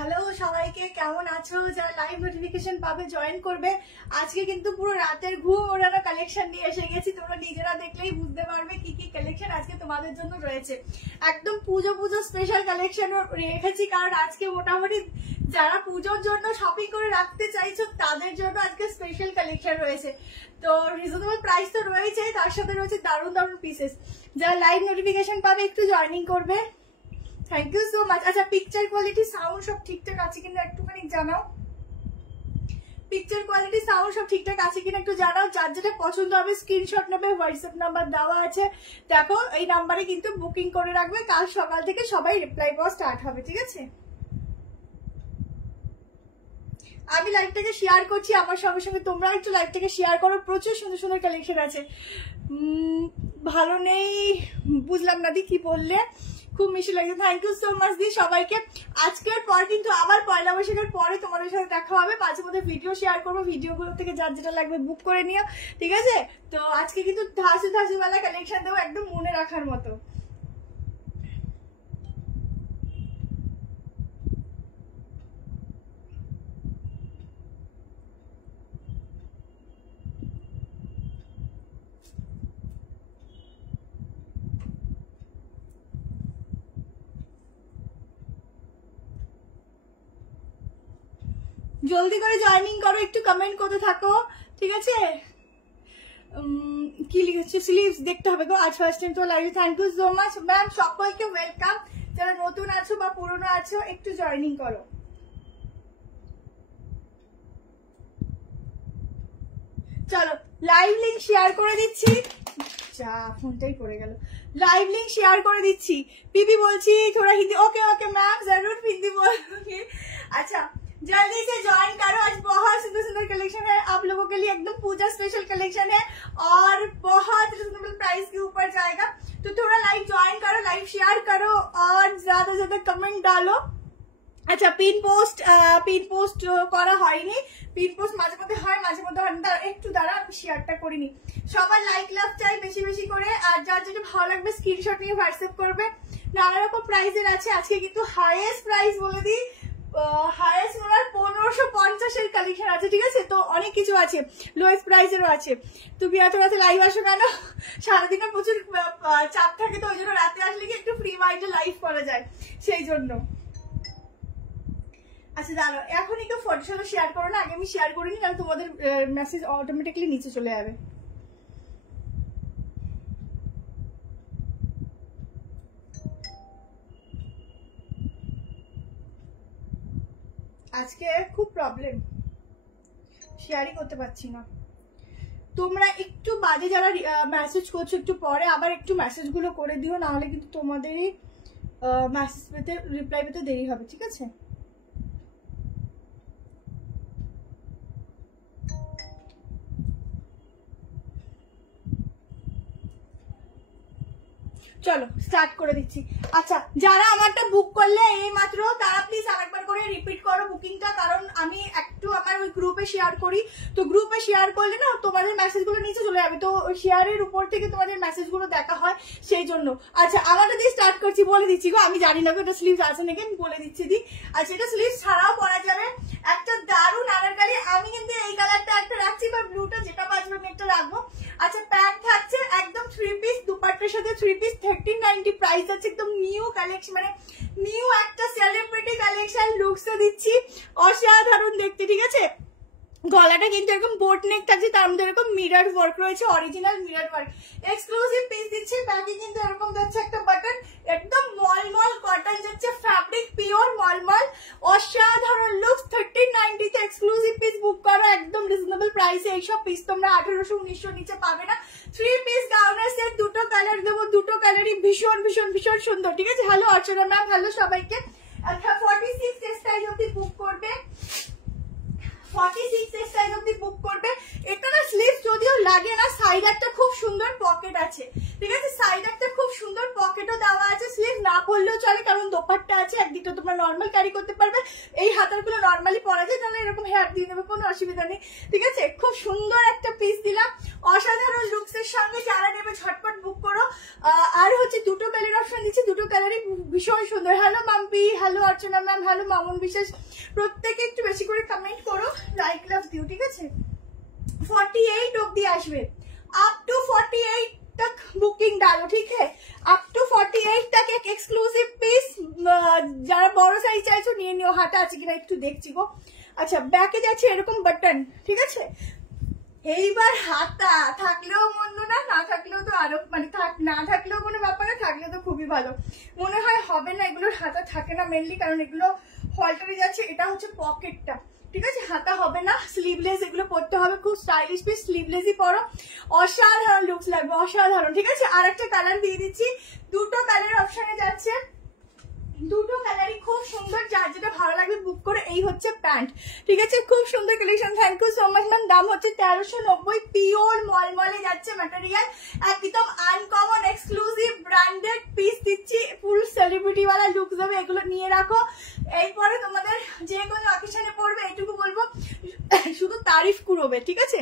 Hello সবাইকে, কেমন আছো? যারা লাইভ নোটিফিকেশন পাবে জয়েন করবে। আজকে কিন্তু পুরো রাতের ঘুম ওড়ানো কালেকশন নিয়ে এসে গেছি। তোমরা নিজেরা দেখলেই বুঝতে পারবে কি কি কালেকশন আজকে তোমাদের জন্য রয়েছে। একদম পুজো স্পেশাল কালেকশন রেখেছি, কারণ আজকে মোটামুটি যারা পুজোর জন্য শপিং করে রাখতে চাইছো তাদের জন্য আজকে স্পেশাল কালেকশন রয়েছে। তো রিজনেবল প্রাইস তো রয়েছে, তার সাথে রয়েছে দারুণ দারুণ পিসেস। যারা লাইভ নোটিফিকেশন পাবে একটু জয়েনিং করবে। Thank you so much. আচ্ছা, পিকচার কোয়ালিটি সাউন্ড সব ঠিকঠাক আছে কিনা একটুখানি জানাও। পিকচার কোয়ালিটি সাউন্ড সব ঠিকঠাক আছে কিনা একটু জানাও। যার যেটা পছন্দ হবে স্ক্রিনশট নেবে, হোয়াটসঅ্যাপ নাম্বার দেওয়া আছে, দেখো এই নাম্বারে কিন্তু বুকিং করে রাখবে। কাল সকাল থেকে সবাই রিপ্লাই পাওয়া স্টার্ট হবে, ঠিক আছে? আমি লাইভটাকে শেয়ার করছি, আমার সঙ্গে সঙ্গে তোমরা একটু লাইভটাকে শেয়ার করো। প্রচুর সুন্দর সুন্দর কালেকশন আছে। ভালো নেই বুঝলাম না দি, কি বললে? খুব মিষ্টি লাগছে। থ্যাংক ইউ সো মাচ দি সবাইকে। আজকের পর কিন্তু আবার পয়লা বৈশাখের পরে তোমাদের সাথে দেখা হবে। মাঝে মধ্যে ভিডিও শেয়ার করবো, ভিডিওগুলো থেকে যার যেটা লাগবে বুক করে নিও, ঠিক আছে? তো আজকে কিন্তু ধাসে বেলা কালেকশন দেবো, একদম মনে রাখার মতো। জলদি করে জয়েনিং করো, একটু কমেন্ট করতে থাকো, ঠিক আছে? কি লিখেছি? স্লিভস দেখতে হবে গো। আজ ফার্স্ট টাইম তো লাইভে। Thank you so much ma'am, সকলকে ওয়েলকাম। যারা নতুন আছো বা পুরনো আছো একটু জয়েনিং করো। চলো লাইভ লিঙ্ক শেয়ার করে দিচ্ছি। যা ফোনটাই পড়ে গেল। लाइव लिंक शेयर कर दीची। पीपी बोलची थोड़ा हिंदी। ओके ओके मैम, जरूर हिंदी बोलूंगी। अच्छा, जल्दी से ज्वाइन करो। आज बहुत सुंदर सुंदर कलेक्शन है आप लोगों के लिए, एकदम पूजा स्पेशल कलेक्शन है और बहुत रिजनेबल प्राइस के ऊपर जाएगा। तो थोड़ा लाइव ज्वाइन करो, लाइव शेयर करो और ज्यादा से ज्यादा कमेंट डालो। আচ্ছা, পিন পোস্ট করা হয়নি। পিন পোস্ট মাঝে মধ্যে হয়, মাঝে মধ্যে হয় না। একটু দাঁড়া, আমি শেয়ারটা করিনি। সবার লাইক লাভ চাই বেশি বেশি করে। আর যার যেটা ভালো লাগবে স্ক্রিনশট নিয়ে হোয়াটসঅ্যাপ করবে। নানা রকম প্রাইসের আছে। আজকে কিন্তু হাইয়েস্ট প্রাইস বলে দিই, হাইয়েস্ট ওনার 1550 কালেকশন আছে, ঠিক আছে? তো অনেক কিছু আছে, লোয়েস্ট প্রাইসেরও আছে। তুমি এত রাতে লাইভ আসো কেন? সারাদিনে প্রচুর চাপ থাকে, তো ওই জন্য রাতে আসলে কি একটু ফ্রি মাইন্ডে লাইভ করা যায়, সেই জন্য। আচ্ছা দাঁড়াও, এখন একটু ফটো শেয়ার করো না, আগে আমি শেয়ার করিনি, কারণ তোমাদের মেসেজ অটোমেটিকলি নিচে চলে যাবে। আজকে খুব প্রবলেম, শেয়ারই করতে পারছি না। তোমরা একটু বাজে যারা মেসেজ করছো একটু পরে আবার একটু মেসেজগুলো করে দিও, নাহলে কিন্তু তোমাদেরই মেসেজ পেতে, রিপ্লাই পেতে দেরি হবে, ঠিক আছে? চলো স্টার্ট করে দিচ্ছি। আচ্ছা, যারা আমারটা বুক করলে এই মাত্র, তারা প্লিজ আরেকবার করে রিপিট করো বুকিংটা, কারণ আমি একটু আমার ওই গ্রুপে শেয়ার করি। তো গ্রুপে শেয়ার করলে না তোমাদের মেসেজগুলো নিচে চলে যাবে, তো শেয়ারের উপর থেকে তোমাদের মেসেজগুলো দেখা হয়, সেই জন্য। আচ্ছা, আমারটা দিয়ে স্টার্ট করছি, বলে দিচ্ছি গো। আমি জানি না এটা স্লিভস আছে নাকি, আমি বলে দিচ্ছি দি। আচ্ছা, এটা স্লিভস ছাড়াও পরা যাবে। একটা দারুণ আনারকলি, আমি কিন্তু এই কালারটা একটা রাখছি, বা ব্লুটা যেটা বাজবে আমি একটা রাখবো। আচ্ছা, প্যান্ট থাকছে একদম 3 পিস, দুপাট্টার সাথে 3 পিস, 1390 প্রাইস আছে। একদম নিউ কালেকশন, মানে নিউ একটা সেলিব্রিটি কালেকশন লুকসে দিচ্ছি, অসাধারণ দেখতে, ঠিক আছে? গলাটা কিন্তু এরকম বোট নেক থাকছে, তার মধ্যে এরকম মিরর ওয়ার্ক রয়েছে, original mirror work. Exclusive piece দিচ্ছি। ব্যাগে কিন্তু এরকম যাচ্ছে একটা বাটন, একদম মলমল কটন যাচ্ছে, ফ্যাব্রিক পিওর মলমল, অসাধারণ লুকস। 1390 তে এক্সক্লুসিভ পিস বুক করো, একদম রিজনেবল প্রাইসে। এইসব পিস তোমরা 1800-1900 নিচে পাবে না। 3 পিস গাউনের সেট, দুটো কালার দেবো, দুটো কালারই ভীষণ ভীষণ ভীষণ সুন্দর, ঠিক আছে? হ্যালো অর্চনা ম্যাম, হ্যালো সবাইকে। 46 সাইজ অব্দি বুক করবে। 46 সাইজ অব্দি বুক করবে। এটা না স্লিভ যদিও লাগে না, সাইড একটা খুব সুন্দর পকেট আছে, ঠিক আছে, সাইড একটা খুব সুন্দর পকেটও দেওয়া আছে। স্লিভ না পরলেও চলে কারণ দোপাট্টা আছে, একদিকটা তোমরা নর্মাল ক্যারি করতে পারবে। এই হাতারগুলো নর্মালি পরা যায়, তাহলে এরকম হেয়ার দিয়ে দেবে, কোনো অসুবিধা নেই, ঠিক আছে। খুব সুন্দর একটা পিস দিলাম, অসাধারণ লুকস এর সঙ্গে। যারা নেবে ঝটপট বুক করো। আর হচ্ছে দুটো কালার অপশন দিচ্ছি, দুটো কালারই ভীষণ সুন্দর। হ্যালো মাম্পি, হ্যালো অর্চনা ম্যাম, হ্যালো মামুন বিশেষ, প্রত্যেকে একটু বেশি করে কমেন্ট করো, লাইক লাভ দিও, ঠিক আছে। 48 অব্দি আসবে, अप टू 48 तक बुकिंग डालो, ठीक है। अप टू 48 तक एक एक्सक्लूसिव पीस, যারা বড় সাইজ চাইছো নিয়ে নিও। হাতে আছে কিনা একটু দেখছি গো। আচ্ছা, ব্যাকে যাচ্ছে এরকম বাটন, ঠিক আছে। এইবার হাতা থাকলেও মন্দ না, না থাকলেও তো আরো মানে না থাকলেও কোনো ব্যাপার না, থাকলে তো খুবই ভালো। মনে হয় হবে না, এগুলোর হাতা থাকে না মেনলি, কারণ এগুলো হলটারে যাচ্ছে। এটা হচ্ছে পকেটটা, ঠিক আছে, হাতা হবে না। স্লিভলেস এগুলো পরতে হবে, খুব স্টাইলিশ পিস, স্লিভলেসই পরো, অসাধারণ লুকস লাগবে, অসাধারণ, ঠিক আছে। আর একটা কালার দিয়ে দিচ্ছি, দুটো কালার অপশনে যাচ্ছে, দুটো কালারই খুব সুন্দর, যার যেটা ভালো লাগবে বুক করে। এই হচ্ছে প্যান্ট, ঠিক আছে, খুব সুন্দর collection. Thank you so much ma'am. দাম হচ্ছে 1390, পিওর মলমলে যাচ্ছে ম্যাটেরিয়াল, একদম আনকমন এক্সক্লুসিভ ব্র্যান্ডেড পিস দিচ্ছি, ফুল সেলিব্রিটি वाला লুক যাবে। এগুলো নিয়ে রাখো, এরপরে তোমাদের যে কোনো অকেশনে পড়বে, এটুকু বলবো, শুধু তারিফ কুড়োবে, ঠিক আছে।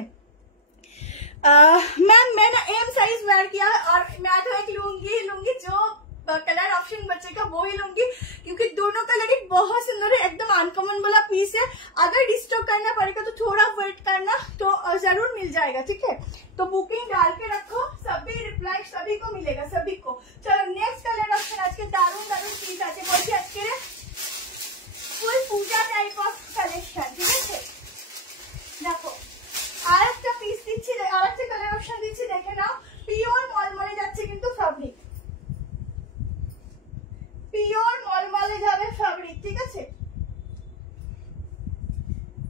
मैम मैंने एम साइज वेयर किया और मैं तो एक लूंगी जो कलर ऑप्शन बचेगा वो ही लूंगी, क्योंकि दोनों कलर ही बहुत सुंदर है, एकदम अनकॉमन वाला पीस है। अगर डिस्टॉक करना पड़ेगा तो थोड़ा वेट करना, तो जरूर मिल जाएगा, ठीक है। तो बुकिंग डाल के रखो, सभी रिप्लाई सभी को मिलेगा, सभी को। चलो नेक्स्ट कलर ऑप्शन आज के दारुण पीस আছে, বলছি আজকে ফুল পূজা টাইপ অফ কালেকশন, ঠিক আছে। দেখো আরেকটা পিস দিচ্ছি, আরেকটা কালার অপশন দিচ্ছি, দেখে নাও। পিওর মলমলে যাচ্ছে কিন্তু ফ্যাব্রিক, পিওর মলমলে যাবে ফ্যাব্রিক, ঠিক আছে।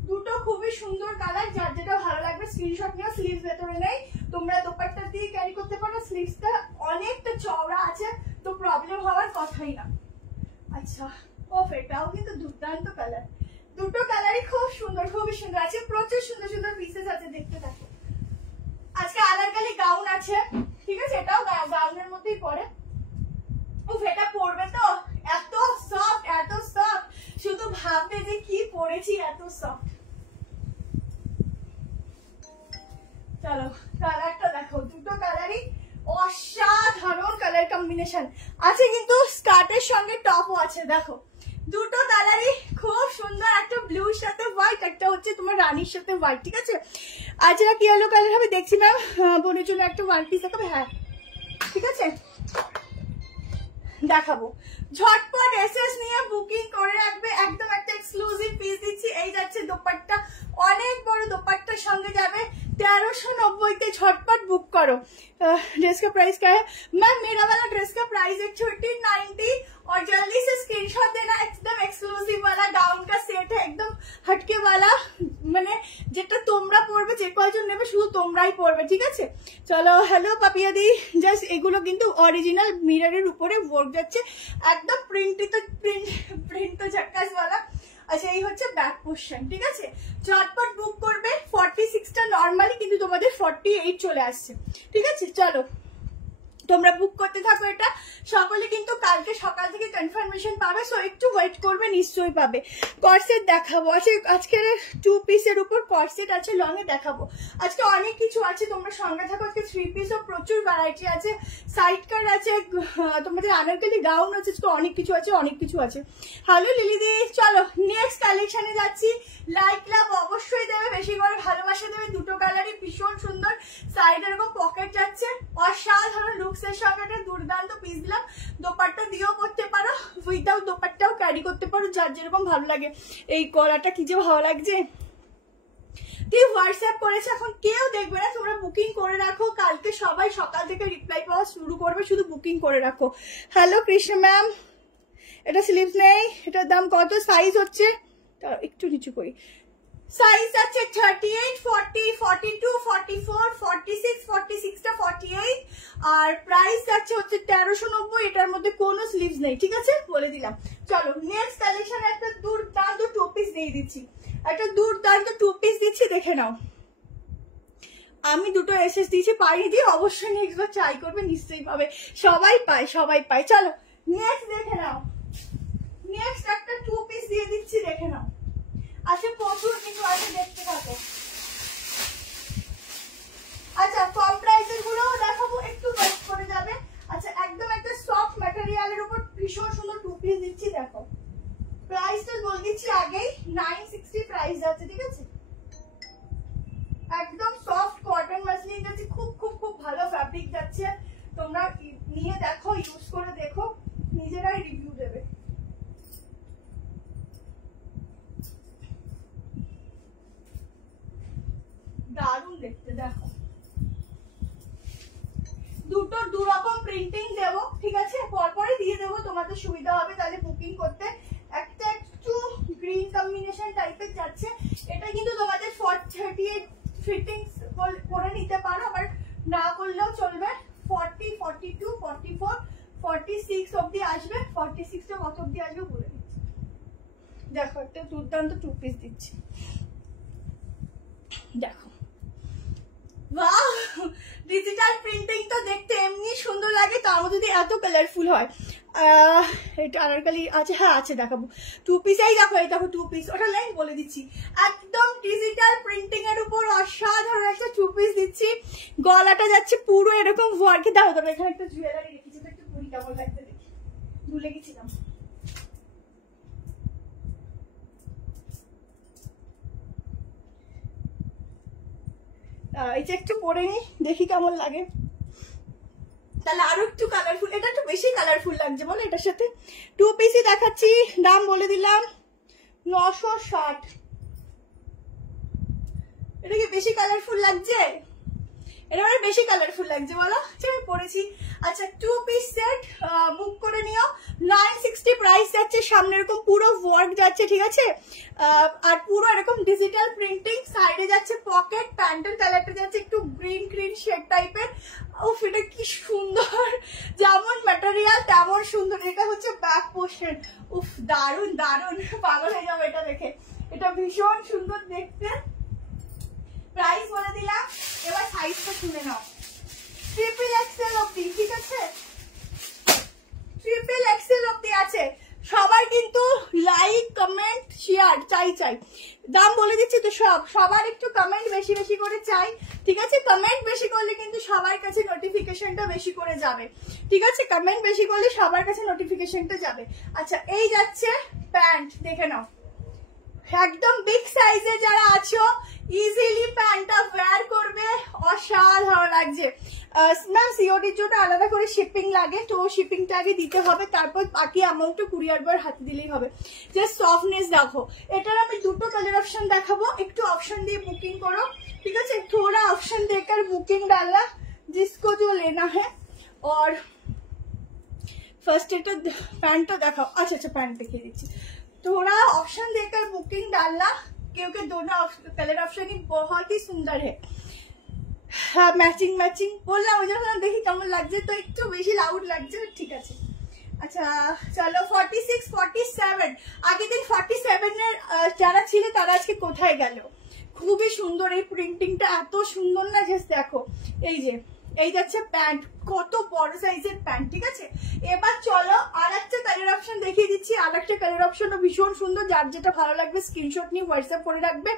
দুটো খুবই সুন্দর কালার, যার যেটা ভালো লাগবে স্ক্রিনশট নিও। স্লিভস ভেতরে নেই, তোমরা দোপাট্টা দিয়ে ক্যারি করতে পারো, স্লিভসটা অনেকটা চওড়া আছে, তো প্রবলেম হওয়ার কথাই না। আচ্ছা, ওফ, এটাও কিন্তু দুর্দান্ত কালার, দুটো কালারই খুব সুন্দর, খুবই সুন্দর আছে, প্রচুর সুন্দর সুন্দর পিসেস আছে, দেখতে থাকো। আজকে আনারকলি গাউন আছে, ঠিক আছে, এটাও গাউনের মধ্যেই পড়ে। উফ, এটা পরবে তো, এত সফট, এত সফট, শুধু ভাববে যে কি পরেছি, এত সফট। চলো কালারটা দেখো, দুটো কালারই অসাধারণ কালার কম্বিনেশন আছে, কিন্তু স্কার্টের সঙ্গে টপও আছে। দেখো দুটো কালারই খুব সুন্দর, একটা ব্লুর সাথে হোয়াইট, একটা হচ্ছে তোমার রানীর সাথে হোয়াইট, ঠিক আছে। আর যেটা কি ইয়েলো কালার হবে দেখছি ম্যাম, বোনের জন্য একটা ওয়ান পিস দেখাবে, হ্যাঁ ঠিক আছে দেখাবো। ঝটপট এসএস নিয়ে বুকিং করে রাখবে, একদম একটা এক্সক্লুসিভ পিস দিচ্ছি। এই যাচ্ছে দোপাট্টা, অনেক বড় দোপাট্টার সঙ্গে যাবে, 1390 তে झटपट बुक करो। ड्रेस का प्राइस क्या है मैम? मेरा वाला ड्रेस का प्राइस है 1390 और जल्दी से स्क्रीनशॉट देना। एकदम एक्सक्लूसिव वाला गाउन का सेट है, एकदम हटके वाला, মানে যেটা তোমরা পরবে, যে কয়জন নেবে শুধু তোমরাই পরবে, ঠিক আছে। চলো হ্যালো পাপিয়া দি, জাস্ট এগুলো কিন্তু অরিজিনাল মিররের উপরে ওয়ার্ক যাচ্ছে, একদম প্রিন্ট তো ঝটকাস वाला। আচ্ছা এই হচ্ছে ব্যাক পোরশন, ঠিক আছে। ঝটপট বুক করবে, 46টা নরমালি, কিন্তু তোমাদের 48 চলে আসছে, ঠিক আছে। চলো তোমরা বুক করতে থাকো, এটা সকলে কিন্তু কালকে সকাল থেকে কনফার্মেশন পাবে, সো একটু ওয়েট করবে, নিশ্চয়ই পাবে। কর্সেট দেখাবো, আজকের 2 পিসের উপর কর্সেট আছে, লং এ দেখাবো। আজকে অনেক কিছু আছে, তোমরা সঙ্গে থাকো। আজকে 3 পিসও প্রচুর ভ্যারাইটি আছে, সাইড কাট আছে, তোমাদের আনারকলি গাউন আছে, অনেক কিছু আছে, অনেক কিছু আছে। হ্যালো লিলিদি, চলো নেক্সট কালেকশনে যাচ্ছি। লাইক লাভ অবশ্যই দেবে, বেশি করে ভালোবাসা দেবে। দুটো কালারই ভীষণ সুন্দর, সাইড এরকম পকেট যাচ্ছে, অসাধারণ লুকসের সঙ্গে একটা দুর্দান্ত পিস দিলাম। দোপাট্টা দিয়েও করতে পারো, উইদাউট দোপাট্টাও ক্যারি করতে পারো, যার যেরকম ভালো লাগে। এই গলাটা কি যে ভালো লাগছে। তুই হোয়াটসঅ্যাপ করেছে, এখন কেউ দেখবে না, তোমরা বুকিং করে রাখো। কালকে সবাই সকাল থেকে রিপ্লাই পাওয়া শুরু করবে, শুধু বুকিং করে রাখো। হ্যালো কৃষ্ণ ম্যাম, এটা স্লিভস নেই, এটার দাম কত? সাইজ হচ্ছে একটু নিচু করি, সাইজ আছে 38, 40, 42, 44, 46, 46টা 48 আর প্রাইস আছে হচ্ছে 1390। এটার মধ্যে কোনো স্লিভস নেই, ঠিক আছে, বলে দিলাম। চলো নেক্সট কালেকশন, একটা দুর্দান্ত টু পিস দিয়ে দিচ্ছি, একটা দুর্দান্ত টু পিস দিচ্ছি, দেখে নাও। আমি দুটো এসএস দিয়েছি, পাইনি দিয়ে অবশ্যই নেক্সট বার ট্রাই করবে, নিশ্চয়ই পাবে, সবাই পায় সবাই পায়। চলো নেক্সট দেখে নাও, নেক্সট একটা টু পিস দিয়ে দিচ্ছি, দেখে নাও। আচ্ছা প্রচুর কিছু আছে, দেখতে থাকো। আচ্ছা কম প্রাইসের গুলো দেখাবো, একটু ওয়েট করে যাবে। আচ্ছা একদম একটা সফট ম্যাটেরিয়ালের উপর ভীষণ সুন্দর টু পিস দিচ্ছি, দেখো। প্রাইসটা বলে দিচ্ছি আগেই, 960 প্রাইস যাচ্ছে, ঠিক আছে। একদম সফট কটন মাসলিন যাচ্ছে, খুব খুব খুব ভালো ফ্যাব্রিক যাচ্ছে। তোমরা নিয়ে দেখো, ইউজ করে দেখো, নিজেরাই রিভিউ দেবে। দারুণ দেখতে, দেখো। দুটো দুরকম প্রিন্টিং দেবো, ঠিক আছে, পরপরই দিয়ে দেবো, তোমাদের সুবিধা হবে তাহলে বুকিং করতে। একটা একটু গ্রিন কম্বিনেশন টাইপের যাচ্ছে, এটা কিন্তু তোমাদের 38 ফিটিংস করে নিতে পারো, আবার না করলেও চলবে। 40, 42, 44, 46 অব্দি আসবে। 46টা কত অব্দি আসবে বলে দিচ্ছি, দেখো একটা দুর্দান্ত টু পিস দিচ্ছি, দেখো। বাহ, ডিজিটাল প্রিন্টিং তো দেখতে এমনি সুন্দর লাগে, তার মধ্যে যদি এত কালারফুল হয়। এটা আনারকলি আছে, হ্যাঁ আছে, দেখাবো টু পিস। এই দেখো, এই দেখো টু পিস, ওটা লাইন বলে দিচ্ছি, একদম ডিজিটাল প্রিন্টিং এর উপর অসাধারণ একটা টু পিস দিচ্ছি। গলাটা যাচ্ছে পুরো এরকম ওয়ার্কে, দাও দাও, এখানে একটা জুয়েলারি রেখেছি, তো একটু পুরি কেমন লাগছে দেখি, ভুলে গেছিলাম। এটা একটু পরে নি, দেখি কেমন লাগে, তাহলে আরো একটু কালারফুল। এটা একটু বেশি কালারফুল লাগছে বলো এটার সাথে। টু পিসই দেখাচ্ছি, দাম বলে দিলাম 960। এটা কি বেশি কালারফুল লাগছে? এটা মানে বেশি কালারফুল লাগছে বলো, আমি পরেছি। আচ্ছা টু পিস সেট বুক করে নিও, 960 প্রাইস যাচ্ছে। সামনে এরকম পুরো ওয়ার্ক যাচ্ছে, ঠিক আছে, আর পুরো এরকম ডিজিটাল প্রিন্টিং। সাইডে যাচ্ছে পকেট, প্যান্টের কালারটা যাচ্ছে একটু গ্রিন গ্রিন শেড টাইপের। উফ এটা কি সুন্দর, যেমন ম্যাটেরিয়াল তেমন সুন্দর। এটা হচ্ছে ব্যাক পোর্শন, উফ দারুন দারুন, পাগল হয়ে যাবে এটা দেখে, এটা ভীষণ সুন্দর দেখতে। প্রাইস বলে দিলাম, এবার সাইজটা শুনে নাও। ট্রিপল এক্সেল অব্দি, ঠিক আছে, ট্রিপল এক্সেল অব্দি আছে। সবাই কিন্তু লাইক কমেন্ট শেয়ার চাই চাই। দাম বলে দিচ্ছি তো, সবার একটু কমেন্ট বেশি বেশি করে চাই, ঠিক আছে। কমেন্ট বেশি করলে কিন্তু সবার কাছে নোটিফিকেশনটা বেশি করে যাবে, ঠিক আছে, কমেন্ট বেশি করলে সবার কাছে নোটিফিকেশনটা যাবে। আচ্ছা এই যাচ্ছে প্যান্ট, দেখে নাও, একদম বিগ সাইজে যারা আছো ইজিলি প্যান্টটা ওয়্যার করবে, অসাধারণ লাগছে। ম্যাম সিওডির জন্য আলাদা করে শিপিং লাগে, তো শিপিংটা আগে দিতে হবে, তারপর বাকি অ্যামাউন্টটা কুরিয়ার বয়ের হাতে দিলেই হবে। জাস্ট সফটনেস দেখো। এটার আমি দুটো কালার অপশন দেখাবো, একটু অপশন দিয়ে বুকিং করো, ঠিক আছে। थोड़ा ऑप्शन देकर बुकिंग डालना जिसको जो लेना है। और फर्स्ट এটা প্যান্টটা দেখাও। আচ্ছা আচ্ছা প্যান্ট দেখিয়ে দিচ্ছি। थोड़ा ऑप्शन देकर बुकिंग डालना क्योंकि दोनों कलर ऑप्शन ही बहुत ही सुंदर है। हाँ मैचिंग मैचिंग বললাম, ওই জন্য দেখি কেমন লাগছে, তো একটু বেশি লাউড লাগছে, ঠিক আছে। আচ্ছা চলো 46, 47, আগের দিন 47 এর যারা ছিল তারা আজকে কোথায় গেল? খুবই সুন্দর এই প্রিন্টিংটা, এত সুন্দর না, জাস্ট দেখো। এই যে এই যাচ্ছে প্যান্ট, কত বড় সাইজের প্যান্ট, ঠিক আছে। এবার চলো আর একটা কালার অপশন দেখিয়ে দিচ্ছি। আর একটা কালার অপশনও ভীষণ সুন্দর, যার যেটা ভালো লাগবে স্ক্রিনশট নিয়ে হোয়াটসঅ্যাপ করে রাখবে।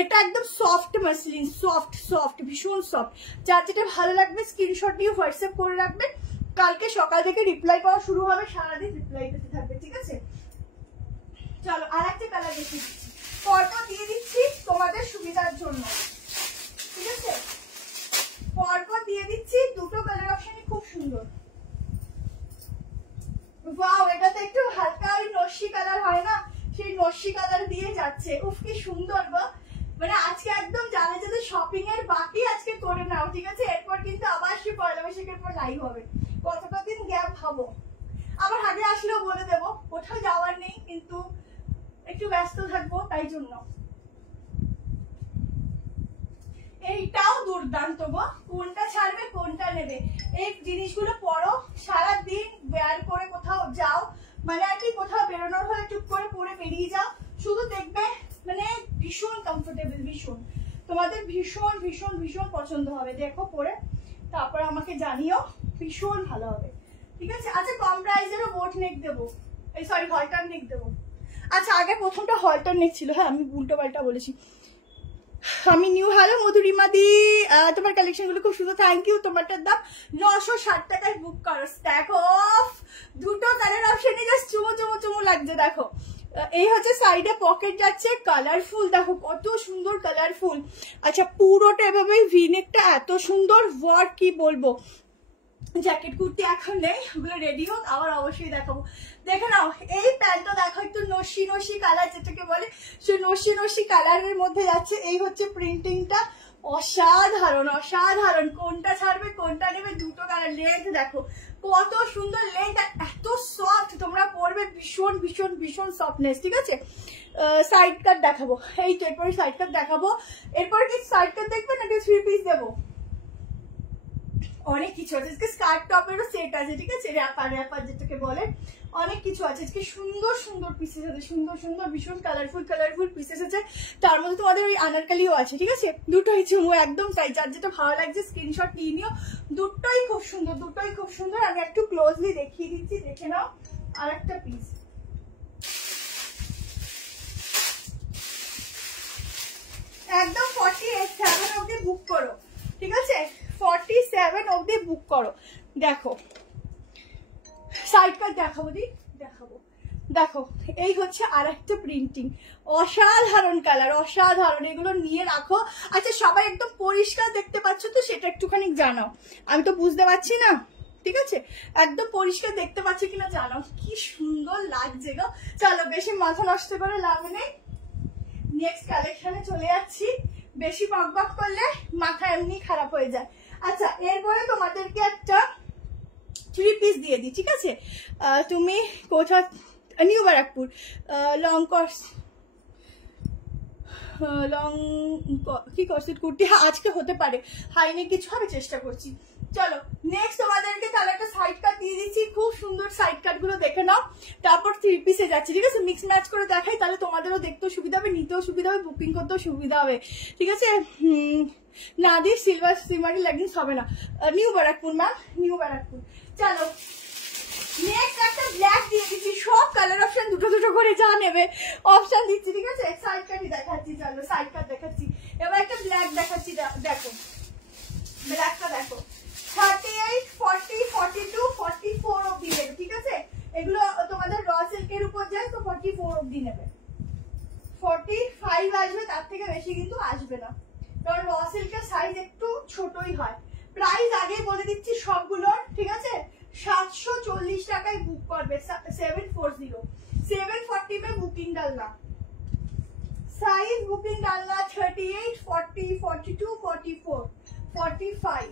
এটা একদম সফট মাসলিন, সফট সফট ভীষণ সফট, যার যেটা ভালো লাগবে স্ক্রিনশট নিয়ে হোয়াটসঅ্যাপ করে রাখবে। কালকে সকাল থেকে রিপ্লাই পাওয়া শুরু হবে, সারাদিন রিপ্লাই পেতে থাকবে, ঠিক আছে। চলো আর একটা কালার দেখিয়ে দিচ্ছি, পরপর দিয়ে দিচ্ছি তোমাদের সুবিধার জন্য, ঠিক আছে। পরপর দিয়ে দিচ্ছি, দুটো কালার অপশনই খুব সুন্দর। ওয়াও, এটা তো একটু হালকা ওই নস্যি কালার হয় না, সেই নস্যি কালার দিয়ে যাচ্ছে। উফ কি সুন্দর গো, মানে আজকে একদম জানা যাদের শপিং এর বাকি আজকে করে নাও, ঠিক আছে। এরপর কিন্তু আবার সে পয়লা বৈশাখের পর লাইভ হবে, কতটা দিন গ্যাপ ভাবো। আবার আগে আসলেও বলে দেবো, কোথাও যাওয়ার নেই, কিন্তু একটু ব্যস্ত থাকবো তাই জন্য। এইটাও দুর্দান্ত গো, কোনটা ছাড়বে কোনটা নেবে। এই জিনিসগুলো পরো, সারাদিন বেয়ার করে কোথাও যাও, মানে আর কি কোথাও বেরোনোর হলে চুপ করে পরে বেরিয়ে যাও, শুধু দেখবে মানে ভীষণ কমফোর্টেবল, ভীষণ তোমাদের ভীষণ ভীষণ ভীষণ পছন্দ হবে। দেখো পরে তারপর আমাকে জানিও, ভীষণ ভালো হবে, ঠিক আছে। আচ্ছা কম প্রাইসেরও বোট নেক দেবো, এই সরি হলটার নেক দেবো। আচ্ছা আগে প্রথমটা হলটার নেক ছিল, হ্যাঁ আমি উল্টো পাল্টা বলেছি। আমি নিউ, হ্যালো মধুরিমা দি, তোমার কালেকশন গুলো খুব সুন্দর, থ্যাংক ইউ। তোমারটার দাম 960 টাকায় বুক করো। দেখো দুটো কালার অপশনে জাস্ট চুমু চুমু চুমু লাগছে। দেখো এই হচ্ছে সাইডে পকেট যাচ্ছে, কালারফুল দেখো কত সুন্দর কালারফুল। আচ্ছা পুরোটা এভাবে ভিনেকটা এত সুন্দর ওয়ার্ক, কি বলবো। জ্যাকেট কুর্তি এখন নেই, ওগুলো রেডি হোক আবার অবশ্যই দেখাবো। দেখে নাও এই প্যান্টটা দেখো, একটু নসি নসি কালার যেটাকে বলে, সে নসি নসি কালারের মধ্যে যাচ্ছে। এই হচ্ছে প্রিন্টিংটা, অসাধারণ অসাধারণ। কোনটা ছাড়বে কোনটা নেবে, দুটো কালার। লেন্থ দেখো কত সুন্দর লেন্থ, আর এত সফট, তোমরা পরবে ভীষণ ভীষণ ভীষণ সফটনেস, ঠিক আছে। সাইড কাট দেখাবো, এই তো এরপরে সাইড কাট দেখাবো। এরপরে কি সাইড কাট দেখবে নাকি 3 পিস দেবো, অনেক কিছু আছে। আজকে স্কার্ট টপেরও সেট আছে, ঠিক আছে, র্যাপার র্যাপার যেটাকে বলে, অনেক কিছু আছে আজকে। সুন্দর সুন্দর পিসেস আছে, সুন্দর সুন্দর ভীষণ কালারফুল কালারফুল পিসেস আছে। তার মধ্যে তোমাদের ওই আনারকালিও আছে, ঠিক আছে। দুটোই চুমু একদম তাই, যার যেটা ভালো লাগছে স্ক্রিনশট নিয়ে নিও। দুটোই খুব সুন্দর, দুটোই খুব সুন্দর। আমি একটু ক্লোজলি দেখিয়ে দিচ্ছি, দেখে নাও। আর একটা পিস একদম 47 অবধি বুক করো, ঠিক আছে, 47 অবধি বুক করো। দেখো সাইড কাট দেখাবো দি, দেখাবো। দেখো এই হচ্ছে আর একটা প্রিন্টিং, অসাধারণ কালার, অসাধারণ। এগুলো নিয়ে রাখো। আচ্ছা সবাই একদম পরিষ্কার দেখতে পাচ্ছ তো, সেটা একটুখানি জানাও, আমি তো বুঝতে পারছি না, ঠিক আছে। একদম পরিষ্কার দেখতে পাচ্ছি কিনা জানাও। কি সুন্দর লাগছে গো। চলো বেশি মাথা নষ্ট করে লাভ নেই, নেক্সট কালেকশনে চলে যাচ্ছি। বেশি বকবক করলে মাথা এমনি খারাপ হয়ে যায়। আচ্ছা এরপরে তোমাদেরকে একটা 3 পিস দিয়ে দিই, ঠিক আছে। তুমি কোথা, নিউ ব্যারাকপুর, লং কস লং কি করসেট কুর্তি, হ্যাঁ আজকে হতে পারে, হাইনে কিছু হবে, চেষ্টা করছি। চলো নেক্সট তোমাদেরকে তাহলে একটা সাইড কাট দিয়ে দিচ্ছি, খুব সুন্দর সাইড কাট গুলো দেখে নাও। তারপর 3 পিসে যাচ্ছে, ঠিক আছে। মিক্স ম্যাচ করে দেখাই, তাহলে তোমাদেরও দেখতেও সুবিধা হবে, নিতেও সুবিধা হবে, বুকিং করতেও সুবিধা হবে, ঠিক আছে। না দিয়ে সিলভার সিমারি লেগিংস হবে না। New Barrackpore ma'am, new Barrackpore. চলো নেক্সট একটা ব্ল্যাক দিয়ে দিচ্ছি, সব কালার অপশন দুটো দুটো করে যা নেবে অপশন দিচ্ছি, ঠিক আছে। সাইড কাটই দেখাচ্ছি, চলো সাইড কাট দেখাচ্ছি। এবার একটা ব্ল্যাক দেখাচ্ছি, দেখো ব্ল্যাকটা দেখো। 38, 40, 42, 44 অবধি নেবে, ঠিক আছে। এগুলো তোমাদের র সিল্কের উপর যায়, তো 44 অবধি নেবে। 45 আসবে, তার থেকে বেশি কিন্তু আসবে না, কারণ র সিল্কের সাইজ একটু ছোটই হয়। প্রাইস আগে বলে দিচ্ছি সবগুলোর, ঠিক আছে। 740 টাকায় বুক করবে, 740, 740 में बुकिंग डालना, साइज बुकिंग डालना 38, 40, 42, 44, 45।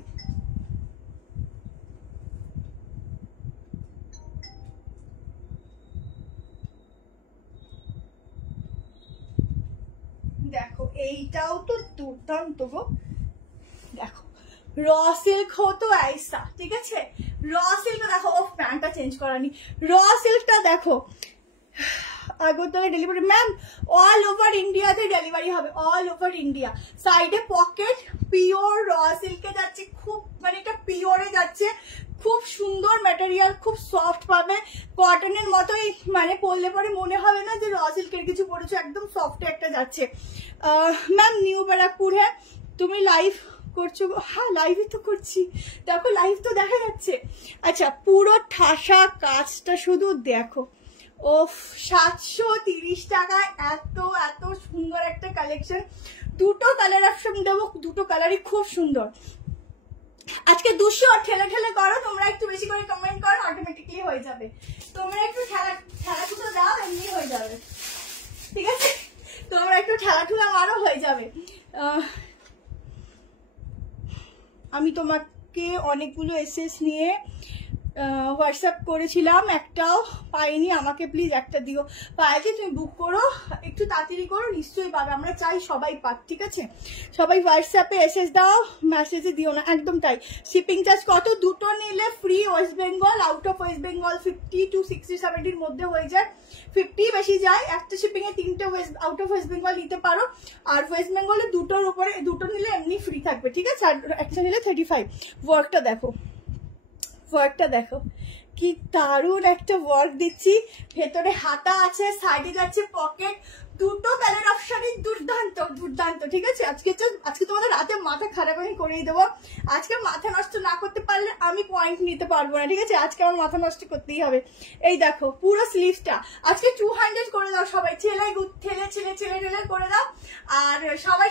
দেখো এইটাও তো দুর্দান্ত গো। দেখো র সিল্ক हो तो ऐसा, ঠিক আছে। র সিল্ক দেখো, ও প্যান্টটা চেঞ্জ করানি। র সিল্কটা দেখো, Agartala delivery ma'am, all over ইন্ডিয়াতে ডেলিভারি হবে, অল ওভার ইন্ডিয়া। সাইডে পকেট, পিওর র সিল্কে যাচ্ছে, খুব মানে এটা পিওরে যাচ্ছে, খুব সুন্দর ম্যাটেরিয়াল, খুব সফট পাবে, কটনের মতোই, মানে পরলে পরে মনে হবে না যে র সিল্কের কিছু পরেছো, একদম সফট একটা যাচ্ছে। ম্যাম নিউ ব্যারাকপুর, হ্যাঁ তুমি লাইভ করছো? হ্যাঁ লাইভে তো করছি, দেখো লাইভ তো দেখা যাচ্ছে। আচ্ছা পুরো ঠাসা কাজটা শুধু দেখো, ও 730 টাকায় এত এত সুন্দর একটা কালেকশন। দুটো কালার অপশন দেবো, দুটো কালারই খুব সুন্দর। আজকে 200 ঠেলে ঠেলে করো, তোমরা একটু বেশি করে কমেন্ট করো, অটোমেটিকলি হয়ে যাবে। তোমরা একটু ঠেলাঠুলা দাও, এমনি হয়ে যাবে, ঠিক আছে। তোমরা একটু ঠেলাঠুলা মারো, হয়ে যাবে। আমি তোমাকে অনেকগুলো এসএস নিয়ে হোয়াটসঅ্যাপ করেছিলাম, একটাও পাইনি, আমাকে প্লিজ একটা দিও। পাইলে তুমি বুক করো, একটু তাড়াতাড়ি করো, নিশ্চয়ই পাবে, আমরা চাই সবাই পাক, ঠিক আছে? সবাই হোয়াটসঅ্যাপে এসএস দাও, মেসেজে দিও না, একদম তাই। শিপিং চার্জ কত? দুটো নিলে free West Bengal, out of West Bengal 50 to 60 70 মধ্যে হয়ে যায়, 50 বেশি যায়। একটা শিপিং এ 3টে আউট অফ ওয়েস্ট বেঙ্গল নিতে পারো, আর ওয়েস্ট বেঙ্গলে দুটোর উপরে দুটো নিলে এমনি ফ্রি থাকবে, ঠিক আছে? আর একটা নিলে 35। ওয়ার্কটা দেখো, ওয়ার্কটা দেখো, কি দারুণ একটা ওয়ার্ক দিচ্ছি। ভেতরে হাতা আছে, সাইডে যাচ্ছে পকেট, দুটো কালার অপশনই দুর্দান্ত দুর্দান্ত, ঠিক আছে? আজকে তোমাদের রাতে মাথা খারাপ আমি করেই দেবো। আজকে মাথা নষ্ট না করতে পারলে আমি পয়েন্ট নিতে পারবো না, ঠিক আছে? আজকে আমার মাথা নষ্ট করতেই হবে। এই দেখো পুরো স্লিভসটা আজকে 200 করে দাও সবাই, ছেলে ছেলে করে দাও। আর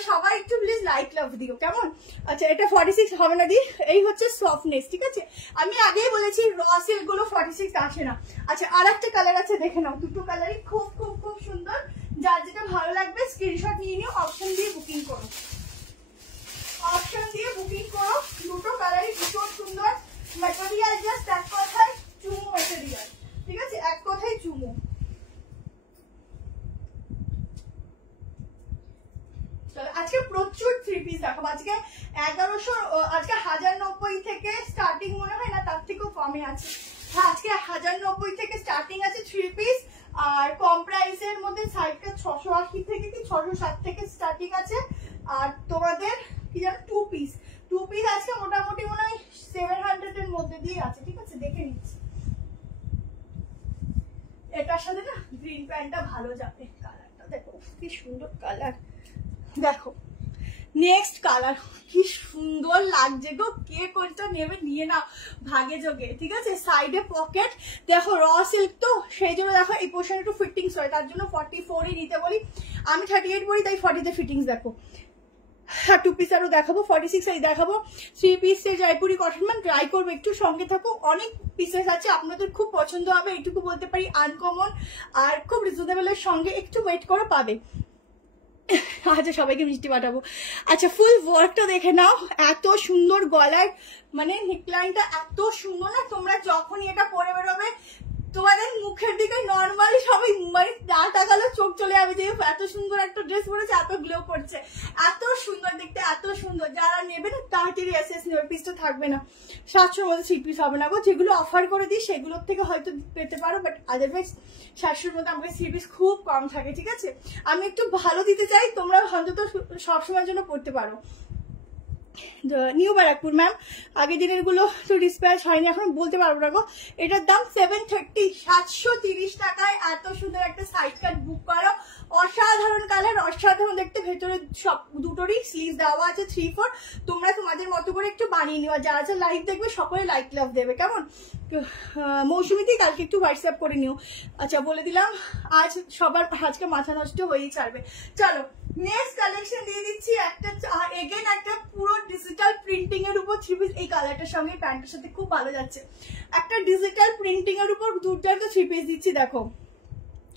সবাই একটু প্লিজ লাইক লাভ দিও, কেমন? আচ্ছা, এটা 46 হবে না দি, এই হচ্ছে সফটনেস, ঠিক আছে? আমি আগেই বলেছি র সিল্ক গুলো 46 আসে না। আচ্ছা, আর একটা কালার আছে, দেখে নাও, দুটো কালারই খুব খুব খুব সুন্দর। যার যেটা ভালো লাগবে স্ক্রিনশট নিয়ে নিও, অপশন দিয়ে বুকিং করো, অপশন দিয়ে বুকিং করো। দুটো কালারই ভীষণ সুন্দর। ম্যাটেরিয়াল জাস্ট এক কথায় চুমু ম্যাটেরিয়াল, ঠিক আছে? এক কথায় চুমু। আজকে প্রচুর থ্রি পিস দেখাবো। আজকে 1100, আজকে 1090 থেকে স্টার্টিং মনে হয়, না তার থেকেও কমে আছে। হ্যাঁ, আজকে 1090 থেকে স্টার্টিং আছে থ্রি পিস, আর কম প্রাইসের মধ্যে সাইডটা 680 থেকে কি 660 থেকে স্টার্টিং আছে। আর তোমাদের কি জানো, টু পিস আজকে মোটামুটি মনে হয় 700 এর মধ্যে দিয়ে আছে, ঠিক আছে? দেখে নিচ্ছি। এটার সাথে না গ্রিন প্যান্টটা ভালো যাবে, কালারটা দেখো কি সুন্দর কালার। দেখো নেক্সট কালার, কি সুন্দর লাগছে গো, কে কোনটা নেবে নিয়ে নাও ভাগে যোগে, ঠিক আছে? সাইডে পকেট দেখো, র সিল্ক তো সেই জন্য দেখো এই পোর্শন একটু ফিটিংস হয়, তার জন্য 44ই নিতে বলি। আমি 38 পরি, তাই 40তে ফিটিংস দেখো। হ্যাঁ, টু পিস আরও দেখাবো, 46 এই দেখাবো। থ্রি পিসের জয়পুরি কটন, ম্যাম ট্রাই করবো, একটু সঙ্গে থাকো। অনেক পিসেস আছে, আপনাদের খুব পছন্দ হবে, এইটুকু বলতে পারি। আনকমন আর খুব রিজনেবলের সঙ্গে, একটু ওয়েট করে পাবে। আচ্ছা, সবাইকে মিষ্টি পাঠাবো। আচ্ছা, ফুল ওয়ার্কটা দেখে নাও, এত সুন্দর গলার মানে নেকলাইনটা এত সুন্দর না, তোমরা যখনই এটা পরে বেরোবে তোমাদের মুখের দিকে নর্মালি সবাই মানে না তাকালো চোখ চলে যাবে যে এত সুন্দর একটা ড্রেস পরেছে, এত গ্লো করছে, এত সুন্দর দেখতে, এত সুন্দর। যারা নেবে না তাড়াতাড়ি এসএস নেবে, পিসটা থাকবে না। 700-র মধ্যে থ্রি পিস হবে না গো, যেগুলো অফার করে দিই সেগুলোর থেকে হয়তো পেতে পারো, বাট আদারওয়াইজ 700-র মধ্যে আমাকে থ্রি পিস খুব কম থাকে, ঠিক আছে? আমি একটু ভালো দিতে চাই, তোমরা অন্তত সবসময়ের জন্য পড়তে পারো। নিউ ব্যারাকপুর ম্যাম, আগের দিনের গুলো তো ডিসপ্যাচ হয়নি, এখন বলতে পারবো না গো। এটার দাম 730, 730 টাকায় এত সুন্দর একটা সাইড কাট বুক করো। অসাধারণ কালার, অসাধারণ দেখতে, ভেতরে সব দুটোরই স্লিভ দেওয়া আছে 3-4। তোমরা তোমাদের মতো করে একটু বানিয়ে নিও, যারা যা লাইভ দেখবে সকলে লাইক লাভ দেবে, কেমন? মৌসুমিতে কালকে একটু হোয়াটসঅ্যাপ করে নিও। আচ্ছা, বলে দিলাম, আজ সবার আজকে মাথা নষ্ট হয়েই ছাড়বে। চলো নেক্সট কালেকশন দিয়ে দিচ্ছি, একটা এগেন একটা পুরো ডিজিটাল প্রিন্টিং এর উপর থ্রি পিস। এই কালারটার সঙ্গে প্যান্টের সাথে খুব ভালো যাচ্ছে। একটা ডিজিটাল প্রিন্টিং এর উপর দুটার তো থ্রি পিস দিচ্ছি, দেখো।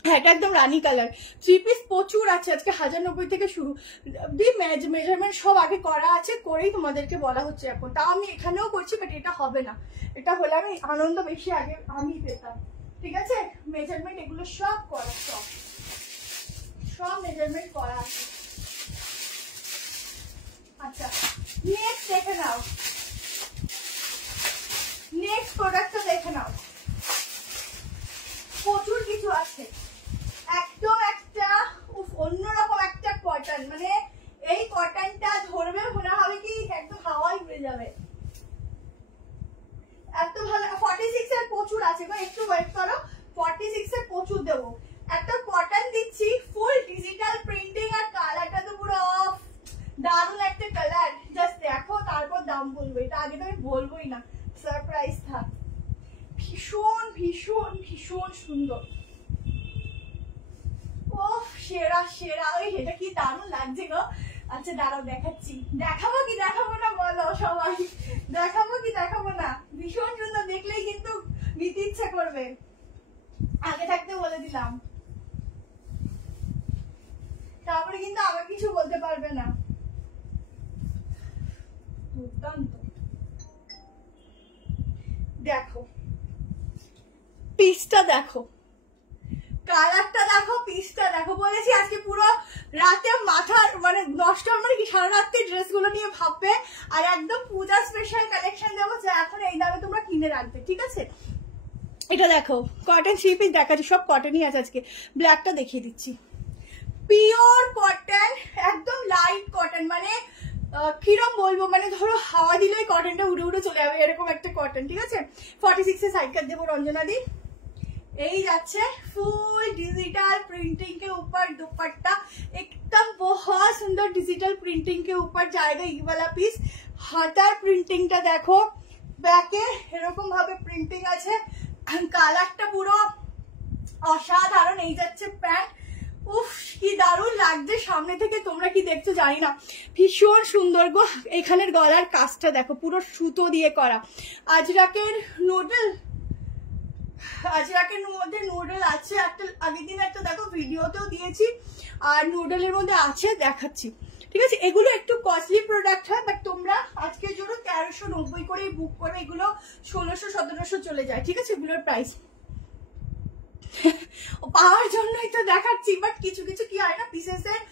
হ্যাঁ, এটা একদম রানি কালার। থ্রি পিস প্রচুর আছে, আজকে 1090 থেকে শুরু। মেজারমেন্ট সব আগে করা আছে, করেই তোমাদেরকে বলা হচ্ছে এখন। তাও আমি এখানেও করছি, বাট এটা হবে না, এটা হলে আমি আনন্দ বেশি আগে আমি পেতাম, ঠিক আছে? মেজারমেন্ট এগুলো সব করা, সব মেজারমেন্ট করা আছে। আচ্ছা, নেক্সট দেখে নাও, নেক্সট প্রোডাক্টটা দেখে নাও, প্রচুর কিছু আছে। একদম একটা অন্যরকম একটা কটন, মানে এই কটনটা ধরবে মনে হবে কি একদম হাওয়ায় উড়ে যাবে, এত ভালো। 46 এর প্রচুর আছে গো, একটু ওয়েট করো, 46 এর প্রচুর দেবো। একটা কটন দিচ্ছি, ফুল ডিজিটাল প্রিন্টিং, আর কালারটা তো পুরো দারুণ একটা কালার। জাস্ট দেখো, তারপর দাম বলবো, এটা আগে তো আমি বলবোই না, সারপ্রাইজ থাক। ভীষণ ভীষণ ভীষণ সুন্দর, ও সেরা সেরা। ওই এটা কি দারুণ লাগছে গো। আচ্ছা দাঁড়াও দেখাচ্ছি, দেখাবো কি দেখাবো না বলো সবাই, দেখাবো কি দেখাবো না? ভীষণ সুন্দর, দেখলেই কিন্তু নিতে ইচ্ছা করবে, আগে থাকতে বলে দিলাম, তারপরে কিন্তু আবার কিছু বলতে পারবে না। দুর্দান্ত, দেখো পিসটা দেখো, কালারটা দেখো, পিসটা দেখো। বলেছি আজকে পুরো রাতে মাথা মানে নষ্ট মানে কি সারা রাত্রি ড্রেসগুলো নিয়ে ভাববে, আর একদম পূজা স্পেশাল কালেকশন দেবো যা এখন এই দামে তোমরা কিনে রাখবে, ঠিক আছে? এটা দেখো কটন 3 পিস দেখাচ্ছি, সব কটনই আছে আজকে। ব্ল্যাকটা দেখিয়ে দিচ্ছি, পিওর কটন, একদম লাইট কটন, মানে কিরম বলবো, মানে ধরো হাওয়া দিলেই কটনটা উড়ে উড়ে চলে যাবে এরকম একটা কটন, ঠিক আছে? 46 এ সাইড কাট দেবো रंजना दी। এই যাচ্ছে ফুল डिजिटल प्रिंटिंग के ऊपर दुपट्टा, एकदम बहुत सुंदर डिजिटल प्रिंटिंग के ऊपर जाएगा ये वाला पीस। हातार प्रिंटिंगটা দেখো, ব্যাকে এরকম ভাবে প্রিন্টিং আছে, কালারটা পুরো অসাধারণ। এই যাচ্ছে প্যান্ট, উফ কি দারুণ লাগছে সামনে থেকে, তোমরা কি দেখছো জানি না, ভীষণ সুন্দর গো। এখানের গলার কাজটা দেখো, পুরো সুতো দিয়ে করা। আজরাকের নুডল, আজরাকের মধ্যে নুডল আছে, একটা আগের দিন একটা দেখো ভিডিওতেও দিয়েছি, আর নুডলের মধ্যে আছে দেখাচ্ছি, ঠিক আছে? এগুলো একটু কস্টলি প্রোডাক্ট হয়, বাট তোমরা আজকের জন্য 1390 করে বুক করে, এগুলো 1600-1700 চলে যায়, ঠিক আছে এগুলোর প্রাইস। পাওয়ার জন্যই তো দেখাচ্ছি, বাট কিছু কিছু কি হয় না, পিসেসের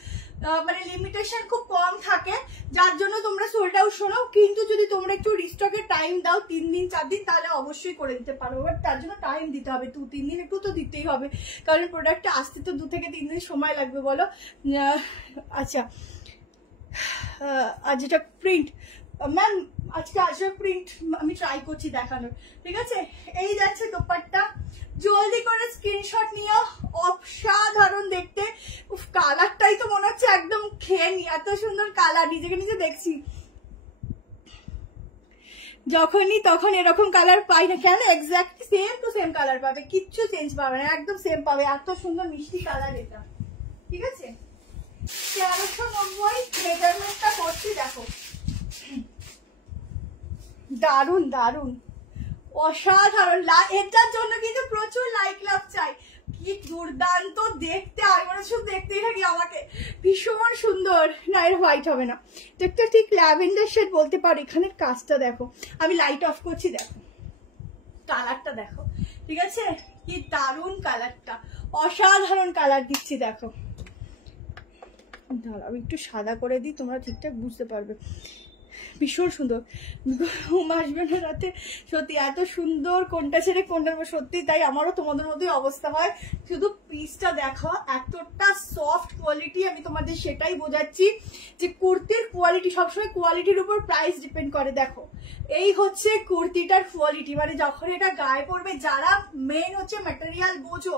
মানে লিমিটেশন খুব কম থাকে, যার জন্য তোমরা সোল্ড আউট শোনো। কিন্তু যদি তোমরা একটু রিস্টকের টাইম দাও 3 দিন 4 দিন, তাহলে অবশ্যই করে দিতে পারো, বাট তার জন্য টাইম দিতে হবে, 2-3 দিন একটু তো দিতেই হবে, কারণ প্রোডাক্টটা আসতে তো 2 থেকে 3 দিন সময় লাগবে, বলো? আচ্ছা, আর যেটা প্রিন্ট ম্যাম, আজকে আজরাক প্রিন্ট আমি ট্রাই করছি দেখানোর, ঠিক আছে? এই যাচ্ছে দোপাট্টা, জলদি করে স্ক্রিনশট নিও, অসাধারণ দেখতে। উফ কালারটাই তো মনে হচ্ছে একদম খেয়ে নি, এত সুন্দর কালার, নিজেকে নিজে দেখছি। যখনই তখন এরকম কালার পাই না কেন, exactly same to same colour পাবে, কিচ্ছু চেঞ্জ পাবে না, একদম সেম পাবে, এত সুন্দর মিষ্টি কালার এটা, ঠিক আছে? 1390 মেজারমেন্টটা করছি, দেখো দারুন দারুন অসাধারণ। এটার জন্য কিন্তু প্রচুর লাইক লাভ চাই, কি দুর্দান্ত দেখতে, আমি মনে শুধু দেখতেই থাকি, আমাকে ভীষণ সুন্দর। না এর হোয়াইট হবে না, দেখতে ঠিক ল্যাভেন্ডার শেড বলতে পারো। এখানের কাজটা দেখো, আমি লাইট অফ করছি, দেখো কালারটা দেখো, ঠিক আছে? কি দারুন কালারটা, অসাধারণ কালার দিচ্ছি, দেখো। দাঁড়াও আমি একটু সাদা করে দিই, তোমরা ঠিকঠাক বুঝতে পারবে। ভীষণ সুন্দর, ঘুম আসবে না রাতে, সত্যি এত সুন্দর, কোনটা ছেড়ে কোনটা, সত্যি তাই আমারও তোমাদের মতোই অবস্থা হয়। শুধু পিসটা দেখো, এতটা সফট কোয়ালিটি, আমি তোমাদের সেটাই বোঝাচ্ছি যে কুর্তির কোয়ালিটি সবসময় কোয়ালিটির উপর প্রাইস ডিপেন্ড করে। দেখো এই হচ্ছে কুর্তিটার কোয়ালিটি, মানে যখন এটা গায়ে পড়বে, যারা মেন হচ্ছে ম্যাটেরিয়াল বোঝো,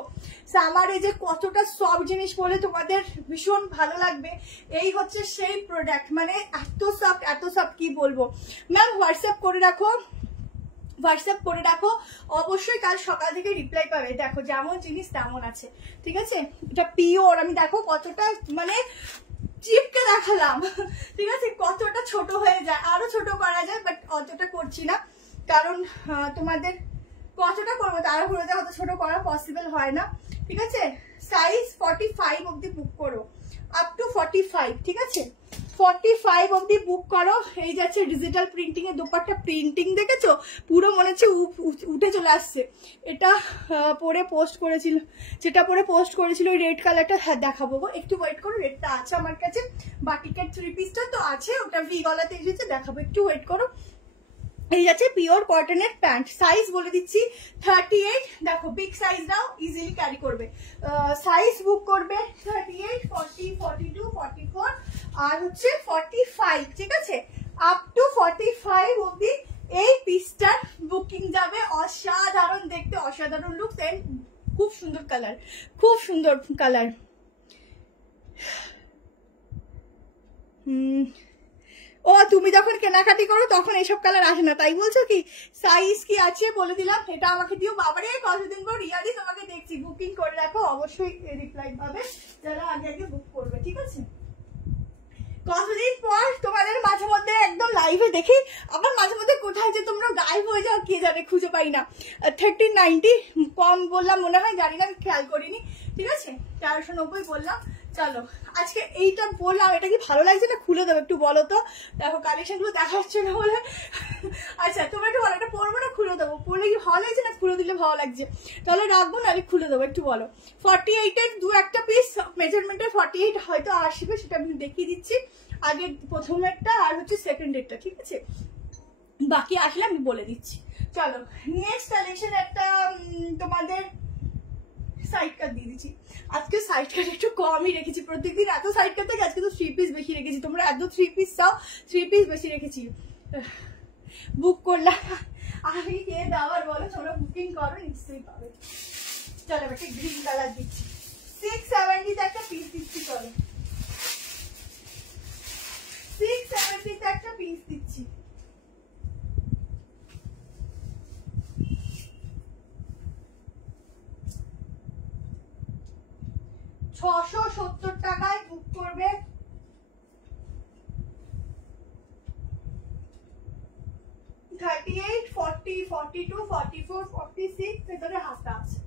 সামারে যে কতটা সফট জিনিস পরে তোমাদের ভীষণ ভালো লাগবে, এই হচ্ছে সেই প্রোডাক্ট, মানে এত সফট কি বলবো। ম্যাম হোয়াটসঅ্যাপ করে রাখো, হোয়াটসঅ্যাপ করে রাখো, অবশ্যই কাল সকাল থেকে রিপ্লাই পাবে। দেখো যেমন জিনিস তেমন আছে, ঠিক আছে? এটা পিওর, আমি দেখো কতটা মানে চিপকে দেখালাম, ঠিক আছে? কতটা ছোট হয়ে যায়, আরো ছোট করা যায়, বাট অতটা করছি না, কারণ তোমাদের কতটা করবো তারা করে দেয়, অত ছোট করা পসিবল হয় না, ঠিক আছে? সাইজ 45 অব্দি বুক করো, আপ টু 45, ঠিক আছে? 45 অব্দি বুক করো। এই যাচ্ছে ডিজিটাল প্রিন্টিং এর দোপাট্টা, প্রিন্টিং দেখেছো পুরো মনে হচ্ছে উঠে চলে আসছে। এটা পরে পোস্ট করেছিল, যেটা পরে পোস্ট করেছিল ওই রেড কালারটা, হ্যাঁ দেখাবো গো, একটু ওয়েট করো, রেডটা আছে আমার কাছে, বাটিকের 3 পিসটা তো আছে, ওটা ভি গলাতে এসেছে, দেখাবো, একটু ওয়েট করো। এই যাচ্ছে পিওর কটনের প্যান্ট, সাইজ বলে দিচ্ছি 38, দেখো বিগ সাইজ দাও, ইজিলি ক্যারি করবে, সাইজ বুক করবে 38, 40, 42, 44 আর হচ্ছে 45, ঠিক আছে? আপ টু 45 অব্দি এই পিসটার বুকিং যাবে। অসাধারণ দেখতে, অসাধারণ লুক, এন্ড খুব সুন্দর কালার, খুব সুন্দর কালার। ও তুমি যখন কেনাকাটি করো তখন এইসব কালার আসে না, তাই বলছো কি? সাইজ কি আছে বলে দিলাম, এটা আমাকে দিও। বাবারে কতদিন পর রিয়াদি তোমাকে দেখছি, বুকিং করে রাখো, অবশ্যই রিপ্লাই পাবে যারা আগে আগে বুক করবে, ঠিক আছে? কতদিন পর তোমাদের মাঝে মধ্যে একদম লাইভে দেখি, আবার মাঝে মধ্যে কোথায় যে তোমরা গায়েব হয়ে যাও কে জানে, খুঁজে পাই না। 1390 কম বললাম মনে হয়, জানি না, আমি খেয়াল করিনি, ঠিক আছে 1390 বললাম। চলো আজকে এইটা বললাম, এটা কি ভালো লাগছে না খুলে দেবো একটু বলো তো, দেখো কালেকশন গুলো দেখা যাচ্ছে না বলে। আচ্ছা তোমরা একটু বলো, এটা পরবো না খুলে দেবো, পরলে কি ভালো লাগছে না খুলে দিলে ভালো লাগছে, তাহলে রাখবো না আমি খুলে দেবো, একটু বলো। 48-এর দু একটা পিস মেজারমেন্টের 48 হয়তো আসবে, সেটা আমি দেখিয়ে দিচ্ছি। আগে প্রথমেরটা আর হচ্ছে সেকেন্ডেরটা, ঠিক আছে, বাকি আসলে আমি বলে দিচ্ছি। চলো নেক্সট কালেকশন একটা তোমাদের সাইড কাট দিয়ে দিচ্ছি। আজকে সাইড কাট একটু কমই রেখেছি, প্রত্যেকদিন এত সাইড কাট থাকে, আজকে তো 3 পিস বেশি রেখেছি। তোমরা এত 3 পিস চাও, 3 পিস বেশি রেখেছি। বুক করলাম আমি কে দাবার বলো, তোমরা বুকিং করো নিশ্চয়ই পাবে। চলো একটা গ্রিন কালার দিচ্ছি, 670 তে একটা পিস দিচ্ছি। চলো 670 তে একটা পিস দিচ্ছি। $670 টাকায় বুক করবে। $38, $40, $42, $44, $46 ভেতরে হাতা আছে।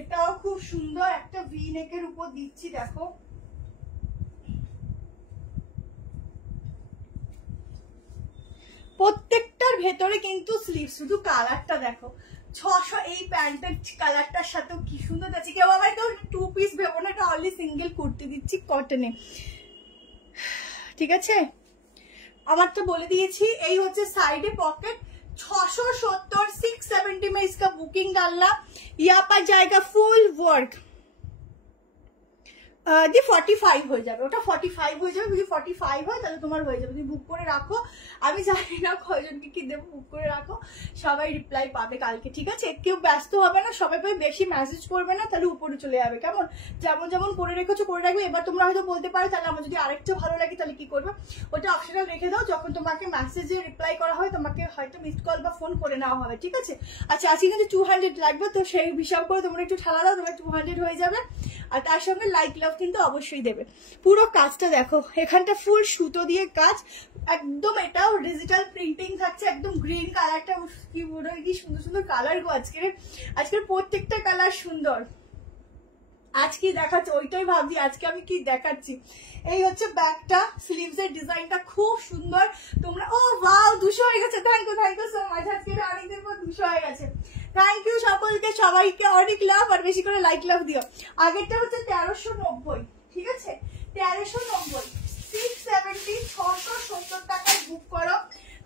এটাও খুব সুন্দর একটা ভি নেকের উপর দিচ্ছি, দেখো প্রত্যেকটার ভেতরে কিন্তু স্লিভ, শুধু কালারটা দেখো 600। এই প্যান্টের কালারটার সাথে কি সুন্দর আছে। কেউ আবার কেউ 2 পিস ভেবো না, এটা অনলি সিঙ্গেল কুর্তি দিচ্ছি কটনে, ঠিক আছে। আমার তো বলে দিয়েছি, এই হচ্ছে সাইডে পকেট। 670, 670 में इसका बुकिंग डालना। यहाँ पर जाएगा फुल वर्क, 45 হয়ে যাবে, ওটা 45 হয়ে যাবে। যদি 45 হয় তাহলে তোমার হয়ে যাবে, তুমি বুক করে রাখো। আমি জানি না কয়জনকে কি দেবো, বুক করে রাখো, সবাই রিপ্লাই পাবে কালকে, ঠিক আছে। কেউ ব্যস্ত হবে না, সবাই বেশি মেসেজ করবে না, তাহলে উপরে চলে যাবে, কেমন। যেমন যেমন করে রেখেছো করে রাখবে। এবার তোমরা হয়তো বলতে পারো তাহলে আমার যদি আরেকটা ভালো লাগে তাহলে কি করবে, ওটা অপশনাল রেখে দাও। যখন তোমাকে মেসেজে রিপ্লাই করা হয় তোমাকে হয়তো মিসড কল বা ফোন করে নেওয়া হবে, ঠিক আছে। আচ্ছা আজকে কিন্তু 200 লাগবে, তো সেই হিসাব করে তোমরা একটু ঠালা দাও, তোমার 200 হয়ে যাবে। আর তার সঙ্গে লাইক লাভ কিন্তু অবশ্যই দেবে। পুরো কাজটা দেখো, এখানটা ফুল সুতো দিয়ে কাজ, একদম এটাও ডিজিটাল প্রিন্টিং থাকছে, একদম গ্রিন কালারটা কি বড়, কি সুন্দর সুন্দর কালার গো আজকের প্রত্যেকটা কালার সুন্দর। আজ কি দেখাচ্ছে ওইটাই ভাবছি, আজকে আমি কি দেখাচ্ছি। এই হচ্ছে ব্যাগটা, স্লিভস এর ডিজাইনটা খুব সুন্দর। তোমরা ও ওয়াও 200 হয়ে গেছে, থ্যাংক ইউ সো মাচ। আজকে অনেকদিন পর 200 হয়ে গেছে, থ্যাংক ইউ সকলকে, সবাইকে অনেক লাভ, আর বেশি করে লাইক লাভ দিও। আগেরটা হচ্ছে 1390, ঠিক আছে 1390, 670, 670 টাকায় বুক করো।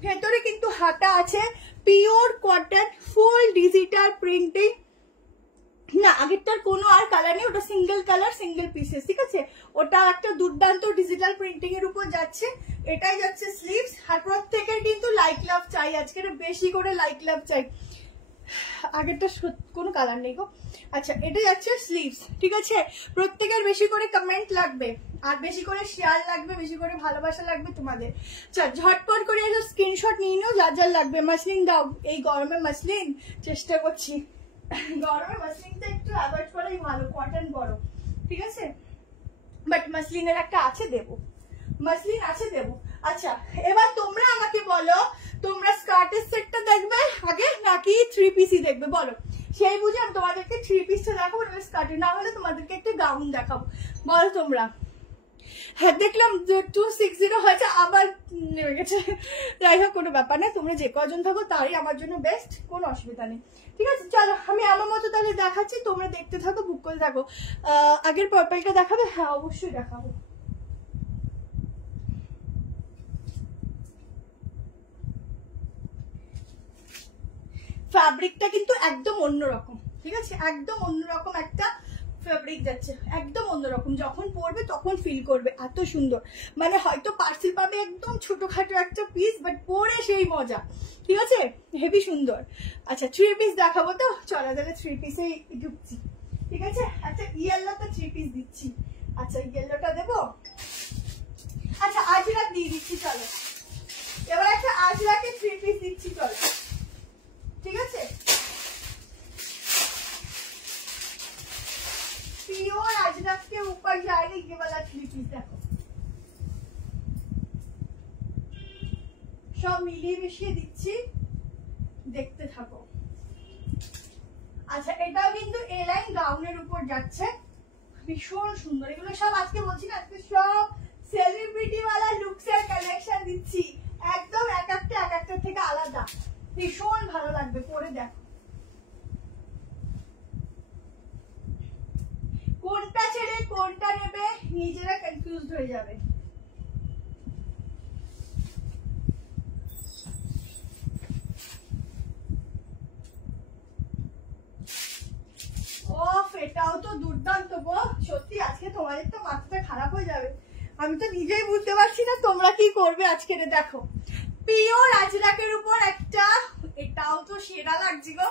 ভেতরে কিন্তু হাতা আছে, pure cotton, full digital printing. না আগেরটার কোনো আর কালার নেই, ওটা সিঙ্গেল কালার সিঙ্গেল পিসেস, ঠিক আছে। ওটা একটা দুর্দান্ত ডিজিটাল প্রিন্টিং এর উপর যাচ্ছে, এটাই যাচ্ছে স্লিভস। আর প্রত্যেকের কিন্তু লাইক লাভ চাই, আজকে বেশি করে লাইক লাভ চাই। আগেরটা কোনো কালার নেই গো। আচ্ছা এটা যাচ্ছে স্লিভস, ঠিক আছে। প্রত্যেকের বেশি করে কমেন্ট লাগবে, আর বেশি করে শেয়ার লাগবে, বেশি করে ভালোবাসা লাগবে তোমাদের। ঝটপট করে এসব স্ক্রিনশট নিয়ে নিও, যার যার লাগবে। মাসলিন দাও, এই গরমে মাসলিন চেষ্টা করছি, গরমে মাসলিনটা একটু অ্যাভয়েড করাই ভালো, কটন বড়, ঠিক আছে। বাট মাসলিনের একটা আছে দেবো, মাসলিন আছে দেবো। আচ্ছা এবার তোমরা আমাকে বলো, তোমরা স্কার্টের সেটটা দেখবে আগে নাকি 3 পিসই দেখবে, বলো। সেই বুঝে আমি তোমাদেরকে 3 পিসটা দেখাবো, স্কার্টে না হলে তোমাদেরকে একটা গাউন দেখাবো, বলো তোমরা। হ্যাঁ দেখলাম 260 হয়েছে, আবার নেমে গেছে। যাই হোক কোনো ব্যাপার না, তোমরা যে কজন থাকো তারই আমার জন্য বেস্ট, কোনো অসুবিধা নেই, ঠিক আছে। চলো আমি আমার মতো তাহলে দেখাচ্ছি, তোমরা দেখতে থাকো, বুক করে থাকো। আগের পার্পলটা দেখাবে? হ্যাঁ অবশ্যই দেখাবো। ফ্যাব্রিকটা কিন্তু একদম অন্যরকম, ঠিক আছে, একদম অন্যরকম একটা ফ্যাব্রিক যাচ্ছে, একদম অন্যরকম। যখন পরবে তখন ফিল করবে এত সুন্দর, মানে হয়তো পার্সেল পাবে একদম ছোটখাটো একটা পিস, বাট পরে সেই মজা, ঠিক আছে, হেভি সুন্দর। আচ্ছা 3 পিস দেখাবো তো, চলো তাহলে 3 পিসেই ঢুকছি, ঠিক আছে। আচ্ছা ইয়েলোটা 3 পিস দিচ্ছি, আচ্ছা ইয়েলোটা দেবো। আচ্ছা আজরাক দিয়ে দিচ্ছি, চলো এবার একটা আজরাকে 3 পিস দিচ্ছি, চলো, ঠিক আছে। प्योर अजरक के ऊपर जाएगा ये वाला 3 पीस, देखो सब मिलिए मिशिए दिच्छी, দেখতে থাকো। আচ্ছা এটাও কিন্তু এ লাইন গাউনের উপর যাচ্ছে, ভীষণ সুন্দর। এগুলো সব আজকে বলছি না, আজকে সব সেলিব্রিটি ওয়ালা লুকস এর কালেকশন দিচ্ছি, একদম এক একটা থেকে আলাদা, ভীষণ ভালো লাগবে, পরে দেখো। কোনটা ছেড়ে কোনটা নেবে নিজেরা কনফিউজড হয়ে যাবে। এটাও তো দুর্দান্ত গো, সত্যি আজকে তোমাদের তো মাথাটা খারাপ হয়ে যাবে, আমি তো নিজেই বুঝতে পারছি না তোমরা কি করবে আজকে। দেখো পিওর আজরাকের উপর একটা, এটাও তো সেরা লাগছে গো,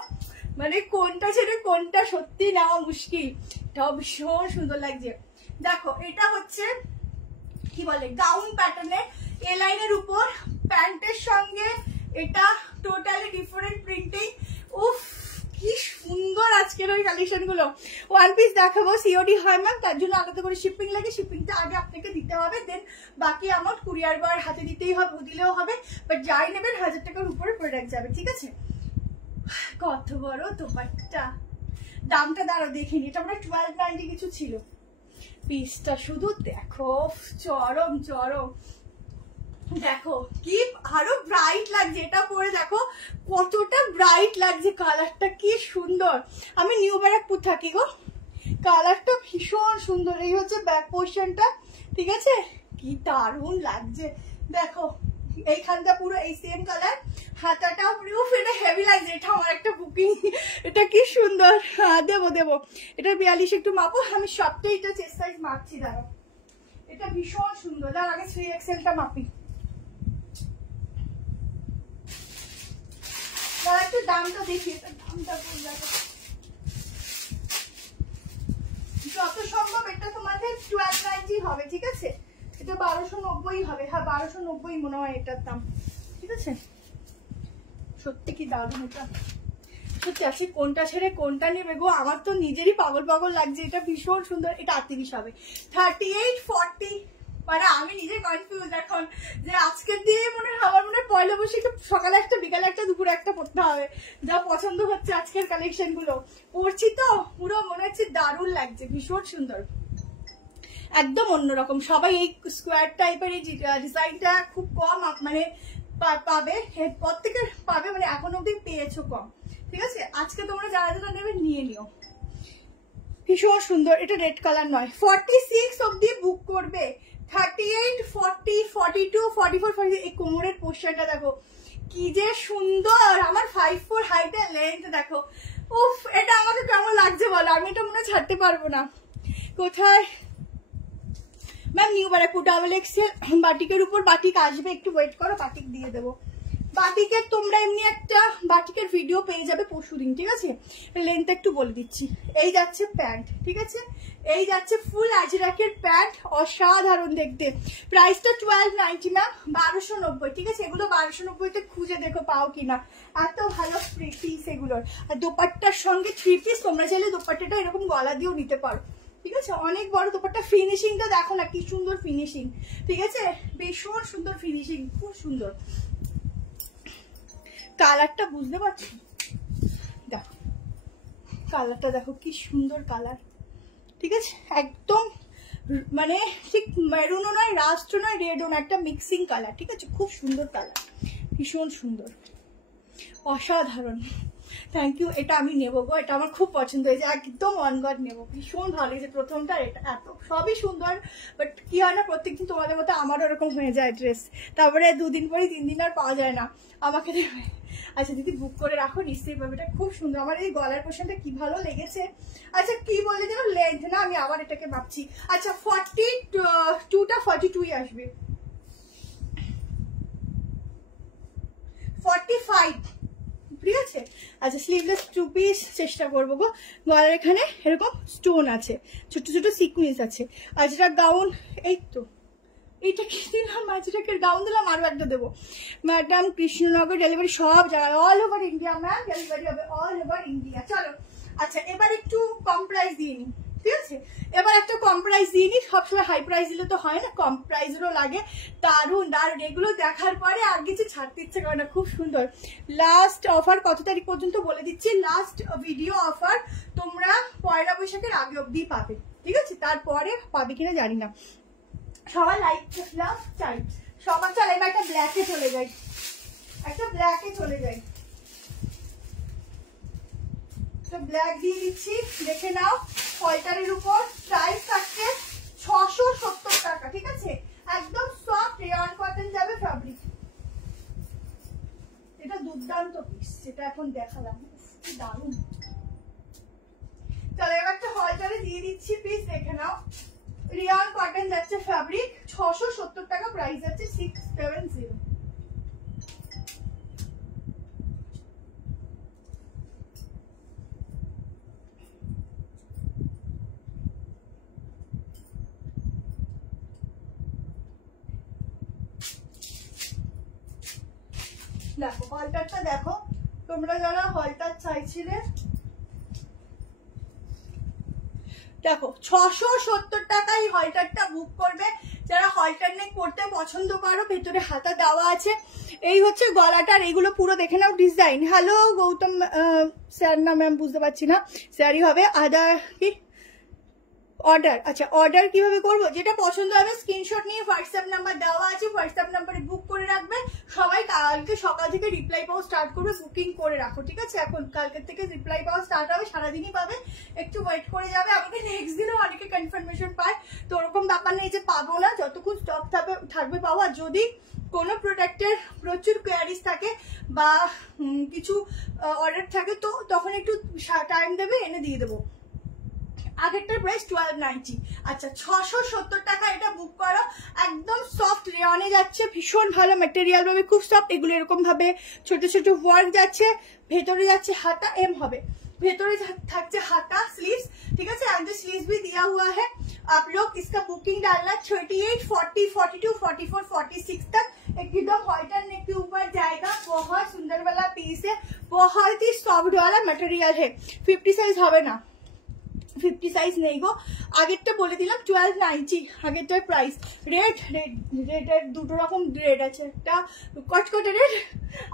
মানে কোনটা ছেড়ে কোনটা সত্যি নেওয়া মুশকিল, এটাও ভীষণ সুন্দর লাগছে। দেখো এটা হচ্ছে কি বলে গাউন প্যাটার্নের এ লাইনের উপর, প্যান্টের সঙ্গে এটা টোটালি ডিফারেন্ট প্রিন্টিং। উফ কি সুন্দর আজকের ওই কালেকশন গুলো। ওয়ান পিস দেখাবো, সিওডি হয় ম্যাম, তার জন্য আলাদা করে শিপিং লাগে, শিপিংটা আগে আপনাকে দিতে হবে, দেন বাকি অ্যামাউন্ট কুরিয়ার বয়ের হাতে দিতেই হবে, দিলেও হবে, বাট যাই নেবেন 1000 টাকার উপরে প্রোডাক্ট যাবে, ঠিক আছে। কত বড় দোপাট্টা, দামটা দাঁড়াও দেখিনি, এটা আমরা 1290 কিছু ছিল, পিসটা শুধু দেখো চরম চরম। দেখো কি আরো ব্রাইট লাগছে, এটা পরে দেখো কতটা ব্রাইট লাগছে, কালারটা কি সুন্দর। আমি নিউ ব্যারাকপুর থাকি গো, কালারটা ভীষণ সুন্দর। এই হচ্ছে ব্যাক পোর্শনটা, ঠিক আছে, কি দারুণ লাগছে। দেখো এইখানটা পুরো এই সেম কালার, হাতাটাও পুরো এটা হেভি লাগছে, এটা আমার একটা বুকিং, এটা কি সুন্দর। হ্যাঁ দেবো দেবো, এটা 42 একটু মাপো, আমি সবটাই এটা চেস্ট সাইজ মাপছি, দাঁড়াও। এটা ভীষণ সুন্দর, তার আগে 3XL-টা মাপি, একটু দামটা দেখি, দামটা যত সম্ভব এটা তোমাদের 1290 হবে, ঠিক আছে, এটা 1290 হবে, হ্যাঁ 1290 মনে হয় এটার দাম, ঠিক আছে। সত্যি কি দারুণ এটা, সত্যি আসি কোনটা ছেড়ে কোনটা নেবে গো, আমার তো নিজেরই পাগল পাগল লাগছে, এটা ভীষণ সুন্দর। এটা 38 হবে, 38, 40, মানে আমি নিজে কনফিউজ এখন যে আজকের দিয়ে আমার মনে হয় পয়লা বৈশাখ সকালে একটা বিকালে একটা দুপুরে একটা পড়তে হবে, যা পছন্দ হচ্ছে আজকের কালেকশন গুলো পড়ছি তো পুরো মনে হচ্ছে দারুণ লাগছে, ভীষণ সুন্দর, একদম অন্যরকম। সবাই এই স্কোয়ার টাইপের এই ডিজাইনটা খুব কম মানে পাবে, প্রত্যেকের পাবে, মানে এখন অব্দি পেয়েছো কম, ঠিক আছে। আজকে তোমরা যারা যারা নেবে নিয়ে নিও, ভীষণ সুন্দর। এটা রেড কালার নয়, 46 অব্দি বুক করবে, 38, 40, 42, 44, 45, এই কোমরের পোর্শনটা দেখো কি যে সুন্দর, আমার 5'4" হাইটের লেন্থ দেখো, উফ এটা আমাকে কেমন লাগছে বলো, আমি এটা মনে ছাড়তে পারবো না। কোথায় ম্যাম? নিউ ব্যারাকপুর, XXL বাটিকের উপর বাটিক আসবে, একটু ওয়েট করো, বাটিক দিয়ে দেবো। বাটিকের তোমরা এমনি একটা বাটিকের ভিডিও পেয়ে যাবে পরশুদিন, ঠিক আছে। লেন্থ একটু বলে দিচ্ছি, এই যাচ্ছে প্যান্ট, ঠিক আছে, এই যাচ্ছে ফুল আজরাকের প্যান্ট, অসাধারণ দেখতে। প্রাইসটা 1290 ম্যাম, 1290, ঠিক আছে। এগুলো 1290-তে খুঁজে দেখো পাও কিনা, এত ভালো পিস এগুলোর। আর দোপাট্টার সঙ্গে 3 পিস, তোমরা চাইলে দোপাট্টাটা এরকম গলা দিয়েও নিতে পারো, ঠিক আছে, অনেক বড় দোপাট্টা। ফিনিশিংটা দেখো না কি সুন্দর ফিনিশিং, ঠিক আছে, ভীষণ সুন্দর ফিনিশিং, খুব সুন্দর। কালারটা বুঝতে পারছি, দেখো কালারটা দেখো কি সুন্দর কালার, ঠিক আছে, একদম মানে ঠিক মেরুনও নয়, রাস্ট নয়, রেডও নয়, একটা মিক্সিং কালার, ঠিক আছে, খুব সুন্দর কালার, ভীষণ সুন্দর, অসাধারণ। থ্যাংক ইউ, এটা আমি নেবো গো, এটা আমার খুব পছন্দ হয়েছে, একদম অন গড নেবো, ভীষণ ভালো লেগেছে প্রথমটা। এটা এত সবই সুন্দর, বাট কি হয় না প্রত্যেকদিন তোমাদের মতো আমারও এরকম হয়ে যায় ড্রেস, তারপরে 2 দিন পরে 3 দিন আর পাওয়া যায় না, আমাকে দেবে। আচ্ছা দিদি বুক করে রাখো, নিশ্চয়ই পাবে, এটা খুব সুন্দর, আমার এই গলার পোর্শনটা কি ভালো লেগেছে। আচ্ছা কি বলে যেন লেন্থ না, আমি আবার এটাকে ভাবছি। আচ্ছা 42টা 42 আসবে, 45, ঠিক আছে। আচ্ছা স্লিভলেস 2 পিস চেষ্টা করবো গো, গলার এখানে এরকম স্টোন আছে, ছোট ছোট সিকুয়েন্স আছে। আজরা গাউন, এই তো এইটা কি দিলাম, আজরাকের গাউন দিলাম, আরো একটা দেবো। ম্যাডাম কৃষ্ণনগর ডেলিভারি সব জায়গায়, all over India ma'am, delivery হবে অল ওভার ইন্ডিয়া। চলো আচ্ছা এবার একটু কম প্রাইস দিয়ে নিই, ঠিক আছে। এবার একটা কম প্রাইস দিয়ে নি, সবসময় হাই প্রাইস দিলে তো হয় না, কম প্রাইসেরও লাগে। দারুন দারুন, এগুলো দেখার পরে আর কিছু ছাড়তে ইচ্ছে করে না, খুব সুন্দর। লাস্ট অফার কত তারিখ পর্যন্ত বলে দিচ্ছি, লাস্ট ভিডিও অফার তোমরা পয়লা বৈশাখের আগে অব্দি পাবে, ঠিক আছে, তারপরে পাবে কিনা জানি না। সবাই লাইক চাই সবার, চল এবার একটা ব্ল্যাকে চলে যাই, একটা ব্ল্যাকে চলে যাই। ব্ল্যাক দিয়ে দিচ্ছি, দেখে নাও। পয়টারের উপর প্রাইস থাকছে 670 টাকা, ঠিক আছে, একদম সফট রেয়ন কটন যাবে ফ্যাব্রিক। এটা দুর্দান্ত পিস, যেটা এখন দেখালাম, কি দারুণ। তাহলে এবার একটা হলটারে দিয়ে দিচ্ছি পিস, দেখে নাও। রেয়ন কটন যাচ্ছে ফ্যাব্রিক, 670 টাকা প্রাইস যাচ্ছে 670। দেখো হলটারটা দেখো, তোমরা যারা হলটার চাইছিলে, দেখো 670 টাকায় হলটারটা বুক করবে যারা হলটার নেক পড়তে পছন্দ করো। ভেতরে হাতা দেওয়া আছে, এই হচ্ছে গলাটার, এগুলো পুরো দেখে নাও ডিজাইন। হ্যালো গৌতম স্যার না ম্যাম বুঝতে পারছি না, স্যারই হবে। আদার কি অর্ডার, আচ্ছা অর্ডার কিভাবে করবো, যেটা পছন্দ হবে স্ক্রিনশট নিয়ে হোয়াটসঅ্যাপ নাম্বার দেওয়া আছে, হোয়াটসঅ্যাপ নাম্বারে বুক করে রাখবে। সবাই কালকে সকাল থেকে রিপ্লাই পাওয়া স্টার্ট করবে, বুকিং করে রাখো, ঠিক আছে। এখন কালকের থেকে রিপ্লাই পাওয়া স্টার্ট হবে, সারাদিনই পাবে, একটু ওয়েট করে যাবে। আমাকে নেক্সট দিনও অনেকে কনফার্মেশন পায়, তো ওরকম ব্যাপার নেই যে পাবো না, যতক্ষণ স্টক থাকবে পাওয়া। যদি কোনো প্রোডাক্টের প্রচুর কোয়ারিজ থাকে বা কিছু অর্ডার থাকে, তো তখন একটু টাইম দেবে, এনে দিয়ে দেবো। আগেরটার প্রাইস 1290, আচ্ছা 670 টাকা এটা বুক করো। একদম সফট রেয়নে যাচ্ছে, ভীষণ ভালো মেটেরিয়াল পাবে, খুব সফট। এগুলো এরকম ভাবে ছোট ছোট ওয়ার্ক যাচ্ছে, ভেতরে যাচ্ছে হাতা এম হবে, ভেতরে থাকছে हाथा स्लीव्स, ठीक है। एंड स्लीव्स भी दिया हुआ है। आप लोग इसका बुकिंग डालना 38, 40, 42, 44, 46 तक। एकदम हॉल्टर नेक के ऊपर जाएगा, बहुत सुंदर वाला पीस है, बहुत ही सॉफ्ट वाला मटेरियल है। 50 साइज হবে না, 50 সাইজ নেই গো। আগেরটা বলে দিলাম 1290, আগেরটার প্রাইস। রেডের দুটো রকম রেড আছে, একটা কটকটে রেড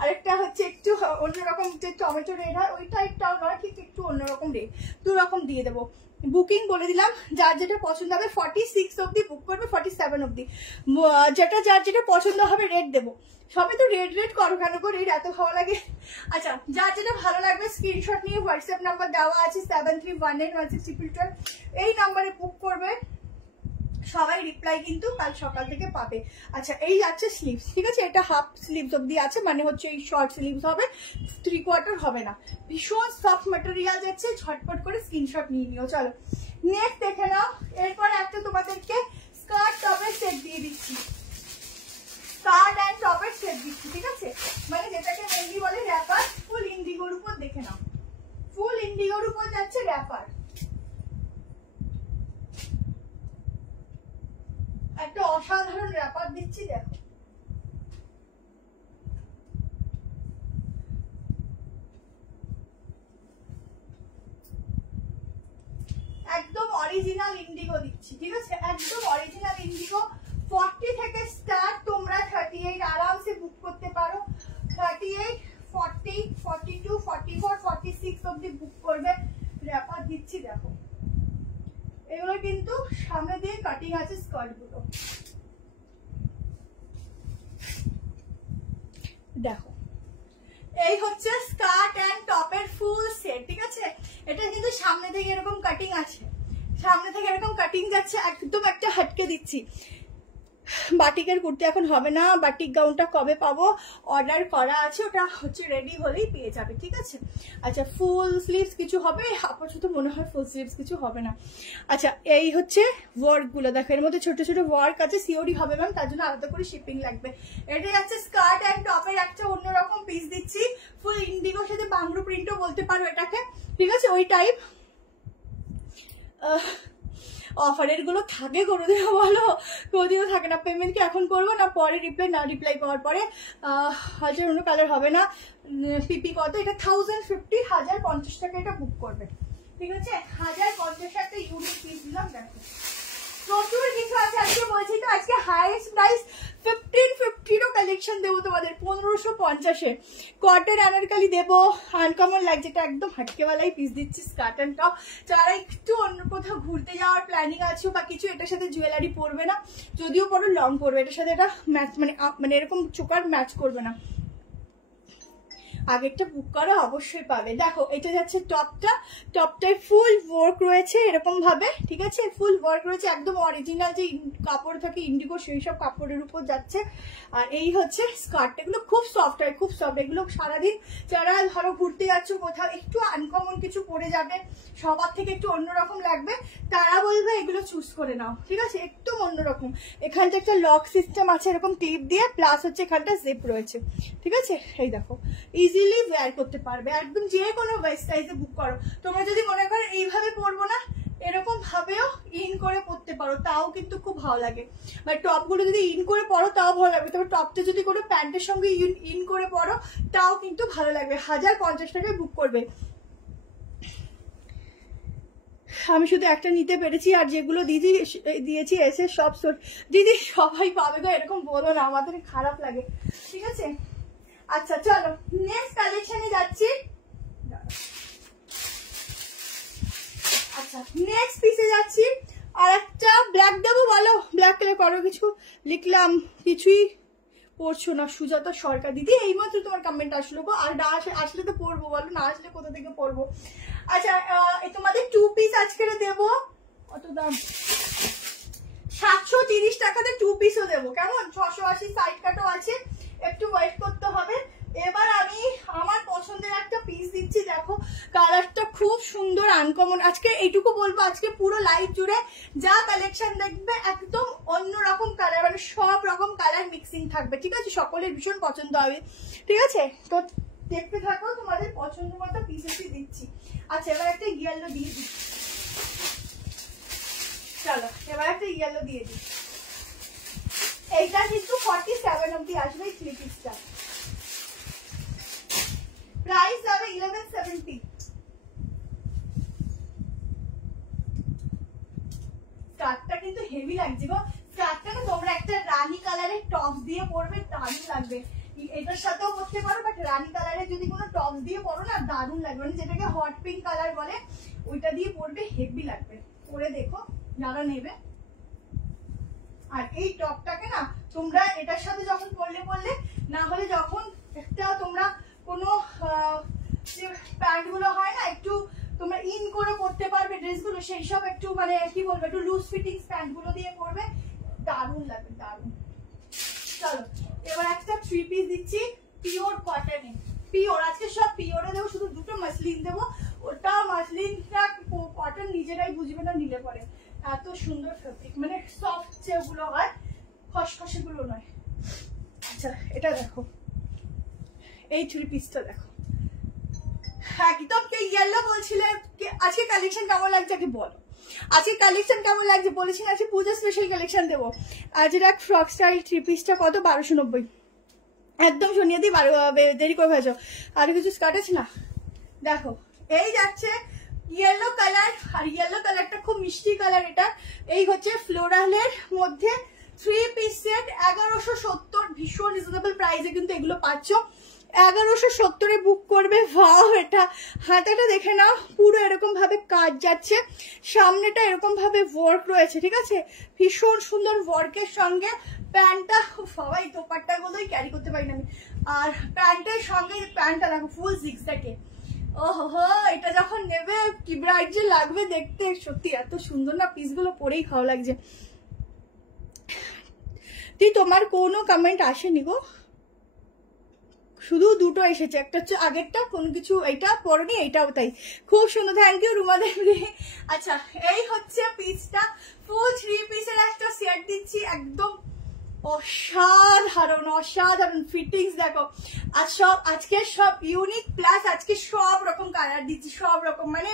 আর একটা হচ্ছে একটু অন্যরকম, যে টমেটো রেড হয় ওই টাইপটাও নয়, ঠিক একটু অন্যরকম রেড, দু রকম দিয়ে দেবো। বুকিং বলে দিলাম, যার যেটা পছন্দ হবে 46 অব্দি বুক করবে, 47 অব্দি, যেটা যার যেটা পছন্দ হবে রেড দেবো। সবাই তো রেড রেড করো কেন গো, রেড এত ভালো লাগে। আচ্ছা যার যেটা ভালো লাগবে স্ক্রিনশট নিয়ে হোয়াটসঅ্যাপ নাম্বার দেওয়া আছে 73181612, এই নাম্বারে বুক করবে। সবাই রিপ্লাই কিন্তু কাল সকাল থেকে পাবে। আচ্ছা এই যাচ্ছে স্লিভস, ঠিক আছে, এটা হাফ স্লিভস অব্দি আছে, মানে হচ্ছে এই শর্ট স্লিভস হবে, 3/4 হবে না। ভীষণ সফট ম্যাটেরিয়াল যাচ্ছে, ঝটপট করে স্ক্রিনশট নিয়ে নিও। চলো নেক্সট দেখে নাও। এরপর একটা তোমাদেরকে স্কার্ট টপের সেট দিয়ে দিচ্ছি, স্কার্ট এন্ড টপের সেট দিচ্ছি, ঠিক আছে, মানে যেটাকে মেনলি বলে র‍্যাপার। ফুল ইন্ডিগোর উপর দেখে নাও, ফুল ইন্ডিগোর উপর যাচ্ছে র‍্যাপার। একটা অসাধারণ র‍্যাপার দিচ্ছি, দেখো একদম অরিজিনাল ইন্ডিগো দিচ্ছি, ঠিক আছে, একদম অরিজিনাল ইন্ডিগো। 40 থেকে স্টার্ট, তোমরা 38 আরামসে বুক করতে পারো। 38, 40, 42, 44, 46 অব্দি বুক করবে। র‍্যাপার দিচ্ছি, দেখো এগুলো কিন্তু সামনে দিয়ে কাটিং আছে স্কার্ট গুলো, দেখো এই হচ্ছে স্কার্ট এন্ড টপের ফুল সেট, ঠিক আছে। এটা কিন্তু সামনে থেকে এরকম কাটিং আছে, সামনে থেকে এরকম কাটিং যাচ্ছে, একদম একটা হাটকে দিচ্ছি। বাটিকের কুর্তি এখন হবে না, বাটিক গাউনটা কবে পাবো, অর্ডার করা আছে, ওটা হচ্ছে রেডি হলেই পেয়ে যাবে, ঠিক আছে। আচ্ছা ফুল স্লিভস কিছু হবে, আপাতত মনে হয় ফুল স্লিভস কিছু হবে না। আচ্ছা এই হচ্ছে ওয়ার্ক গুলো, দেখো এর মধ্যে ছোট ছোট ওয়ার্ক আছে, সিওডি হবে ম্যাম, তার জন্য আলাদা করে শিপিং লাগবে। এটা যাচ্ছে স্কার্ট এন্ড টপের একটা অন্যরকম পিস দিচ্ছি, ফুল ইন্ডিগোর সাথে বাংলো প্রিন্টও বলতে পারো এটাকে, ঠিক আছে, ওই টাইপ। অফারের গুলো থাকে কোনোদিন বলো, কোনোদিনও থাকে না। পেমেন্ট কি এখন করবো না পরে রিপ্লাই, না রিপ্লাই পাওয়ার পরে। হাজার অন্য কালার হবে না। পিপি কত, এটা 1050, 1050 টাকা এটা বুক করবে, ঠিক আছে 1050 একটা ইউনিক পিস দিলাম। দেখো প্রচুর কিছু আছে আজকে, বলছি তো আজকে হাইয়েস্ট প্রাইস 1550 কালেকশন দেবো তোমাদের 1550-এ। কটন আনারকলি দেবো, আনকমন লাগছে, এটা একদম হাটকেওয়ালাই পিস দিচ্ছি স্কার্ট অ্যান্ড টপ। যারা একটু অন্য কোথাও ঘুরতে যাওয়ার প্ল্যানিং আছে বা কিছু, এটার সাথে জুয়েলারি পরবে না, যদিও পরো লং পরবে, এটার সাথে এটা ম্যাচ মানে এরকম চোকার ম্যাচ করবে না। আগেরটা বুক করা অবশ্যই পাবে। দেখো এটা যাচ্ছে টপটায় ফুল ওয়ার্ক রয়েছে এরকম ভাবে, ঠিক আছে, ফুল ওয়ার্ক রয়েছে, একদম অরিজিনাল যে কাপড় থাকে ইন্ডিগো সেই সব কাপড়ের উপর যাচ্ছে। আর এই হচ্ছে স্কার্টটা, এগুলো খুব সফট হয়, খুব সফট। এগুলো সারাদিন যারা ধরো ঘুরতে যাচ্ছ কোথাও, একটু আনকমন কিছু পরে যাবে, সবার থেকে একটু অন্যরকম লাগবে, তারা বলবে এগুলো চুজ করে নাও, ঠিক আছে, একটু অন্যরকম। এখানটা একটা লক সিস্টেম আছে এরকম ক্লিপ দিয়ে, প্লাস হচ্ছে এখানটা জিপ রয়েছে, ঠিক আছে। এই দেখো ইজিলি ওয়্যার করতে পারবে, একদম যে কোনো ওয়েস্ট সাইজে বুক করো। তোমরা যদি মনে করো এইভাবে পরবো না, এরকম ভাবেও ইন করে পরতে পারো, তাও কিন্তু খুব ভালো লাগে। বা টপগুলো যদি ইন করে পরো তাও ভালো লাগবে, তবে টপটা যদি কোনো প্যান্টের সঙ্গে ইন করে পরো তাও কিন্তু ভালো লাগবে। 1050 টাকায় বুক করবে। আমি শুধু একটা নিতে পেরেছি, আর যেগুলো দিদি দিয়েছি এসে সব দিদি সবাই পাবে গো, এরকম বলো না, আমাদের খারাপ লাগে, ঠিক আছে। আচ্ছা চলো নেক্সট কালেকশনে যাচ্ছি। আচ্ছা নেক্সট পিসে যাচ্ছি, আর একটা ব্ল্যাক দেবো, বলো ব্ল্যাক কালার করো, কিছু লিখলাম, কিছুই পড়ছো না। সুজাতা সরকার দিদি, এইমাত্র তোমার কমেন্ট আসলো গো, আর না আসলে তো পড়বো, বলো না আসলে কোথা থেকে পড়বো। আচ্ছা তোমাদের 2 পিস আজকে দেবো, কত দাম, 730 টাকাতে 2 পিসও দেবো, কেমন, 680 সাইড কাটও আছে, একটু ওয়েট করতে হবে। এবার আমি আমার পছন্দের একটা পিস দিচ্ছি, দেখো কালারটা খুব সুন্দর আনকমন। আজকে এইটুকু বলবো, আজকে পুরো লাইভ জুড়ে যা কালেকশন দেখবে একদম অন্যরকম কালার, মানে সব রকম কালার মিক্সিং থাকবে, ঠিক আছে, সকলের ভীষণ পছন্দ হবে, ঠিক আছে। তো দেখতে থাকো, তোমাদের পছন্দ মতো পিসেসই দিচ্ছি। আচ্ছা এবার একটা ইয়েলো দিয়ে দিই, চলো এবার একটা ইয়েলো দিয়ে দিই। এইটা কিন্তু 47 অব্দি আসবে এই 3 পিসটা, প্রাইস যাবে 1170। স্কার্টটা কিন্তু হেভি লাগছে গো, স্কার্টটা না তোমরা একটা রানী কালারের টপ দিয়ে পরবে, দারুণ লাগবে। এটার সাথেও পরতে পারো, বাট রানী কালারের যদি কোনো টপ দিয়ে পরো না, দারুণ লাগবে, মানে যেটাকে হট পিঙ্ক কালার বলে, ওইটা দিয়ে পরবে, হেভি লাগবে, পরে দেখো যারা নেবে। আর এই টপটাকে না তোমরা এটার সাথে যখন পরলে না হলে যখন একটা তোমরা কোনো প্যান্ট গুলো হয় না একটু তোমরা ইন করে পরতে পারবে ড্রেসগুলো, সেই সব একটু মানে কি বলবো, একটু লুজ ফিটিংস প্যান্ট গুলো দিয়ে পরবে, দারুণ লাগবে, দারুণ। চলো এবার একটা 3 পিস দিচ্ছি পিওর কটনে, পিওর, আজকে সব পিওরে দেবো, শুধু দুটো মাসলিন দেবো, ওটা মাসলিনটা কটন নিজেরাই বুঝবে না নিলে পরে, এত সুন্দর ফেব্রিক, মানে সফট যেগুলো হয় খসখসে গুলো নয়। আচ্ছা এটা দেখো, এই 3 পিসটা দেখো, একদম কে ইয়েলো বলছিলে, আজকে কালেকশন কেমন লাগছে আগে বলো, আজকে কালেকশন কেমন লাগছে, বলেছিলাম আজকে পুজো স্পেশাল কালেকশন দেবো। আজ এক ফ্রক স্টাইল 3 পিসটা কত, 1290, একদম শুনিয়ে দিই, দেরি করে ভেজো। আর কিছু স্কার্ট আছে না, দেখো এই যাচ্ছে ইয়েলো কালার, আর ইয়েলো কালারটা খুব মিষ্টি কালার, এটা এই হচ্ছে ফ্লোরালের মধ্যে 3 পিস সেট, 1170, ভীষণ রিজনেবল প্রাইসে কিন্তু এগুলো পাচ্ছ, 1170-এ বুক করবে। ভাও, এটা হাতাটা দেখে নাও, পুরো এরকম ভাবে কাজ যাচ্ছে, সামনেটা এরকম ভাবে ওয়ার্ক রয়েছে, ঠিক আছে, ভীষণ সুন্দর ওয়ার্কের সঙ্গে প্যান্টটা, সবাই দোপাট্টা গুলোই ক্যারি করতে পারি না আমি, আর প্যান্টের সঙ্গে প্যান্টটা দেখো ফুল জিগজ্যাগে, ওহো এটা যখন নেবে কি ব্রাইট যে লাগবে দেখতে, সত্যি এত সুন্দর না পিসগুলো, পরেই ভালো লাগছে। তুই তোমার কোনো কমেন্ট আসেনি গো, শুধু দুটো এসেছে, একটা হচ্ছে আগেরটা কোনো কিছু, এইটা পরনি, এইটাও তাই, খুব সুন্দর, থ্যাংক ইউ রুমা দেবী। আচ্ছা এই হচ্ছে পিসটা, ফুল 3 পিসের একটা সেট দিচ্ছি, একদম অসাধারণ অসাধারণ ফিটিংস দেখো, আর সব আজকে সব ইউনিক, প্লাস আজকে সব রকম কালার দিচ্ছি, সব রকম, মানে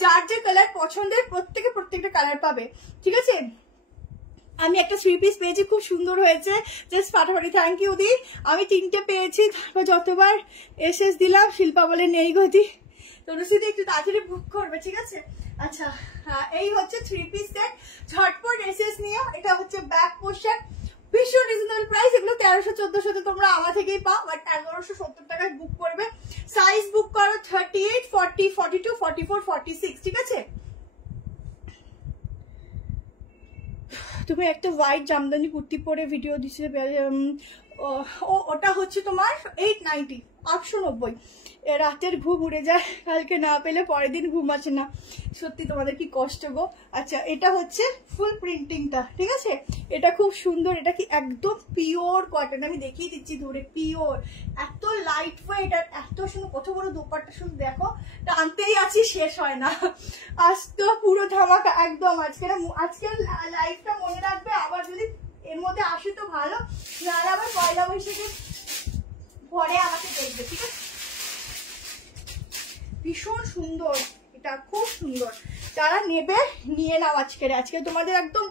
যার যে কালার পছন্দের প্রত্যেকটা কালার পাবে, ঠিক আছে। আমি একটা 3 পিস পেয়েছি, খুব সুন্দর হয়েছে, জাস্ট ফাটাফাটি, থ্যাংক ইউ দি। আমি 3টে পেয়েছি, তারপর যতবার এসএস দিলাম শিল্পা বলে নেই গতি, তনুশ্রীতে একটু তাড়াতাড়ি বুক করবে, ঠিক আছে? আচ্ছা, এই হচ্ছে 3 পিস সেট, ঝটপট এসএস নিও। এটা হচ্ছে ব্যাক পোর্শন, ভীষণ রিজনেবল প্রাইস। এগুলো 1300-1400 তোমরা আমার থেকেই পাও, বাট 1170 টাকায় বুক করবে। সাইজ বুক করো 38, 40, 42, 44, 46, ঠিক আছে? তুমি একটা হোয়াইট জামদানি কুর্তি পরে ভিডিও দিচ্ছে, ওটা হচ্ছে তোমার 890, 890। রাতের ঘুম উড়ে যায়, কালকে না পেলে পরের দিন ঘুম আসে না। সত্যি তোমাদের কি কষ্ট গো। আচ্ছা, এটা হচ্ছে ফুল প্রিন্টিংটা, ঠিক আছে? এটা খুব সুন্দর, এটা কি একদম পিওর কটন, আমি দেখিয়ে দিচ্ছি ধরে, পিওর, এত লাইট ওয়েট আর এত সুন্দর, কত বড় দোপাট্টা, শুধু দেখো, টানতেই আছি, শেষ হয় না। আজ তো পুরো ধামাকা একদম। আজকের লাইফটা মনে রাখবে, আবার যদি এর মধ্যে আসে তো ভালো, নাহলে আবার পয়লা বৈশাখে পরে আমাকে দেখবে, ঠিক আছে? ভীষণ সুন্দর, এটা খুব সুন্দর। যারা নেবে নিয়ে নাও। আজকে তোমাদের একদম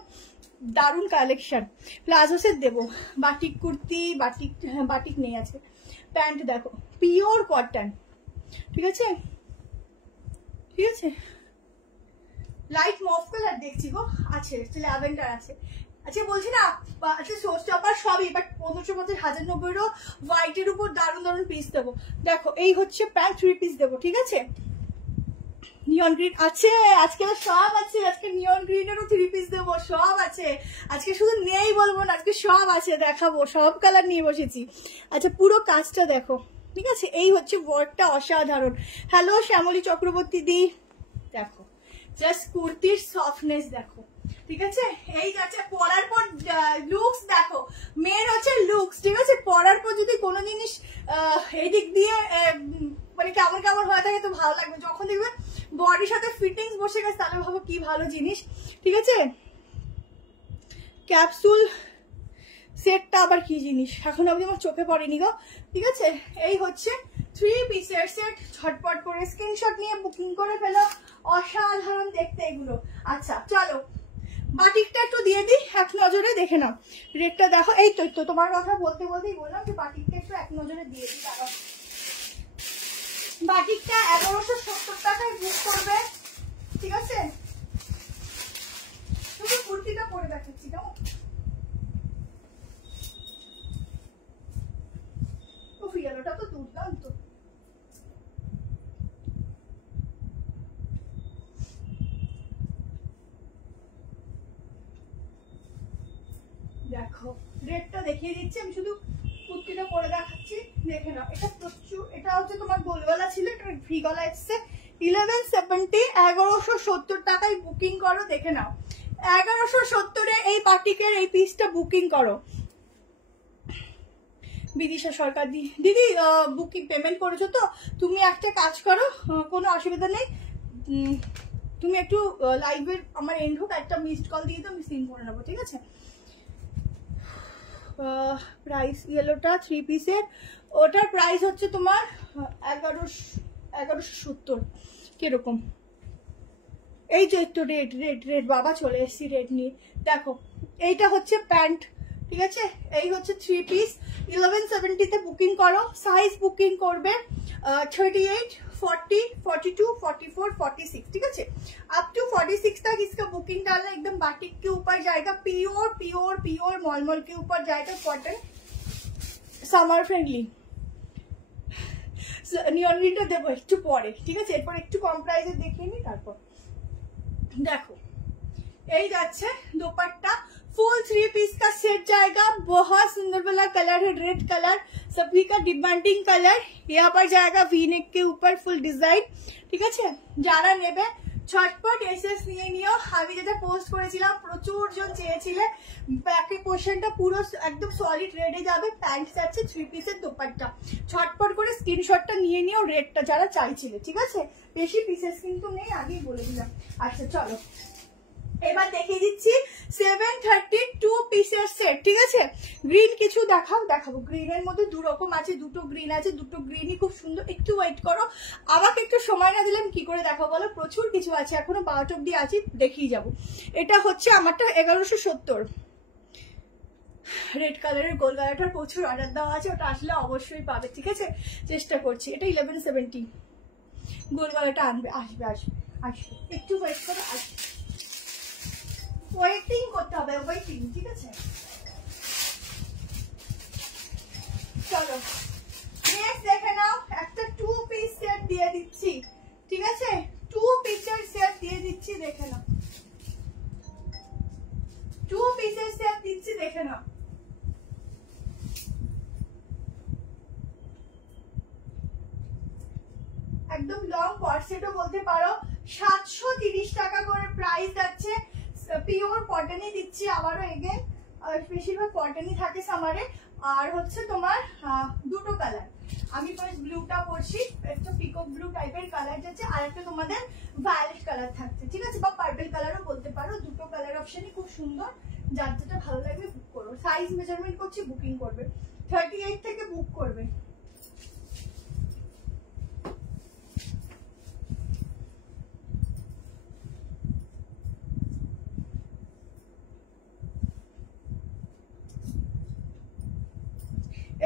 দারুণ কালেকশন। প্লাজো সেট দেবো, বাটিক কুর্তি, বাটিক নেই আজকে। প্যান্ট দেখো, পিওর কটন, ঠিক আছে? ঠিক আছে, লাইট মফ কালার দেখছি গো, আছে ল্যাভেন্ডার আছে। আচ্ছা বলছি না, আচ্ছা সোর্স টপার সবই, বাট 1550, 1090 হোয়াইটের উপর দারুণ দারুণ পিস দেবো। দেখো, এই হচ্ছে প্যান্ট 3 পিস দেবো, ঠিক আছে? নিয়ন গ্রিন আছে আজকে, সব আছে আজকে। নিয়ন গ্রিনেরও 3 পিস দেবো, সব আছে আজকে। শুধু নেই বলবো না, আজকে সব আছে, দেখাবো, সব কালার নিয়ে বসেছি। আচ্ছা, পুরো কাজটা দেখো, ঠিক আছে? এই হচ্ছে ওয়ার্কটা অসাধারণ। হ্যালো শ্যামলী চক্রবর্তী দি, দেখো জাস্ট কুর্তির সফটনেস দেখো, ঠিক আছে? এই যাচ্ছে পরার পর লুকস দেখো, মেন হচ্ছে লুকস, ঠিক আছে? পরার পর যদি কোনো জিনিস এদিক দিয়ে মানে কেমন কেমন হয়ে থাকে তো ভালো লাগবে, যখন দেখবে বডির সাথে ফিটিংস বসে গেছে তাহলে ভাবো কি ভালো জিনিস, ঠিক আছে? ক্যাপসুল সেটটা আবার কি জিনিস এখন অবধি আমার চোখে পড়েনি গো, ঠিক আছে? এই হচ্ছে 3 পিসের সেট, ঝটপট করে স্ক্রিনশট নিয়ে বুকিং করে ফেলো, অসাধারণ দেখতে এগুলো। আচ্ছা চলো, বাটিকটা একটু দিয়ে দিই, এক নজরে দেখে নাও। রেটটা দেখো, এই তো তোমার কথা বলতে বলতেই বললাম যে বাটিকটা একটু এক নজরে দিয়ে দিই। দাঁড়াও, বাটিকটা 1170 টাকায় বুক করবে, ঠিক আছে? শুধু কুর্তিটা পরে দেখাচ্ছি, কেমন? ফিয়ালোটা তো দুর্দান্ত। দেখো, রেটটা দেখিয়ে দিচ্ছি, আমি শুধু কুর্তিটা পরে দেখাচ্ছি, দেখে নাও। এটা প্রচুর, এটা হচ্ছে তোমার গোলগলা ছিল, এটা ভি গলা এসছে। 1170, 1170 টাকায় বুকিং করো, দেখে নাও। 1170-এ এই বাটিকের এই পিসটা বুকিং করো। বিদিশা সরকার দিদি বুকিং পেমেন্ট করেছো তো? তুমি একটা কাজ করো, কোনো অসুবিধা নেই, তুমি একটু লাইভের আমার এন্ড হোক, একটা মিসড কল দিয়ে তো আমি সিন করে নেবো, ঠিক আছে? প্রাইস ইয়েলোটা 3 পিসের, ওটার প্রাইস হচ্ছে তোমার 1170। কিরকম? এই যে একটু রেড বাবা, চলে এসছি রেড নিয়ে। দেখো, এইটা হচ্ছে প্যান্ট, ঠিক আছে? এই হচ্ছে 3 পিস, 1170-তে বুকিং করো। সাইজ বুকিং করবে 38, 40, 42, 44, 46, ठीक है? अप टू 46 तक इसका बुकिंग डालना, एकदम बाटिक के ऊपर जाएगा, प्योर प्योर प्योर मॉलमॉल के ऊपर जाएगा, कॉटन, সামার ফ্রেন্ডলি। নিয়ন গ্রিনটা দেবো একটু পরে, ঠিক আছে? এরপর একটু কম প্রাইসে দেখিয়ে নি, তারপর দেখো এই যাচ্ছে दोपट्टा, फुल 3 पीस का सेट जाएगा, बहुत सुंदर वाला कलर है, रेड कलर, सभी का डिमांडिंग कलर। यहाँ पर जाएगा वी नेक के ऊपर फुल डिजाइन, ठीक है? যারা নেবে ঝটপট এসএস নিয়ে নিও। আমি যেটা পোস্ট করেছিলাম প্রচুর জন চেয়েছিলে, ব্যাকের পোর্শনটা পুরো একদম সলিড রেডে যাবে, প্যান্ট যাচ্ছে 3 পিসের দোপাট্টা। ঝটপট করে স্ক্রিনশটটা নিয়ে নিও, রেডটা যারা চাইছিলে, ঠিক আছে? বেশি পিসেস কিন্তু নেই, আগেই বলে দিলাম। আচ্ছা চলো, এবার দেখিয়ে দিচ্ছি 732 পিসের সেট, ঠিক আছে? গ্রিন কিছু দেখাবো। গ্রিনের মধ্যে 2 রকম আছে, দুটো গ্রিন আছে, দুটো গ্রিনই খুব সুন্দর। একটু ওয়েট করো, আমাকে একটু সময় না দিলে আমি কি করে দেখাবো বলো? প্রচুর কিছু আছে, এখনো 12টা অব্দি আছি, দেখিয়ে যাবো। এটা হচ্ছে আমারটা 1170, রেড কালারের গোল গালাটার প্রচুর অর্ডার দেওয়া আছে, ওটা আসলে অবশ্যই পাবে, ঠিক আছে? চেষ্টা করছি। এটা 1170, গোল গলাটা আনবে, আসবে আসবে আসবে, একটু ওয়েট করে আসবে, ওয়েটিং করতে হবে, ওয়েটিং, ঠিক আছে? চলো নেক্সট দেখে নাও, একটা 2 পিস সেট দিয়ে দিচ্ছি, ঠিক আছে? 2 পিসের সেট দিয়ে দিচ্ছি, দেখে নাও, 2 পিসের সেট দিচ্ছি, দেখে নাও। একদম লং কর্সেটও বলতে পারো। 730 টাকা করে প্রাইস যাচ্ছে। পিওর কটনই দিচ্ছি আবারও এগেন, বেশিরভাগ কটনই থাকে সামারে। আর হচ্ছে তোমার দুটো কালার, আমি ফার্স্ট ব্লুটা পরছি, একটা পিকক ব্লু টাইপের কালার যাচ্ছে, আর একটা তোমাদের ভায়োলেট কালার থাকছে, ঠিক আছে? বা পার্পল কালারও বলতে পারো। দুটো কালার অপশনই খুব সুন্দর, যার যেটা ভালো লাগবে বুক করো। সাইজ মেজারমেন্ট করছি, বুকিং করবে, 38 থেকে বুক করবে।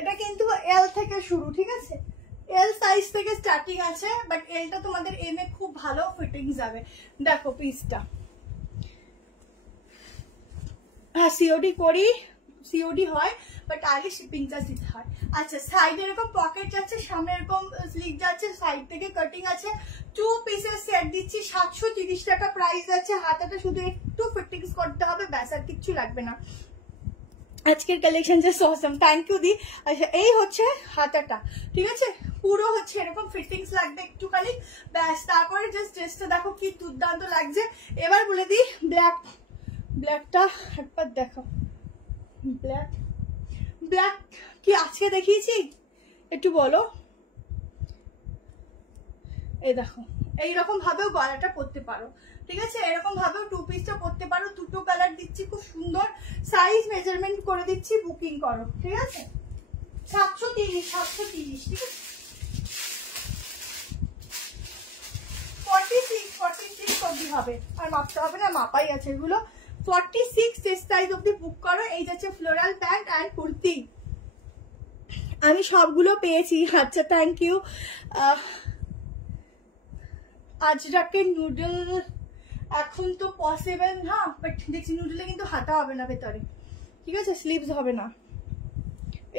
এটা কিন্তু এল থেকে শুরু, ঠিক আছে? এল সাইজ থেকে স্টার্টিং আছে, বাট এলটা তোমাদের এম এ খুব ভালো ফিটিং যাবে। দেখো পিসটা, হ্যাঁ সিওডি করি, সিওডি হয়, বাট আগে শিপিং চার্জ দিতে হয়। আচ্ছা, সাইডে এরকম পকেট যাচ্ছে, সামনে এরকম স্লিভ যাচ্ছে, সাইড থেকে কাটিং আছে। 2 পিসের সেট দিচ্ছি, 730 টাকা প্রাইস যাচ্ছে। হাতাটা শুধু একটু ফিটিংস করতে হবে, ব্যাস আর কিচ্ছু লাগবে না। আজকের collection just awesome, thank you দি। আচ্ছা, এই হচ্ছে হাতাটা, ঠিক আছে? পুরো হচ্ছে এরকম ফিটিংস লাগবে একটুখানি, ব্যাস। তারপরে জাস্ট ড্রেসটা দেখো কি দুর্দান্ত লাগছে। এবার বলে দিই ব্ল্যাকটা একবার দেখো, ব্ল্যাক কি আজকে দেখিয়েছি একটু বলো? এই দেখো, এইরকম ভাবেও গলাটা পরতে পারো, ঠিক আছে? এরকম ভাবেও 2 পিসটা পরতে পারো। দুটো কালার দিচ্ছি, খুব সুন্দর। সাইজ মেজারমেন্ট করে দিচ্ছি, বুকিং করো, ঠিক আছে? 730, ঠিক আছে? 46 অব্দি হবে, আর মাপতে হবে না, মাপাই আছে এগুলো। 46 সাইজ অব্দি বুক করো। এই যাচ্ছে ফ্লোরাল প্যান্ট অ্যান্ড কুর্তি, আমি সবগুলো পেয়েছি। আচ্ছা, থ্যাংক ইউ। আজরাকের নুডল এখন তো পসিবল না, বাট দেখছি নুডলে কিন্তু হাতা হবে না ভেতরে, ঠিক আছে? স্লিভস হবে না।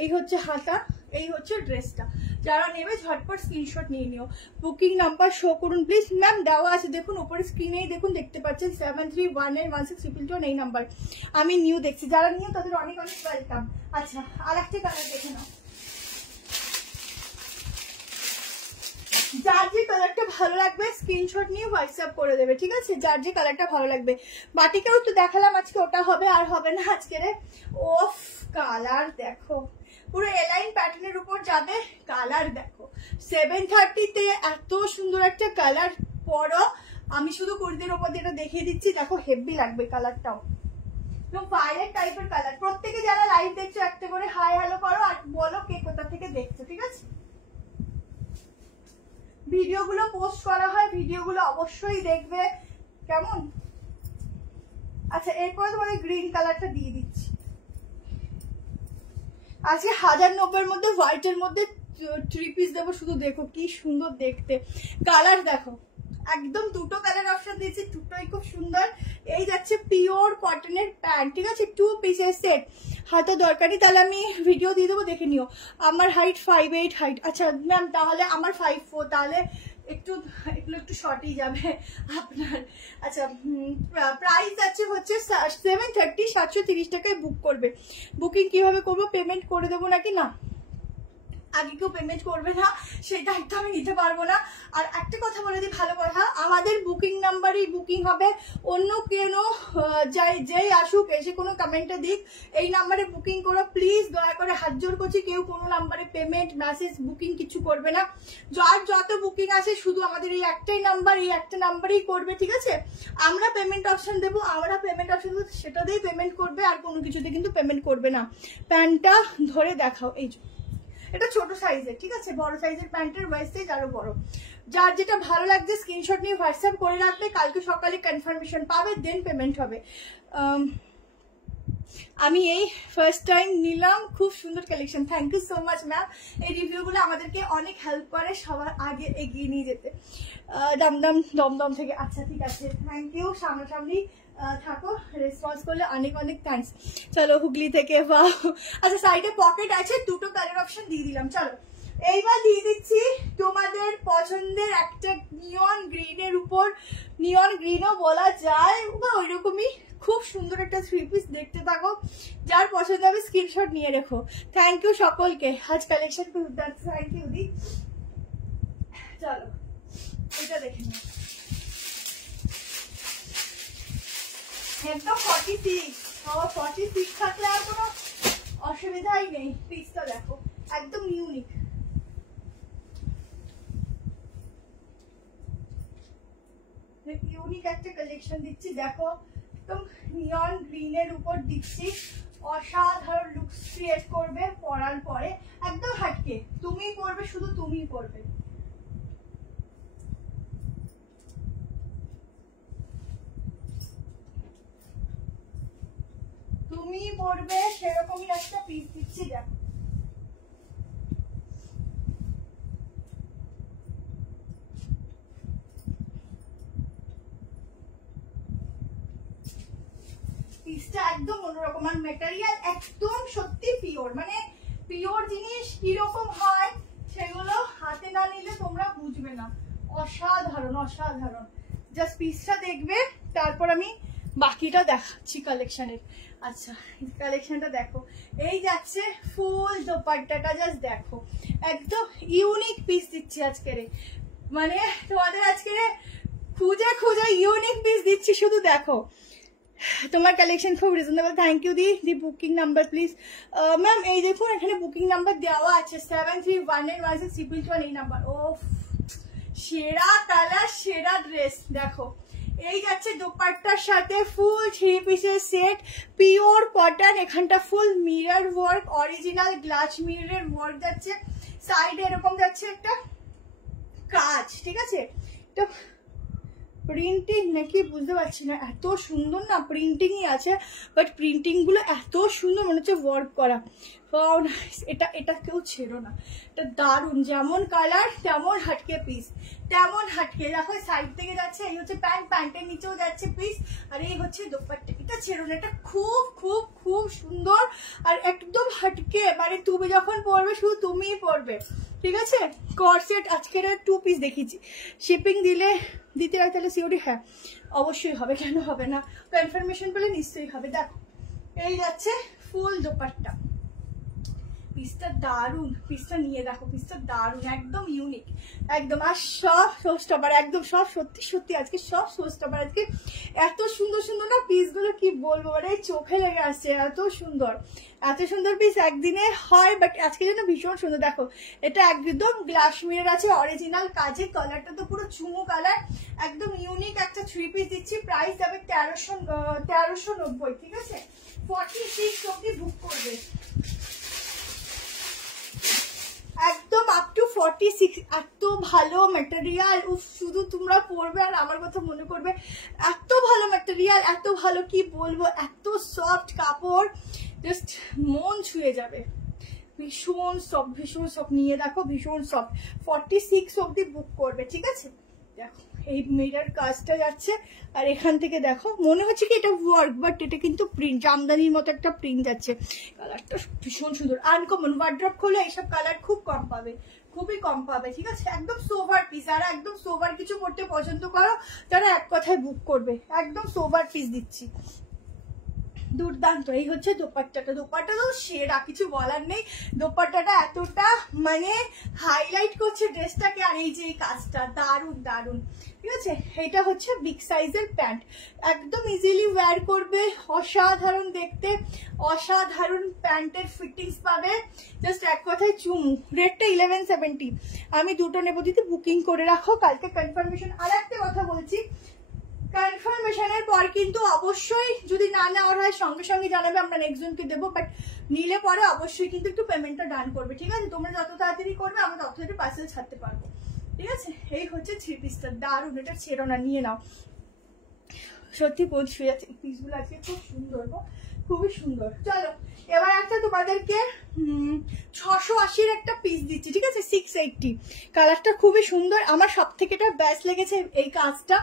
এই হচ্ছে হাতা, এই হচ্ছে ড্রেসটা। যারা নেবে ঝটপট স্ক্রিনশট নিয়ে নিও। বুকিং নাম্বার শো করুন প্লিজ। ম্যাম দেওয়া আছে, দেখুন উপরে স্ক্রিনেই দেখুন, দেখতে পাচ্ছেন 73181622 এই নাম্বার। আমি নিউ দেখছি, যারা নিউ তাদের অনেক অনেক ওয়েলকাম। আচ্ছা, আর একটা কালার দেখে নাও, যার যে কালারটা ভালো লাগবে স্ক্রিনশট নিয়ে হোয়াটসঅ্যাপ করে দেবে, ঠিক আছে? যার যে কালারটা ভালো লাগবে। বাটিকেও তো দেখালাম আজকে, ওটা হবে আর হবে না আজকে রে। ওফ, কালার দেখো, পুরো এলাইন প্যাটার্নের উপর যাবে। কালার দেখো, 730-তে এত সুন্দর একটা কালার পরো। আমি শুধু কুর্তির উপর দিয়ে এটা দেখিয়ে দিচ্ছি, দেখো হেভি লাগবে কালারটাও, ভায়োলেট টাইপের কালার। প্রত্যেকে যারা লাইভ দেখছো একটা করে হাই হ্যালো করো, আর বলো কে কোথা থেকে দেখছো, ঠিক আছে? ভিডিওগুলো পোস্ট করা হয়, ভিডিওগুলো অবশ্যই দেখবে, কেমন? আচ্ছা, এরপরে তোমাদের গ্রিন কালারটা দিয়ে দিচ্ছি। আজকে 1090-এর মধ্যে হোয়াইটের মধ্যে 3 পিস দেবো, শুধু দেখো কি সুন্দর দেখতে। কালার দেখো, একদম দুটো কালার অপশন দিয়েছি, দুটোই খুব সুন্দর। এই যাচ্ছে পিওর কটনের প্যান্ট, ঠিক আছে? 2 পিসের সেট। হয়তো দরকারি, তাহলে আমি ভিডিও দিয়ে দেবো, দেখে নিও। আমার হাইট 5'8" হাইট। আচ্ছা ম্যাম, তাহলে আমার 5'4", তাহলে একটু শর্টই যাবে আপনার। আচ্ছা, প্রাইস আছে হচ্ছে 730, 730 টাকায় বুক করবে। বুকিং কিভাবে করবো? পেমেন্ট করে দেবো নাকি? না, আগে কেউ পেমেন্ট করবে না, সেটা একটু আমি নিতে পারবো না। আর একটা কথা বলে দিই, ভালো কথা, আমাদের বুকিং নাম্বারই বুকিং হবে। অন্য কেন যেই আসুক এসে কোনো কমেন্টে দিক, এই নাম্বারে বুকিং করো প্লিজ, দয়া করে হাত জোর করছি। কেউ কোনো নাম্বারে পেমেন্ট মেসেজ বুকিং কিছু করবে না। যার যত বুকিং আছে শুধু আমাদের এই একটাই নাম্বার, এই একটা নাম্বারেই করবে, ঠিক আছে? আমরা পেমেন্ট অপশন দেবো, সেটা দিয়েই পেমেন্ট করবে, আর কোনো কিছুতে কিন্তু পেমেন্ট করবে না। প্যান্টটা ধরে দেখাও, এই যে এটা ছোট সাইজের, ঠিক আছে? বড় সাইজের প্যান্টের ওয়েস্টেজ আরো বড়। যার যেটা ভালো লাগছে স্ক্রিনশট নিয়ে হোয়াটসঅ্যাপ করে রাখবে, কালকে সকালে কনফার্মেশন পাবে, দেন পেমেন্ট হবে। আমি এই ফার্স্ট টাইম নিলাম, খুব সুন্দর collection. Thank you so much ma'am. এই রিভিউগুলো আমাদেরকে অনেক হেল্প করে সবার আগে এগিয়ে নিয়ে যেতে। দমদম থেকে। আচ্ছা ঠিক আছে, থ্যাংক ইউ। সামনাসামনি থাকো, রেসপন্স করলে অনেক অনেক থ্যাংকস। চলো হুগলি থেকে। বাহ, আচ্ছা সাইডে পকেট আছে, দুটো কালার অপশন দিয়ে দিলাম। চলো এইবার দিয়ে দিচ্ছি তোমাদের পছন্দের একটা নিয়ন গ্রিনের উপর, নিয়ন গ্রিনও বলা যায় বা ওইরকমই খুব সুন্দর একটা 3 পিস। দেখতে থাকো, যার পছন্দ হবে স্ক্রিনশট নিয়ে রেখো। থ্যাংক ইউ সকলকে, আজ কালেকশন খুব দুর্দান্ত। থ্যাংক ইউ দি। চলো এটা দেখে নিই, একদম 46। 46 থাকলে আর কোনো অসুবিধাই নেই। পিসটা দেখো, একদম ইউনিক। ইউনিক একটা কালেকশন দিচ্ছি, দেখো একদম নিয়ন গ্রিনের উপর দিচ্ছি, অসাধারণ লুকস ক্রিয়েট করবে পরার পরে। একদম হাটকে, তুমিই পরবে, শুধু তুমিই পরবে। তুমি পরবে সেরকমই একটা পিস দিচ্ছি, দেখো পিসটা একদম অন্যরকম। আর মেটেরিয়াল একদম সত্যি পিওর, মানে পিওর জিনিস কিরকম হয় সেগুলো হাতে না নিলে তোমরা বুঝবে না। অসাধারণ অসাধারণ। জাস্ট পিসটা দেখবে, তারপর আমি বাকিটা দেখাচ্ছি কালেকশনের। আচ্ছা কালেকশনটা দেখো, এই যাচ্ছে ফুল দোপাট্টাটা, জাস্ট দেখো একদম ইউনিক পিস দিচ্ছি আজকের। মানে তোমাদের আজকে খুঁজে খুঁজে ইউনিক পিস দিচ্ছি, শুধু দেখো। তোমার কালেকশন খুব রিজনেবল। থ্যাংক ইউ দি। দি বুকিং নাম্বার প্লিজ। ম্যাম এই দেখুন এখানে বুকিং নাম্বার দেওয়া আছে 731816 এই নাম্বার। ও সেরা কালার, সেরা ড্রেস। দেখো এই যাচ্ছে দোপাট্টার সাথে ফুল 3 পিসের সেট, পিওর কটন। এখানটা full mirror work, original glass মিররের ওয়ার্ক যাচ্ছে। সাইডে এরকম যাচ্ছে একটা কাজ, ঠিক আছে। তো প্রিন্টিং নাকি বুঝতে পারছি না, এত সুন্দর না প্রিন্টিংই আছে, বাট প্রিন্টিং গুলো এত সুন্দর, মনে হচ্ছে ওয়ার্ক করা। এটা কেউ ছেড়ো না, এটা দারুণ। যেমন কালার তেমন হাটকে পিস, তেমন হাটকে। দেখো সাইড থেকে যাচ্ছে, এই হচ্ছে প্যান্ট, প্যান্টের নিচেও যাচ্ছে পিস, আর এই হচ্ছে দোপাট্টা। এটা ছেড়ো না, এটা খুব খুব খুব সুন্দর আর একদম হাটকে। মানে তুমি যখন পরবে শুধু তুমিই পরবে, ঠিক আছে। কর্সেট আজকের 2 পিস দেখিয়েছি, শিপিং দিতে হয় তাহলে সিওডি? হ্যাঁ অবশ্যই হবে, কেন হবে না, কনফার্মেশন পেলে নিশ্চয়ই হবে। দেখো এই যাচ্ছে ফুল দোপাট্টা, পিসটা দারুন। পিসটা নিয়ে দেখো, পিসটা দারুন, একদম ইউনিক একদম। আর সব শোস্টপার, একদম সব সত্যি সত্যি আজকে সব শোস্টপার। আজকে এত সুন্দর সুন্দর না পিসগুলো, কি বলবো, মানে চোখে লেগে আসছে। এত সুন্দর, এত সুন্দর পিস একদিনে হয়, বাট আজকে যেন ভীষণ সুন্দর। দেখো এটা একদম গ্লাস মিরর আছে, অরিজিনাল কাজে। কালারটা তো পুরো চুমু কালার, একদম ইউনিক একটা 3 পিস দিচ্ছি। প্রাইস যাবে 1390, ঠিক আছে। 46 অব্দি বুক করবে, একদম আপ টু 46। এত ভালো ম্যাটেরিয়াল, উফ, শুধু তোমরা পরবে আর আমার কথা মনে করবে। এত ভালো ম্যাটেরিয়াল, এত ভালো, কি বলবো, এত সফট কাপড়, জাস্ট মন ছুঁয়ে যাবে। ভীষণ সফট, ভীষণ সফট। নিয়ে দেখো ভীষণ সফট। 46 অব্দি বুক করবে, ঠিক আছে। দেখো এই মিরর কাজটা যাচ্ছে, আর এখান থেকে দেখো মনে হচ্ছে কি এটা ওয়ার্ক, বাট এটা কিন্তু প্রিন্ট, জামদানির মতো একটা প্রিন্ট যাচ্ছে। কালারটা ভীষণ সুন্দর, আনকমন। ওয়ার্ড্রপ খোলে এইসব কালার খুব কম পাবে, খুবই কম পাবে, ঠিক আছে। একদম সোভার পিস, যারা একদম সোভার কিছু পড়তে পছন্দ করো তারা এক কথায় বুক করবে। একদম সোভার পিস দিচ্ছি, দুর্দান্ত। এই হচ্ছে দোপাট্টাটা, দোপাট্টা তো সেরা, কিছু বলার নেই। দোপাট্টাটা এতটা মানে হাইলাইট করছে ড্রেসটাকে, আর এই যে এই কাজটা দারুণ দারুণ, ঠিক আছে। এটা হচ্ছে বিগ সাইজের প্যান্ট, একদম ইজিলি ওয়্যার করবে, অসাধারণ দেখতে, অসাধারণ প্যান্টের ফিটিংস পাবে, জাস্ট এক কথায় চুমু। রেটটা 1170। আমি দুটো নেবো, দিতে বুকিং করে রাখো, কালকে কনফার্মেশন। আর একটা কথা বলছি, কনফার্মেশনের পর কিন্তু অবশ্যই যদি না নেওয়ার হয় সঙ্গে সঙ্গে জানাবে, আমরা নেক্সট জনকে দেবো, বাট নিলে পরে অবশ্যই কিন্তু একটু পেমেন্টটা ডান করবে, ঠিক আছে। তোমরা যত তাড়াতাড়ি করবে আমরা তত তাড়াতাড়ি পার্সেল ছাড়তে পারবো, ঠিক আছে। এই হচ্ছে 3 পিসটা, দারুণ, এটা ছেড়ো না, নিয়ে নাও। সত্যি পৌঁছে যাচ্ছে, পিসগুলো আজকে খুব সুন্দর গো। খুবই সুন্দর। চলো এবার একটা তোমাদেরকে 680-র একটা পিস দিচ্ছি, ঠিক আছে? 680 কালারটা খুবই সুন্দর, আমার সব থেকে এটা বেস্ট লেগেছে এই কাজটা,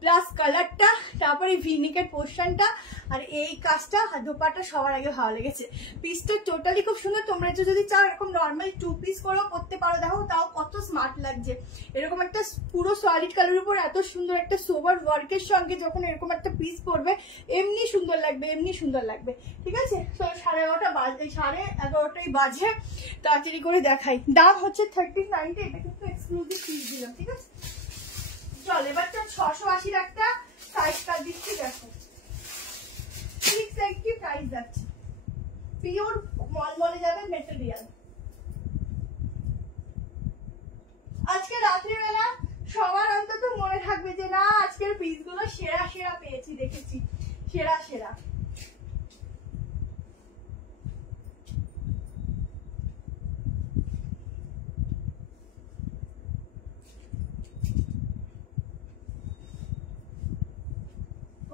প্লাস কালারটা, তারপরে ভিনিকের পোর্শনটা, আর এই কাজটা দোপাটা সবার আগে ভালো লেগেছে। পিসটা টোটালি খুব সুন্দর। তোমরা যদি চাও এরকম নর্মাল 2 পিস করেও করতে পারো, দেখো তাও কত স্মার্ট লাগছে। এরকম একটা পুরো সলিড কালারের উপর এত সুন্দর একটা সোবার ওয়ার্কের সঙ্গে যখন এরকম একটা পিস করবে এমনি সুন্দর লাগবে, এমনি সুন্দর লাগবে, ঠিক আছে? তো 11:30 বাজে, 11:30 বাজে, তাড়াতাড়ি করে দেখাই। দাম হচ্ছে 1390, এটা কিন্তু এক্সক্লুসিভ পিস দিলাম, ঠিক আছে? চল এবারটা 680-র একটা সাইজ কাট দিচ্ছি, দেখো 680 প্রাইস যাচ্ছে, পিওর মলমলে যাবে মেটেরিয়াল। আজকে রাত্রিবেলা সবার অন্তত মনে থাকবে যে না আজকের পিসগুলো সেরা সেরা পেয়েছি, দেখেছি সেরা সেরা।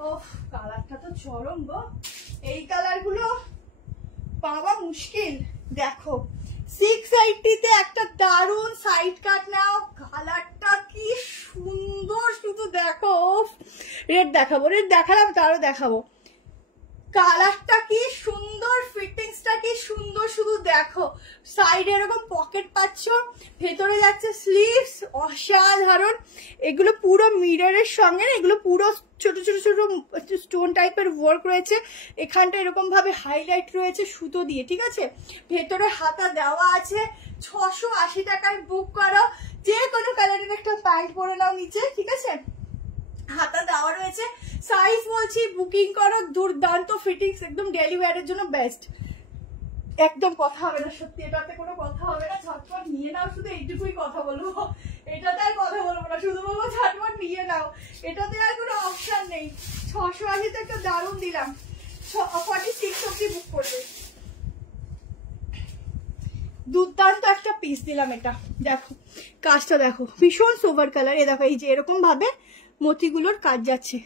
ওহ কালারটা তো চরম গো, এই কালার গুলো পাওয়া মুশকিল। দেখো 680-তে একটা দারুন সাইড কাট নাও, কালারটা কি সুন্দর, শুধু দেখো। রেড দেখাবো, রেড দেখালাম তারও দেখাবো, কালারটা কি সুন্দর, ফিটিংসটা কি সুন্দর, শুধু দেখো। সাইডে এরকম পকেট পাচ্ছ, ভেতরে যাচ্ছে স্লিভস, অসাধারণ। এগুলো পুরো মিররের সঙ্গে, এগুলো পুরো ছোট ছোট ছোট স্টোন টাইপের ওয়ার্ক রয়েছে, এখানটা এরকম ভাবে হাইলাইট রয়েছে সুতো দিয়ে, ঠিক আছে? ভেতরে হাতা দেওয়া আছে। 680 টাকায় বুক করো, যে কোনো কালারের একটা প্যান্ট পরে নাও নিচে, ঠিক আছে? হাতা দেওয়া রয়েছে। সাইজ বলছি বুকিং করো, দুর্দান্ত ফিটিংস, একদম ডেলি ওয়্যারের জন্য বেস্ট। একদম কথা হবে না, সত্যি এটাতে কোনো কথা হবে না, ঝটপট নিয়ে নাও। শুধু এইটুকুই কথা বলবো, এটাতে আর কথা বলবো না, শুধু বলবো ঝটপট নিয়ে নাও, এটাতে আর কোনো অপশন নেই। 680-তে একটা দারুণ দিলাম, 46 অব্দি বুক করবে। দুর্দান্ত একটা পিস দিলাম এটা, দেখো কাজটা দেখো, ভীষণ সোভার কালার। এ দেখো এই যে এরকম ভাবে মতিগুলোর কাজ যাচ্ছে,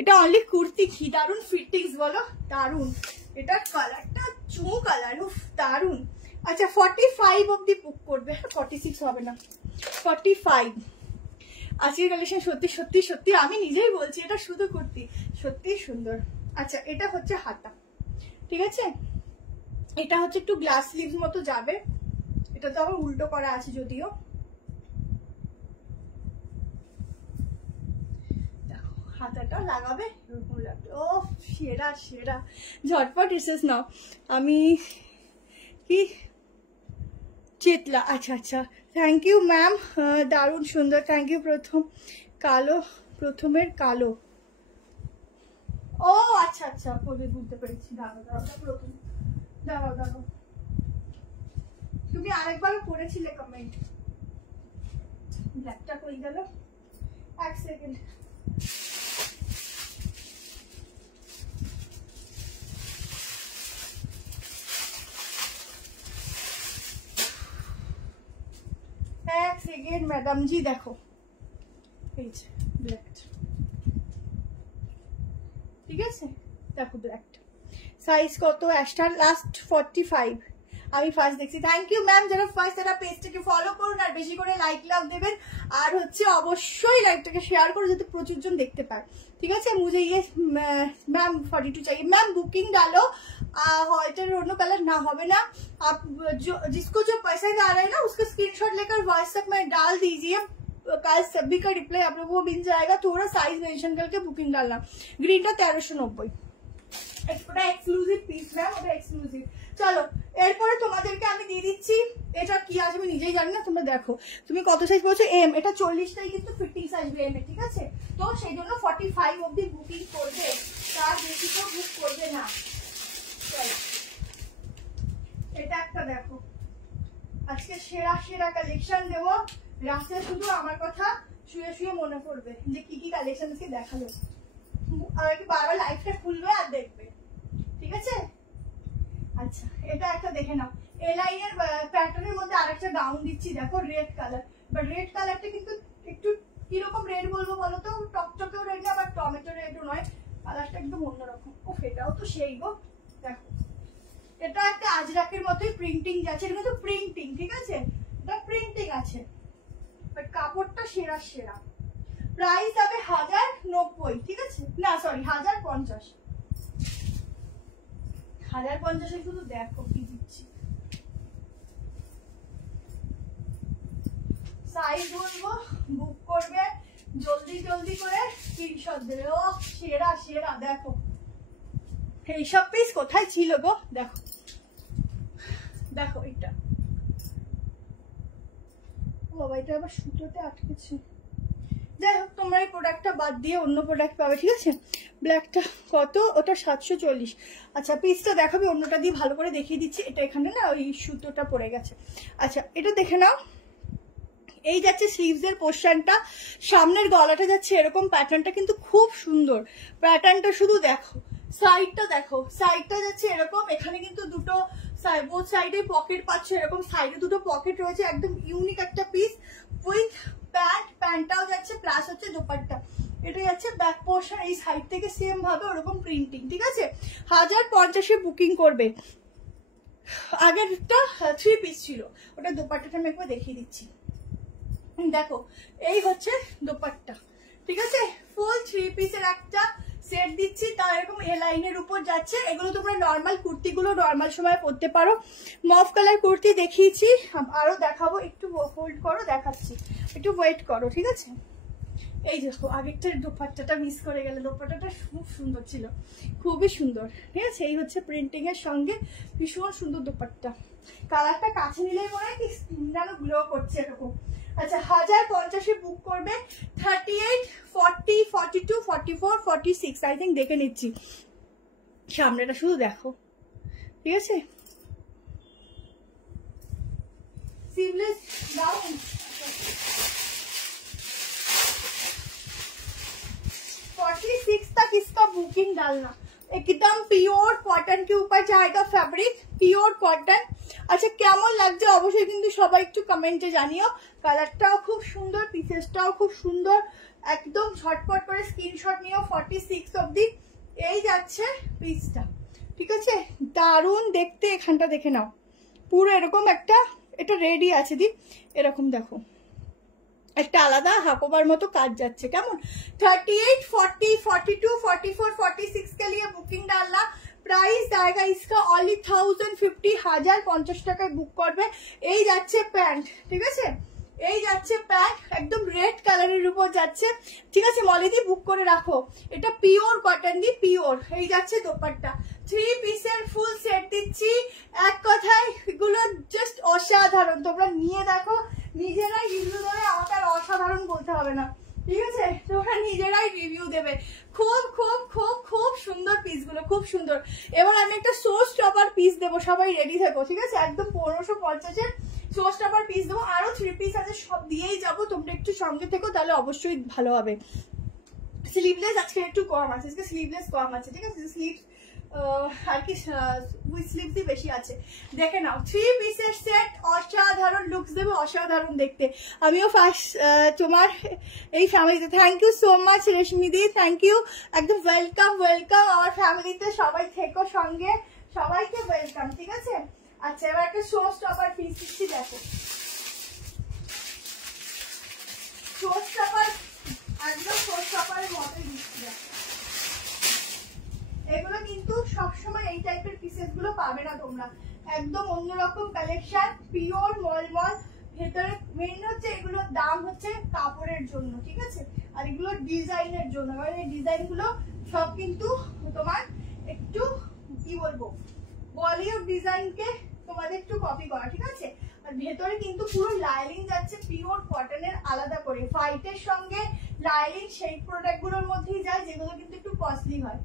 এটা অনলি কুর্তি। কি দারুন ফিটিংস বলো, দারুন। এটার কালারটা চু কালার, উফ দারুন। আচ্ছা 45 অব্দি বুক করবে, 46 হবে না, 45। আজকের কালেকশন সত্যি সত্যি সত্যি আমি নিজেই বলছি এটা শুধু কুর্তি, সত্যি সুন্দর। আচ্ছা এটা হচ্ছে হাতা, ঠিক আছে? এটা হচ্ছে একটু গ্লাস স্লিভস মতো যাবে, এটা তো আবার উল্টো করা আছে যদিও। হাতাটা লাগাবে এরকম লাগবে, ও সেরা সেরা। ঝটপট এসেস নাও। আমি কি চেতলা, আচ্ছা আচ্ছা, থ্যাংক ইউ ম্যাম, দারুণ সুন্দর, থ্যাংক ইউ। প্রথম কালো, প্রথমের কালো, ও আচ্ছা আচ্ছা বুঝতে পেরেছি। দাঁড়াও দাঁড়াও, প্রথম দাঁড়াও দাঁড়াও, তুমি আরেকবার পড়েছিলে কমেন্ট, ব্ল্যাকটা কই গেল, এক সেকেন্ড। এক সেকেন্ড ম্যাডাম জি, দেখো এই যে ব্ল্যাকটা, ঠিক আছে? দেখো ব্ল্যাকটা সাইজ কত, অ্যাস্টার লাস্ট 45, আমি ফার্স্ট দেখছি। থ্যাংক ইউ ম্যাম, যারা ফার্স্ট তারা পেজটাকে ফলো করুন আর বেশি করে লাইক লাভ দেবেন, আর হচ্ছে অবশ্যই লাইকটাকে শেয়ার করে যাতে প্রচুর জন দেখতে পায়, ঠিক আছে? मुझे ये मैम 42 चाहिए मैम, बुकिंग डालो। हॉल्टर रोनो कलर ना होवे ना, आप जो जिसको जो पसंद आ रहा है ना उसका स्क्रीनशॉट लेकर व्हाट्सएप में डाल दीजिए, कल सभी का रिप्लाई आप लोगों को मिल जाएगा। थोड़ा साइज मेंशन करके बुकिंग डालना। ग्रीनটা 1390, ওটা এক্সক্লুসিভ পিস ম্যাম, ওটা এক্সক্লুসিভ। চলো এরপরে তোমাদেরকে আমি দিয়ে দিচ্ছি, এটা কি আছে আমি নিজেই জানি না, তোমরা দেখো তুমি কত সাইজ বলছো, এম। এটা 40টাই কিন্তু ফিটিংস আসবে এম এ, ঠিক আছে? তো সেই জন্য 45 অবধি বুকিং করবে, তার বেশি তো বুক করবে না। চলো এটা একটা দেখো, আজকে সেরা সেরা কালেকশন দেবো, রাতে শুধু আমার কথা শুয়ে শুয়ে মনে পড়বে যে কি কি কালেকশন আজকে দেখালো, আর কি বারবার লাইভটা খুলবে আর দেখবে, ঠিক আছে? আচ্ছা এটা একটা দেখে নাও, এ লাইনের প্যাটার্নের মধ্যে আরেকটা গাউন দিচ্ছি, দেখো রেড কালার। বাট রেড কালারটা কিন্তু একটু কিরকম রেড বলবো বলো তো, টকটকেও রেড না, আবার টমেটো রেডও নয়, কালারটা একদম অন্যরকম। ও এটাও তো সেই গো, এটা একটা আজরাকের মতোই প্রিন্টিং যাচ্ছে, এটা কিন্তু প্রিন্টিং, ঠিক আছে, এটা প্রিন্টিং আছে, বাট কাপড়টা সেরা সেরা। প্রাইস হবে 1090, ঠিক আছে, না সরি 1050। 1050 শুধু দেখো কি দিচ্ছি। সাইজ বলবো, বুক করবে জলদি জলদি করে, স্ক্রিনশট দেবে। ও সেরা সেরা, দেখো এইসব পিস কোথায় ছিল গো, দেখো দেখো এটা, ও বাবা এটা আবার সুতোতে আটকেছে। যাই হোক, তোমরা এই প্রোডাক্টটা বাদ দিয়ে অন্য প্রোডাক্ট পাবে, ঠিক আছে। ব্ল্যাকটা কত, ওটা 740। আচ্ছা পিসটা দেখাবে, অন্যটা দিয়ে ভালো করে দেখিয়ে দিচ্ছি। এটা এখানে না ওই সুতোটা পড়ে গেছে। আচ্ছা এটা দেখে নাও, এই যাচ্ছে স্লিভস এর পোর্শনটা, সামনের গলাটা যাচ্ছে এরকম, প্যাটার্নটা কিন্তু খুব সুন্দর। প্যাটার্নটা শুধু দেখো, সাইডটা দেখো, সাইডটা যাচ্ছে এরকম, এখানে কিন্তু দুটো বোথ সাইডে পকেট পাচ্ছ, এরকম সাইডে দুটো পকেট রয়েছে, একদম ইউনিক একটা পিস উইথ প্যান্ট, প্যান্টটাও যাচ্ছে প্লাস হচ্ছে দোপাট্টা। এটা যাচ্ছে ব্যাক পোর্শন, এই সাইড থেকে সেম ভাবে ওরকম প্রিন্টিং, ঠিক আছে। 1050 বুকিং করবে। আগেরটা 3 পিস ছিল, ওটা দোপাট্টাটা আমি একবার দেখিয়ে দিচ্ছি। দেখো এই হচ্ছে দোপাট্টা, ঠিক আছে, ফুল 3 পিসের একটা সেট দিচ্ছি, তার এরকম এ লাইনের উপর যাচ্ছে। এগুলো তোমরা নর্মাল কুর্তিগুলো নর্মাল সময় পরতে পারো। মফ কালার কুর্তি দেখিয়েছি, আরো দেখাবো, একটু হোল্ড করো, দেখাচ্ছি, একটু ওয়েট করো, ঠিক আছে। এই দেখো আগেরটার দোপাট্টাটা মিস করে গেলে, দোপাট্টাটা খুব সুন্দর ছিল, খুবই সুন্দর, ঠিক আছে। এই হচ্ছে প্রিন্টিং এর সঙ্গে ভীষণ সুন্দর দোপাট্টা। কালারটা কাছে নিলেই মনে হয় কি স্কিন যেন গ্লো করছে এরকম। আচ্ছা 1050 বুক করবে। 38, 40, 42, 44, 46 আই থিঙ্ক দেখে নিচ্ছি, সামনেটা শুধু দেখো, ঠিক আছে। সিমলেস ডাউন 46 तक इसका बुकिंग डालना। एकदम प्योर कॉटन के ऊपर जाएगा फैब्रिक, प्योर कॉटन। আচ্ছা কেমন লাগছে অবশ্যই কিন্তু সবাই একটু কমেন্টে জানিও। কালারটাও খুব সুন্দর, পিসেসটাও খুব সুন্দর, একদম ঝটপট করে স্ক্রিনশট নিও। 46 অবধি এই যাচ্ছে পিসটা, ঠিক আছে, দারুণ দেখতে। এখানটা দেখে নাও, পুরো এরকম একটা, এটা রেডি আছে দি, এরকম দেখো একটা আলাদা হাকোবার মতো কাজ যাচ্ছে, কেমন। 38, 40, 42, 44, 46 के लिए बुकिंग डालना। प्राइस आएगा इसका ओनली 1050, 1050 টাকায় বুক করবে। এই যাচ্ছে প্যান্ট, ঠিক আছে, এই যাচ্ছে প্যান্ট, একদম রেড কালারের উপর যাচ্ছে, ঠিক আছে। মলিদি বুক করে রাখো, এটা পিওর কটন দি, পিওর। এই যাচ্ছে দোপাট্টা, 3 পিসের ফুল সেট দিচ্ছি। এক কথায় এগুলো জাস্ট অসাধারণ, তোমরা নিয়ে দেখো, নিজেরাই রিভিউ দেবে, আমাকে আর অসাধারণ বলতে হবে না, ঠিক আছে, তোমরা নিজেরাই রিভিউ দেবে। খুব খুব খুব খুব সুন্দর পিসগুলো, খুব সুন্দর। এবার আমি একটা সোর্স টপার পিস দেবো, সবাই রেডি থাকো, ঠিক আছে, একদম 1550-এর সোর্স টপার পিস দেবো। আরো 3 পিস আছে, সব দিয়েই যাবো, তোমরা একটু সঙ্গে থেকো, তাহলে অবশ্যই ভালো হবে। স্লিভলেস আজকে একটু কম আছে, আজকে স্লিভলেস কম আছে, ঠিক আছে, স্লিভ আর কি উইথ স্লিভসই বেশি আছে। দেখে নাও 3 পিসের সেট, অসাধারণ লুকস দেবে, অসাধারণ দেখতে। আমিও ফার্স্ট তোমার এই ফ্যামিলিতে, থ্যাংক ইউ সো মাচ রেশমিদি, থ্যাংক ইউ, একদম ওয়েলকাম ওয়েলকাম আমার ফ্যামিলিতে, সবাই থেকো সঙ্গে, সবাইকে ওয়েলকাম, ঠিক আছে। আচ্ছা এবার একটা সোর্স টপার পিস দিচ্ছি, দেখো সোর্স টপার, একদম সোর্স টপারের মতোই দিচ্ছি, দেখো। এগুলো কিন্তু সবসময় এই টাইপের পিসেস গুলো পাবে না তোমরা, একদম অন্যরকম কালেকশন, পিওর মলমল ভেতরে। মেইন হচ্ছে এগুলোর দাম হচ্ছে কাপড়ের জন্য, ঠিক আছে, আর এগুলো ডিজাইনের জন্য, কারণ এই ডিজাইন গুলো সব কিন্তু তোমার একটু কি বলবো, বলিউড ডিজাইনকে তোমাদের একটু কপি করা, ঠিক আছে। আর ভেতরে কিন্তু পুরো লাইলিং যাচ্ছে পিওর কটনের, আলাদা করে হোয়াইটের সঙ্গে লাইলিং সেই প্রোডাক্ট গুলোর মধ্যেই যায়, যেগুলো কিন্তু একটু কস্টলি হয়।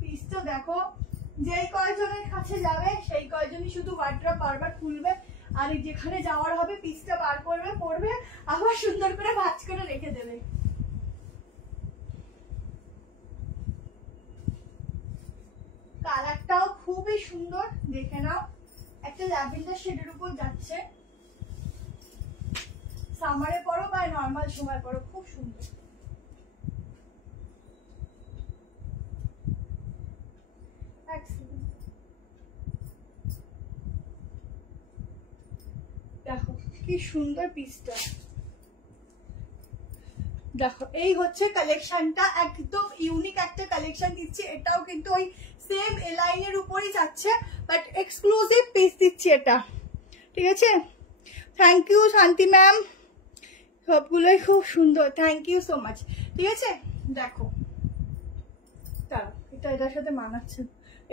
পিসটা দেখো, যেই কয়জনের কাছে যাবে সেই কয়জনই শুধু ওয়ার্ড্রপ বারবার খুলবে, আর যেখানে যাওয়ার হবে পিসটা বার করবে, পরবে, আবার সুন্দর করে ভাঁজ করে রেখে দেবে। কালারটাও খুবই সুন্দর, দেখে নাও, একটা ল্যাভেন্ডার শেডের উপর যাচ্ছে, সামারে পরো বা নর্মাল সময় পরো, খুব সুন্দর। দেখো কি সুন্দর পিসটা, দেখো এই হচ্ছে কালেকশনটা, একদম ইউনিক একটা কালেকশন দিচ্ছি। এটাও কিন্তু ওই সেম এ লাইনের উপরই যাচ্ছে, বাট এক্সক্লুসিভ পিস দিচ্ছি এটা, ঠিক আছে। থ্যাংক ইউ শান্তি ম্যাম, সবগুলোই খুব সুন্দর, থ্যাংক ইউ সো মাচ। ঠিক আছে, দেখো তারা এটা এটার সাথে মানাচ্ছে,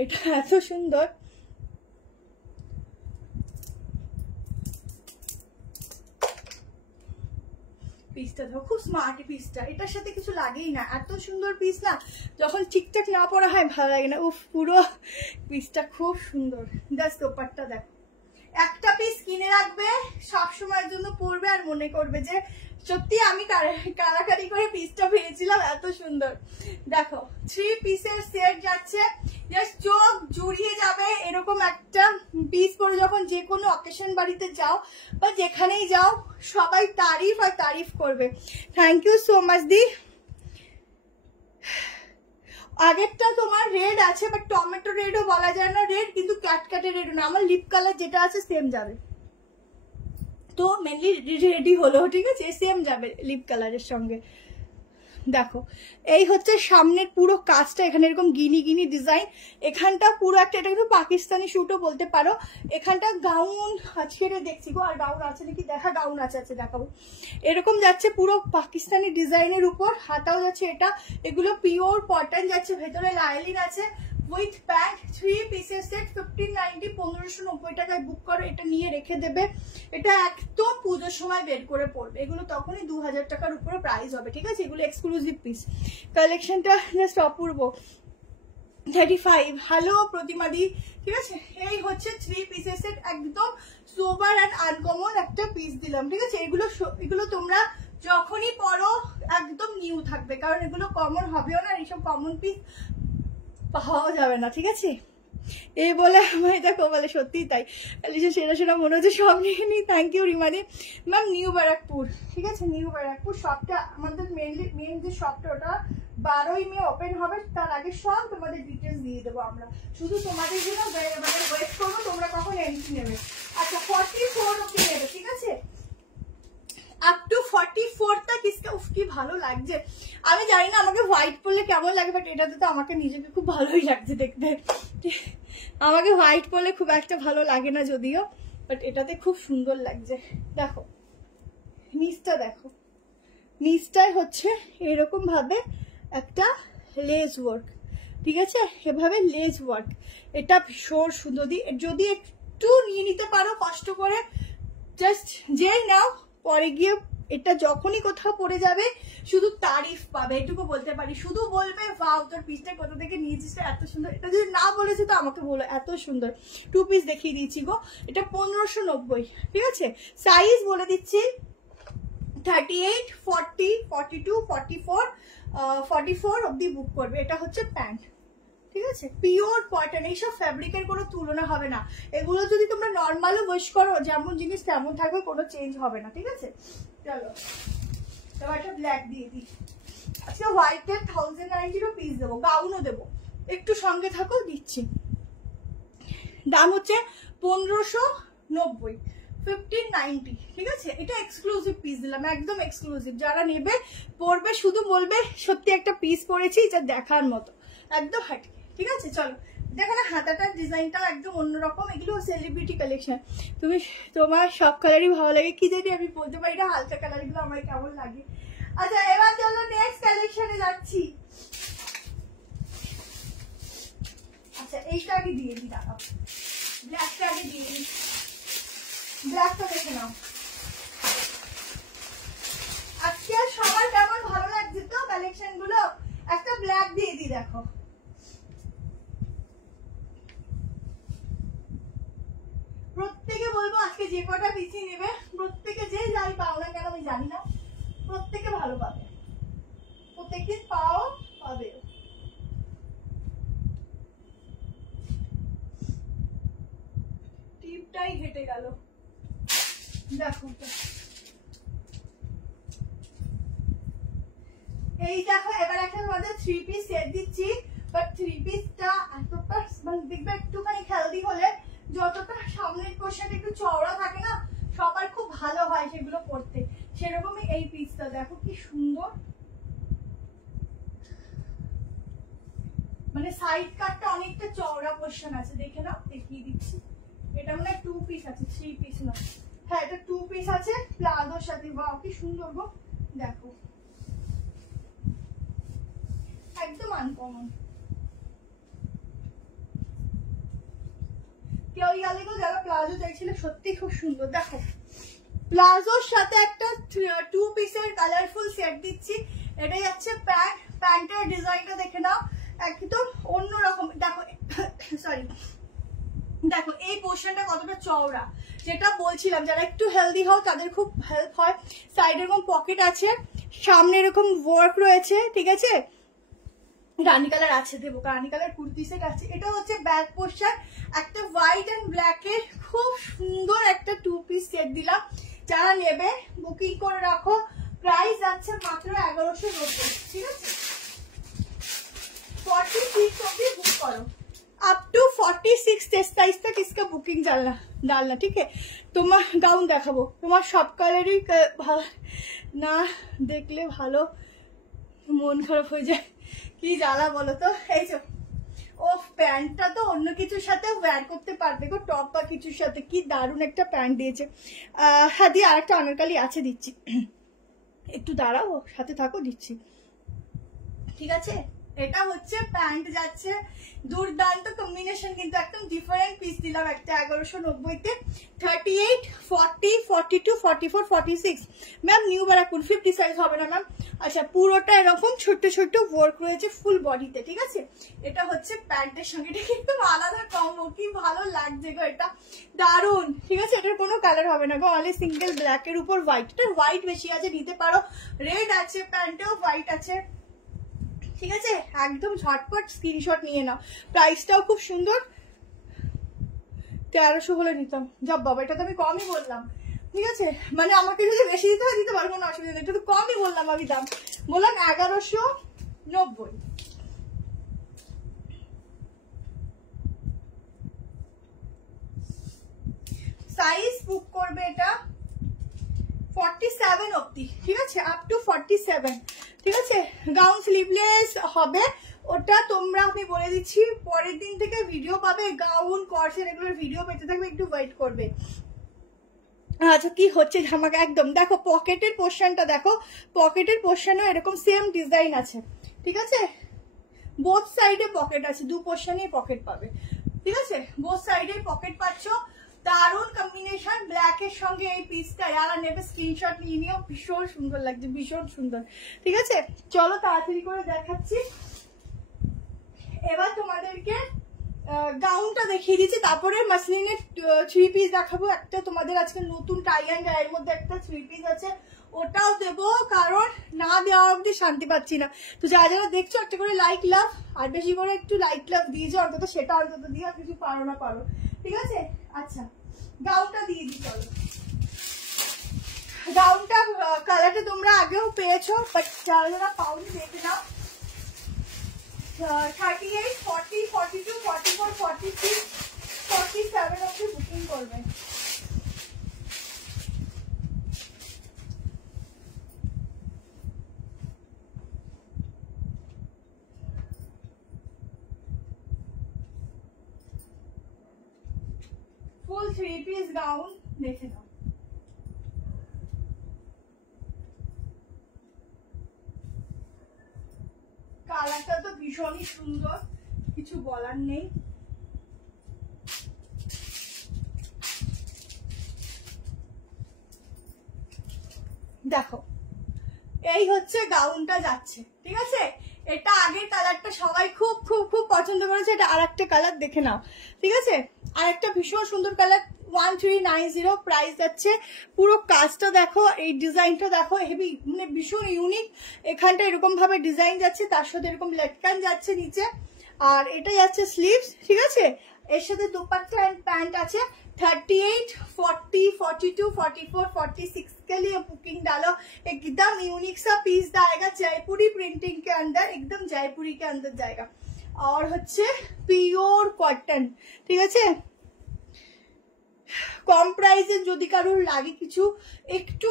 এটা এত সুন্দর। পিসটা দেখো খুব স্মার্ট পিসটা, এটার সাথে কিছু লাগেই না, এত সুন্দর পিস না, যখন ঠিকঠাক না পরা হয় ভালো লাগে না। উফ, পুরো পিসটা খুব সুন্দর। জাস্ট দোপাট্টা দেখো, একটা পিস কিনে রাখবে, সব সময়ের জন্য পরবে আর মনে করবে যে সত্যি আমি কারাকারি করে পিসটা পেয়েছিলাম, এত সুন্দর। দেখো 3 পিসের সেট যাচ্ছে, জাস্ট চোখ জুড়িয়ে যাবে এরকম একটা পিস পরে যখন যে কোনো অকেশন বাড়িতে যাও বা যেখানেই যাও, সবাই তারিফ আর তারিফ করবে। থ্যাংক ইউ সো মাচ দি। আগেরটা তোমার রেড আছে, বাট টমেটো রেডও বলা যায় না, রেড কিন্তু ক্যাটক্যাটে রেড না, আমার লিপ কালার যেটা আছে সেম যাবে, তো মেনলি রেডি হলো, ঠিক আছে, সেম যাবে লিপ কালারের সঙ্গে। দেখো এই হচ্ছে সামনের পুরো কাজটা, এখানে এরকম গিনি গিনি ডিজাইন, এখানটা পুরো একটা, এটা কিন্তু পাকিস্তানি শুটও বলতে পারো। এখানটা গাউন ছেড়ে দেখছি গো, আর গাউন আছে নাকি দেখা, গাউন আছে, দেখাবো। এরকম যাচ্ছে পুরো পাকিস্তানি ডিজাইনের উপর, হাতাও যাচ্ছে এটা, এগুলো পিওর কটন যাচ্ছে, ভেতরে লাইলিন আছে উইথ প্যান্ট। 3 পিসের সেট 1590, 1590 টাকায় বুক করো, এটা নিয়ে রেখে দেবে। এটা একদম পুজোর সময় বের করে পড়বে, এগুলো তখনই 2000 টাকার উপরে প্রাইস হবে, ঠিক আছে। এগুলো এক্সক্লুসিভ পিস, কালেকশনটা জাস্ট অপূর্ব। 35, হ্যালো প্রতিমাদি, ঠিক আছে। এই হচ্ছে 3 পিসের সেট, একদম সোবার অ্যান্ড আনকমন একটা পিস দিলাম, ঠিক আছে। এগুলো তোমরা যখনই পরো একদম নিউ থাকবে, কারণ এগুলো কমন হবেও না, এইসব কমন পিস পাওয়া যাবে না, ঠিক আছে। এই বলে আমার দেখো বলে সত্যিই তাই, সেটা মনে হচ্ছে সব নিয়ে নিই। Thank you Rimani ma'am. New Barrackpore, ঠিক আছে, নিউ ব্যারাকপুর শপটা আমাদের মেন যে শপটা, ওটা 12ই মে ওপেন হবে, তার আগে সব তোমাদের ডিটেলস দিয়ে দেবো আমরা, শুধু তোমাদের জন্য ওয়েট করবো তোমরা কখন এন্ট্রি নেবে। আচ্ছা 44 অব্দি নেবে, ঠিক আছে, আপ টু 44টা কিসটা। উফ কি ভালো লাগছে, আমি জানি না আমাকে হোয়াইট পরলে কেমন লাগে, বাট এটাতে তো আমাকে নিজেকে খুব ভালোই লাগছে দেখতে। আমাকে হোয়াইট পরলে খুব একটা ভালো লাগে না যদিও, বাট এটাতে খুব সুন্দর লাগছে। দেখো নিচটা দেখো, নিচটায় হচ্ছে এরকম ভাবে একটা লেস ওয়ার্ক, ঠিক আছে, এভাবে লেস ওয়ার্ক, এটা ভীষণ সুন্দর। যদি একটু নিয়ে নিতে পারো কষ্ট করে, জাস্ট যেই নাও, পরে গিয়ে এটা যখনই কোথাও পড়ে যাবে শুধু তারিফ পাবে, এটুকু বলতে পারি। শুধু বলবে ওয়াও তোর পিসটা কোথা থেকে নিয়েছিস, এত সুন্দর। এটা যদি না বলেছে তো আমাকে বলো, এত সুন্দর। 2 পিস দেখিয়ে দিচ্ছি গো, এটা 1590, ঠিক আছে। সাইজ বলে দিচ্ছি 38, 40, 42, 44, 44 অব্দি বুক করবে। এটা হচ্ছে প্যান্ট, ঠিক আছে, পিওর কটন, এইসব ফ্যাব্রিকের কোনো তুলনা হবে না। এগুলো যদি তোমরা নর্মালও ওয়াশ করো, যেমন জিনিস তেমন থাকবে, কোনো চেঞ্জ হবে না, ঠিক আছে। চলো এবার একটা ব্ল্যাক দিয়ে দিই। আজকে হোয়াইটের 1090 পিস দেবো, গাউনও দেবো, একটু সঙ্গে থাকো, দিচ্ছি। দাম হচ্ছে 1590, 1590, ঠিক আছে। এটা এক্সক্লুসিভ পিস দিলাম, একদম এক্সক্লুসিভ। যারা নেবে পরবে, শুধু বলবে সত্যি একটা পিস পরেছি, যা দেখার মতো, একদম হাট, ঠিক আছে। চলো দেখো না, হাতাটার ডিজাইনটাও একদম অন্যরকম, এগুলো সেলিব্রিটি কালেকশন। তোমার সব কালারই ভালো লাগে, কি জানি আমি বলতে পারি না, হালকা কালারগুলো আমার কেমন লাগে। আচ্ছা এবার চলো নেক্সট কালেকশনে যাচ্ছি। আচ্ছা এইটা আগে দিয়ে দিই, দাঁড়াও, ব্ল্যাকটা আগে দিয়ে দিই, ব্ল্যাকটা দেখে নাও। আজকে সবার কেমন ভালো লাগছে তো কালেকশন গুলো, একটা ব্ল্যাক দিয়ে দিই। দেখো প্রত্যেকে বলবো আজকে যে কটা পিসি নেবে, প্রত্যেকে যে যাই পাও না কেন আমি জানি না, প্রত্যেকে ভালো পাবে, প্রত্যেকদিন পাও পাবে। টিপটাই ঘেটে গেল, দেখো এই দেখো। এবার একটা তোমাদের 3 পিস সেট দিচ্ছি, বাট 3 পিসটা এতটা মানে দেখবে একটুখানি হেলদি হলে যতটা সামনের পোর্শনটা একটু চওড়া থাকে না সবার খুব ভালো হয় সেগুলো পরতে। সেরকমই এই পিসটা দেখো কি সুন্দর, মানে সাইড কাটটা অনেকটা চওড়া পোর্শন আছে, দেখে নাও দেখিয়ে দিচ্ছি। এটা মানে 2 পিস আছে, 3 পিস না। হ্যাঁ এটা 2 পিস আছে প্লাজোর সাথে। বাহ কি সুন্দর গো, দেখো একদম আনকমন। কেউ গেলে গো যারা প্লাজো চাইছিল সত্যি খুব সুন্দর। দেখো প্লাজোর সাথে একটা 2 পিসের কালারফুল সেট দিচ্ছি। এটা যাচ্ছে প্যান্ট, প্যান্টের ডিজাইনটা দেখে নাও একদম অন্যরকম। দেখো সরি, দেখো এই পোর্শনটা কতটা চওড়া, যেটা বলছিলাম যারা একটু হেলদি হও তাদের খুব হেল্প হয়। সাইডে এরকম পকেট আছে, সামনে এরকম ওয়ার্ক রয়েছে, ঠিক আছে। রানি কালার আছে, দেবো রানি কালার কুর্তি সেট আছে। এটা হচ্ছে ব্যাক পোর্শন, একটা হোয়াইট এন্ড ব্ল্যাক এর খুব সুন্দর একটা 2 পিস সেট দিলাম। যারা নেবে বুকিং করে রাখো, প্রাইস যাচ্ছে মাত্র 1190, ঠিক আছে। 46 অবধি বুক করো, अप टू 46 साइज तक इसका बुकिंग डालना ठीक है। তোমার গাউন দেখাবো, তোমার সব কালারই না দেখলে ভালো মন খারাপ হয়ে যায়, কি জ্বালা বলো তো। এই যে ও প্যান্টটা তো অন্য কিছুর সাথে ওয়্যার করতে পারবে গো, টপ বা কিছুর সাথে। কি দারুণ একটা প্যান্ট দিয়েছে। হ্যাঁ দিয়ে আরেকটা আনারকলি আছে, দিচ্ছি একটু দাঁড়াও, সাথে থাকো দিচ্ছি, ঠিক আছে। এটা হচ্ছে প্যান্ট যাচ্ছে, দুর্দান্ত কম্বিনেশন, কিন্তু একদম ডিফারেন্ট পিস দিলাম একটা 1190 তে। 38, 40, 42, 44, 46 ম্যাম নিউ বারাকুন 50 সাইজ হবে না ম্যাম। আচ্ছা পুরোটা এরকম ছোট ছোট ওয়ার্ক রয়েছে ফুল বডিতে, ঠিক আছে। এটা হচ্ছে প্যান্টের সঙ্গে, এটা কিন্তু আলাদা কম্বো, কি ভালো লাগছে গো, এটা দারুন, ঠিক আছে। এটার কোনো কালার হবে না গো, অনলি সিঙ্গেল ব্ল্যাক এর উপর হোয়াইট। এটা হোয়াইট বেশি আছে, নিতে পারো। রেড আছে, প্যান্টেও হোয়াইট আছে, ঠিক আছে। একদম ঝটপট স্ক্রিনশট নিয়ে নাও। প্রাইসটাও খুব সুন্দর, 1300 হলে নিতাম। যাব বাবা, এটা তো আমি কমই বললাম, ঠিক আছে। মানে আমাকে যদি বেশি দিতে হয় দিতে পারবো না, অসুবিধা নেই, এটা তো কমই বললাম আমি দাম, বললাম 1190। সাইজ বুক করবে এটা 47 অবধি, ঠিক আছে, আপ টু 47, ঠিক আছে। গাউন স্লিভলেস হবে ওটা, তোমরা আমি বলে দিচ্ছি পরের দিন থেকে ভিডিও পাবে, গাউন কর্সেট এগুলোর ভিডিও পেতে থাকবে, একটু ওয়েট করবে। আচ্ছা কি হচ্ছে ঝামাকা একদম। দেখো পকেটের পোর্শনটা দেখো, পকেটের পোর্শনেও এরকম সেম ডিজাইন আছে, ঠিক আছে। বোথ সাইডে পকেট আছে, 2 পোর্শনেই পকেট পাবে, ঠিক আছে। বোথ সাইডে পকেট পাচ্ছ, দারুণ কম্বিনেশন ব্ল্যাক এর সঙ্গে এই পিসটা। যারা নেবে স্ক্রিনশট নিয়ে নিও, ভীষণ সুন্দর লাগছে, ভীষণ সুন্দর, ঠিক আছে। চলো তাড়াতাড়ি করে দেখাচ্ছি। এবার তোমাদেরকে গাউনটা দেখিয়ে দিচ্ছি, তারপরে মাসলিনের 3 পিস দেখাবো। একটা তোমাদের আজকে নতুন টাই অ্যান্ড ডাইয়ের মধ্যে একটা 3 পিস আছে, ওটাও দেবো, কারণ না দেওয়া অবধি শান্তি পাচ্ছি না। তো যারা যারা দেখছো একটা করে লাইক লাভ, আর বেশি করে একটু লাইক লাভ দিয়েছো অন্তত, সেটা অন্তত দিয়ে আর কিছু পারো না পারো, ঠিক আছে। আচ্ছা গাউনটা দিয়ে দিই, চলো। গাউনটা কালারটা তোমরা আগেও পেয়েছো, বাট যারা যারা পাওনি দেখে নাও। 38, 40, 42, 44, 46, 47 অবধি বুকিং করবে। ফুল 3 পিস গাউন দেখে নাও। কালারটা তো ভীষণই সুন্দর, কিছু বলার নেই। দেখো এই হচ্ছে গাউনটা যাচ্ছে, ঠিক আছে। এটা আগের কালারটা সবাই খুব খুব খুব পছন্দ করেছে, এটা আর একটা কালার দেখে নাও, ঠিক আছে। আর একটা ভীষণ সুন্দর কালার 1390, প্রাইস যাচ্ছে। পুরো কাজটা দেখো, এই ডিজাইনটা দেখো, হেভি মানে ভীষণ ইউনিক। এখানটা এরকম ভাবে ডিজাইন যাচ্ছে, তার সাথে এরকম লটকান যাচ্ছে নিচে, আর এটা যাচ্ছে স্লিভস, ঠিক আছে। এর সাথে দুপাট্টা এন্ড প্যান্ট আছে। 38, 40, 42, 44, 46 के लिए बुकिंग डालो। एकदम यूनिक सा पीस आएगा, जयपुरी प्रिंटिंग के अंदर, एकदम जयपुरी के अंदर जाएगा। আর হচ্ছে পিওর কটন, ঠিক আছে। কম প্রাইসে যদি কারোর লাগে কিছু, একটু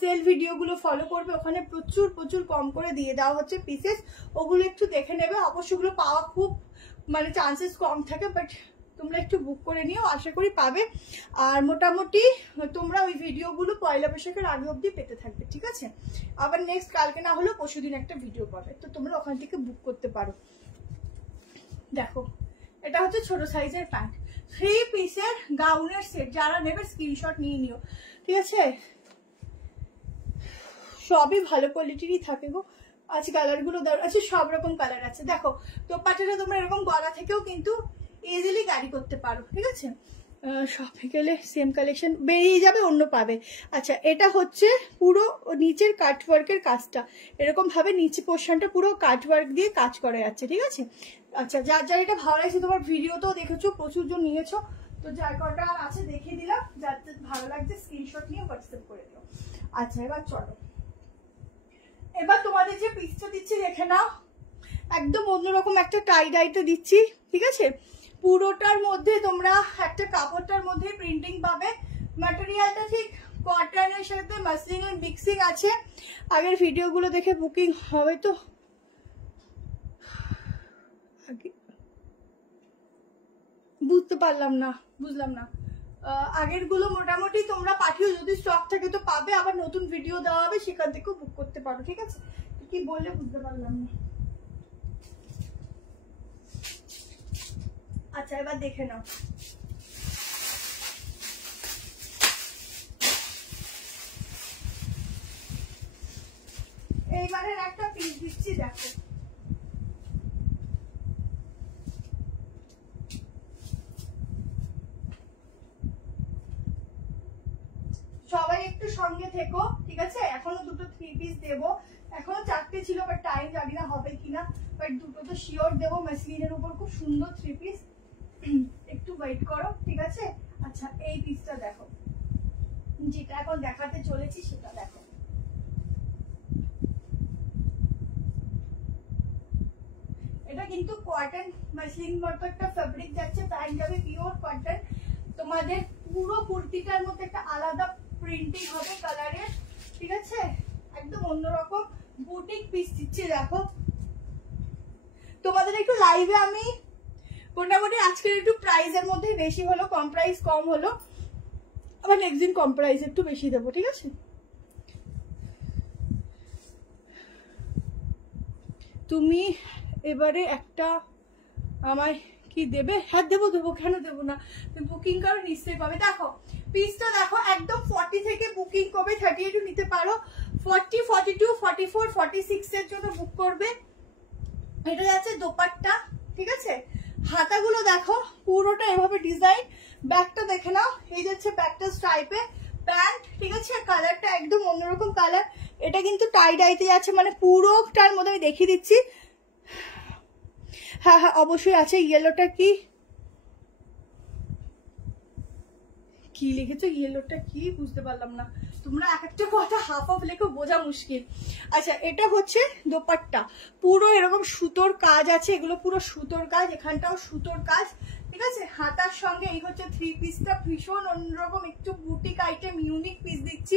সেল ভিডিওগুলো ফলো করবে, ওখানে প্রচুর প্রচুর কম করে দিয়ে দেওয়া হচ্ছে পিসেস, ওগুলো একটু দেখে নেবে। অবশ্যই ওগুলো পাওয়া খুব মানে চান্সেস কম থাকে, বাট তোমরা একটু বুক করে নিও, আশা করি পাবে। আর মোটামুটি তোমরা ওই ভিডিওগুলো পয়লা বৈশাখের আগে অবধি পেতে থাকবে, ঠিক আছে। আবার নেক্সট কালকে না হলেও পরশুদিন একটা ভিডিও পাবে, তো তোমরা ওখান থেকে বুক করতে পারো। দেখো এটা হচ্ছে ছোট সাইজের প্যান্ট, 3 পিসের গাউনের সেট, যারা নেবে স্ক্রিনশট নিয়ে নিও, ঠিক আছে। সবই ভালো কোয়ালিটিরই থাকে গো। আচ্ছা কালারগুলো আছে, সব রকম কালার আছে। দেখো দোপাট্টাটা তোমরা এরকম গলা থেকেও কিন্তু ইজিলি ক্যারি করতে পারো, ঠিক আছে। শপে গেলে সেম কালেকশন বেরিয়ে যাবে, অন্য পাবে। আচ্ছা এটা হচ্ছে পুরো নিচের কাটওয়ার্কের কাজটা, এরকম ভাবে নিচে পোর্শনটা পুরো কাটওয়ার্ক দিয়ে কাজ করা যাচ্ছে, ঠিক আছে। আচ্ছা যার যার এটা ভালো লাগছে, তোমার ভিডিওতেও দেখেছো, প্রচুর জন নিয়েছো, তো যার কটা আছে দেখিয়ে দিলাম, যার ভালো লাগছে স্ক্রিনশট নিয়ে হোয়াটসঅ্যাপ করে দিও। আচ্ছা এবার চলো, এবার তোমাদের যে পিসটা দিচ্ছি দেখে নাও, একদম অন্যরকম একটা টাই ডাইতে দিচ্ছি, ঠিক আছে। পুরোটার মধ্যে তোমরা একটা কাপড়টার মধ্যে প্রিন্টিং পাবে, ম্যাটেরিয়ালটা ঠিক কটনের সাথে মাসলিনের মিক্সিং আছে। আগের ভিডিওগুলো দেখে বুকিং হবে তো, বুঝলাম না। আগের গুলো মোটামুটি তোমরা পাঠিও, যদি স্টক থাকে তো পাবে, আবার নতুন ভিডিও দেওয়া হবে, সেখান থেকেও বুক করতে পারো, ঠিক আছে। কি বললে বুঝতে পারলাম না। আচ্ছা এবার দেখে নাও, এইবারের একটা পিস দিচ্ছি, দেখো সবাই একটু সঙ্গে থেকো, ঠিক আছে। এখনো দুটো 3 পিস দেবো, এখনো 4টে ছিল, বাট টাইম জানি না হবে কিনা, বাট দুটো তো শিওর দেবো। মাসলিনের উপর খুব সুন্দর 3 পিস, একটু ওয়েট করো, ঠিক আছে। আচ্ছা এই পিসটা দেখো, যেটা এখন দেখাতে চলেছি সেটা দেখো, এটা কিন্তু কটন মাসলিন মতো একটা ফেব্রিক যাচ্ছে, প্যান্ট যাবে পিওর কটন। তোমাদের পুরো কুর্তিটার মধ্যে একটা আলাদা প্রিন্টিং হবে কালারের, ঠিক আছে, একদম অন্যরকম বুটিক পিস দিচ্ছি। দেখো তোমাদের একটু লাইভে আমি মোটামুটি আজকের একটু প্রাইসের মধ্যে বেশি হলো, কম প্রাইস কম হলো, আবার নেক্সট দিন কম প্রাইস একটু বেশি দেবো, ঠিক আছে। তুমি এবারে একটা আমায় কি দেবে? হ্যাঁ দেবো, কেন দেবো না, তুমি বুকিং করো নিশ্চয়ই পাবে। দেখো পিসটা দেখো, একদম 40 থেকে বুকিং করবে, 38 নিতে পারো, 40, 42, 44, 46 এর জন্য বুক করবে। এটা যাচ্ছে দোপাট্টা, ঠিক আছে। হাতাগুলো দেখো পুরোটা এভাবে ডিজাইন, ব্যাগটা দেখে নাও, এই যাচ্ছে ব্যাগটা স্ট্রাইপে, প্যান্ট, ঠিক আছে। কালারটা একদম অন্যরকম কালার, এটা কিন্তু টাই ডাইতে যাচ্ছে, মানে পুরোটার মধ্যে আমি দেখিয়ে দিচ্ছি। হ্যাঁ হ্যাঁ অবশ্যই আছে। ইয়েলোটা কি লিখেছো, ইয়েলোটা কি বুঝতে পারলাম না, তোমরা এক একটা কথা হাফ হাফ লেখো, বোঝা মুশকিল। আচ্ছা এটা হচ্ছে দোপাট্টা, পুরো এরকম সুতোর কাজ আছে, এগুলো পুরো সুতোর কাজ, এখানটাও সুতোর কাজ, ঠিক আছে। হাতার সঙ্গে এই হচ্ছে 3 পিসটা, ভীষণ অন্যরকম একটু বুটিক আইটেম, ইউনিক পিস দিচ্ছি।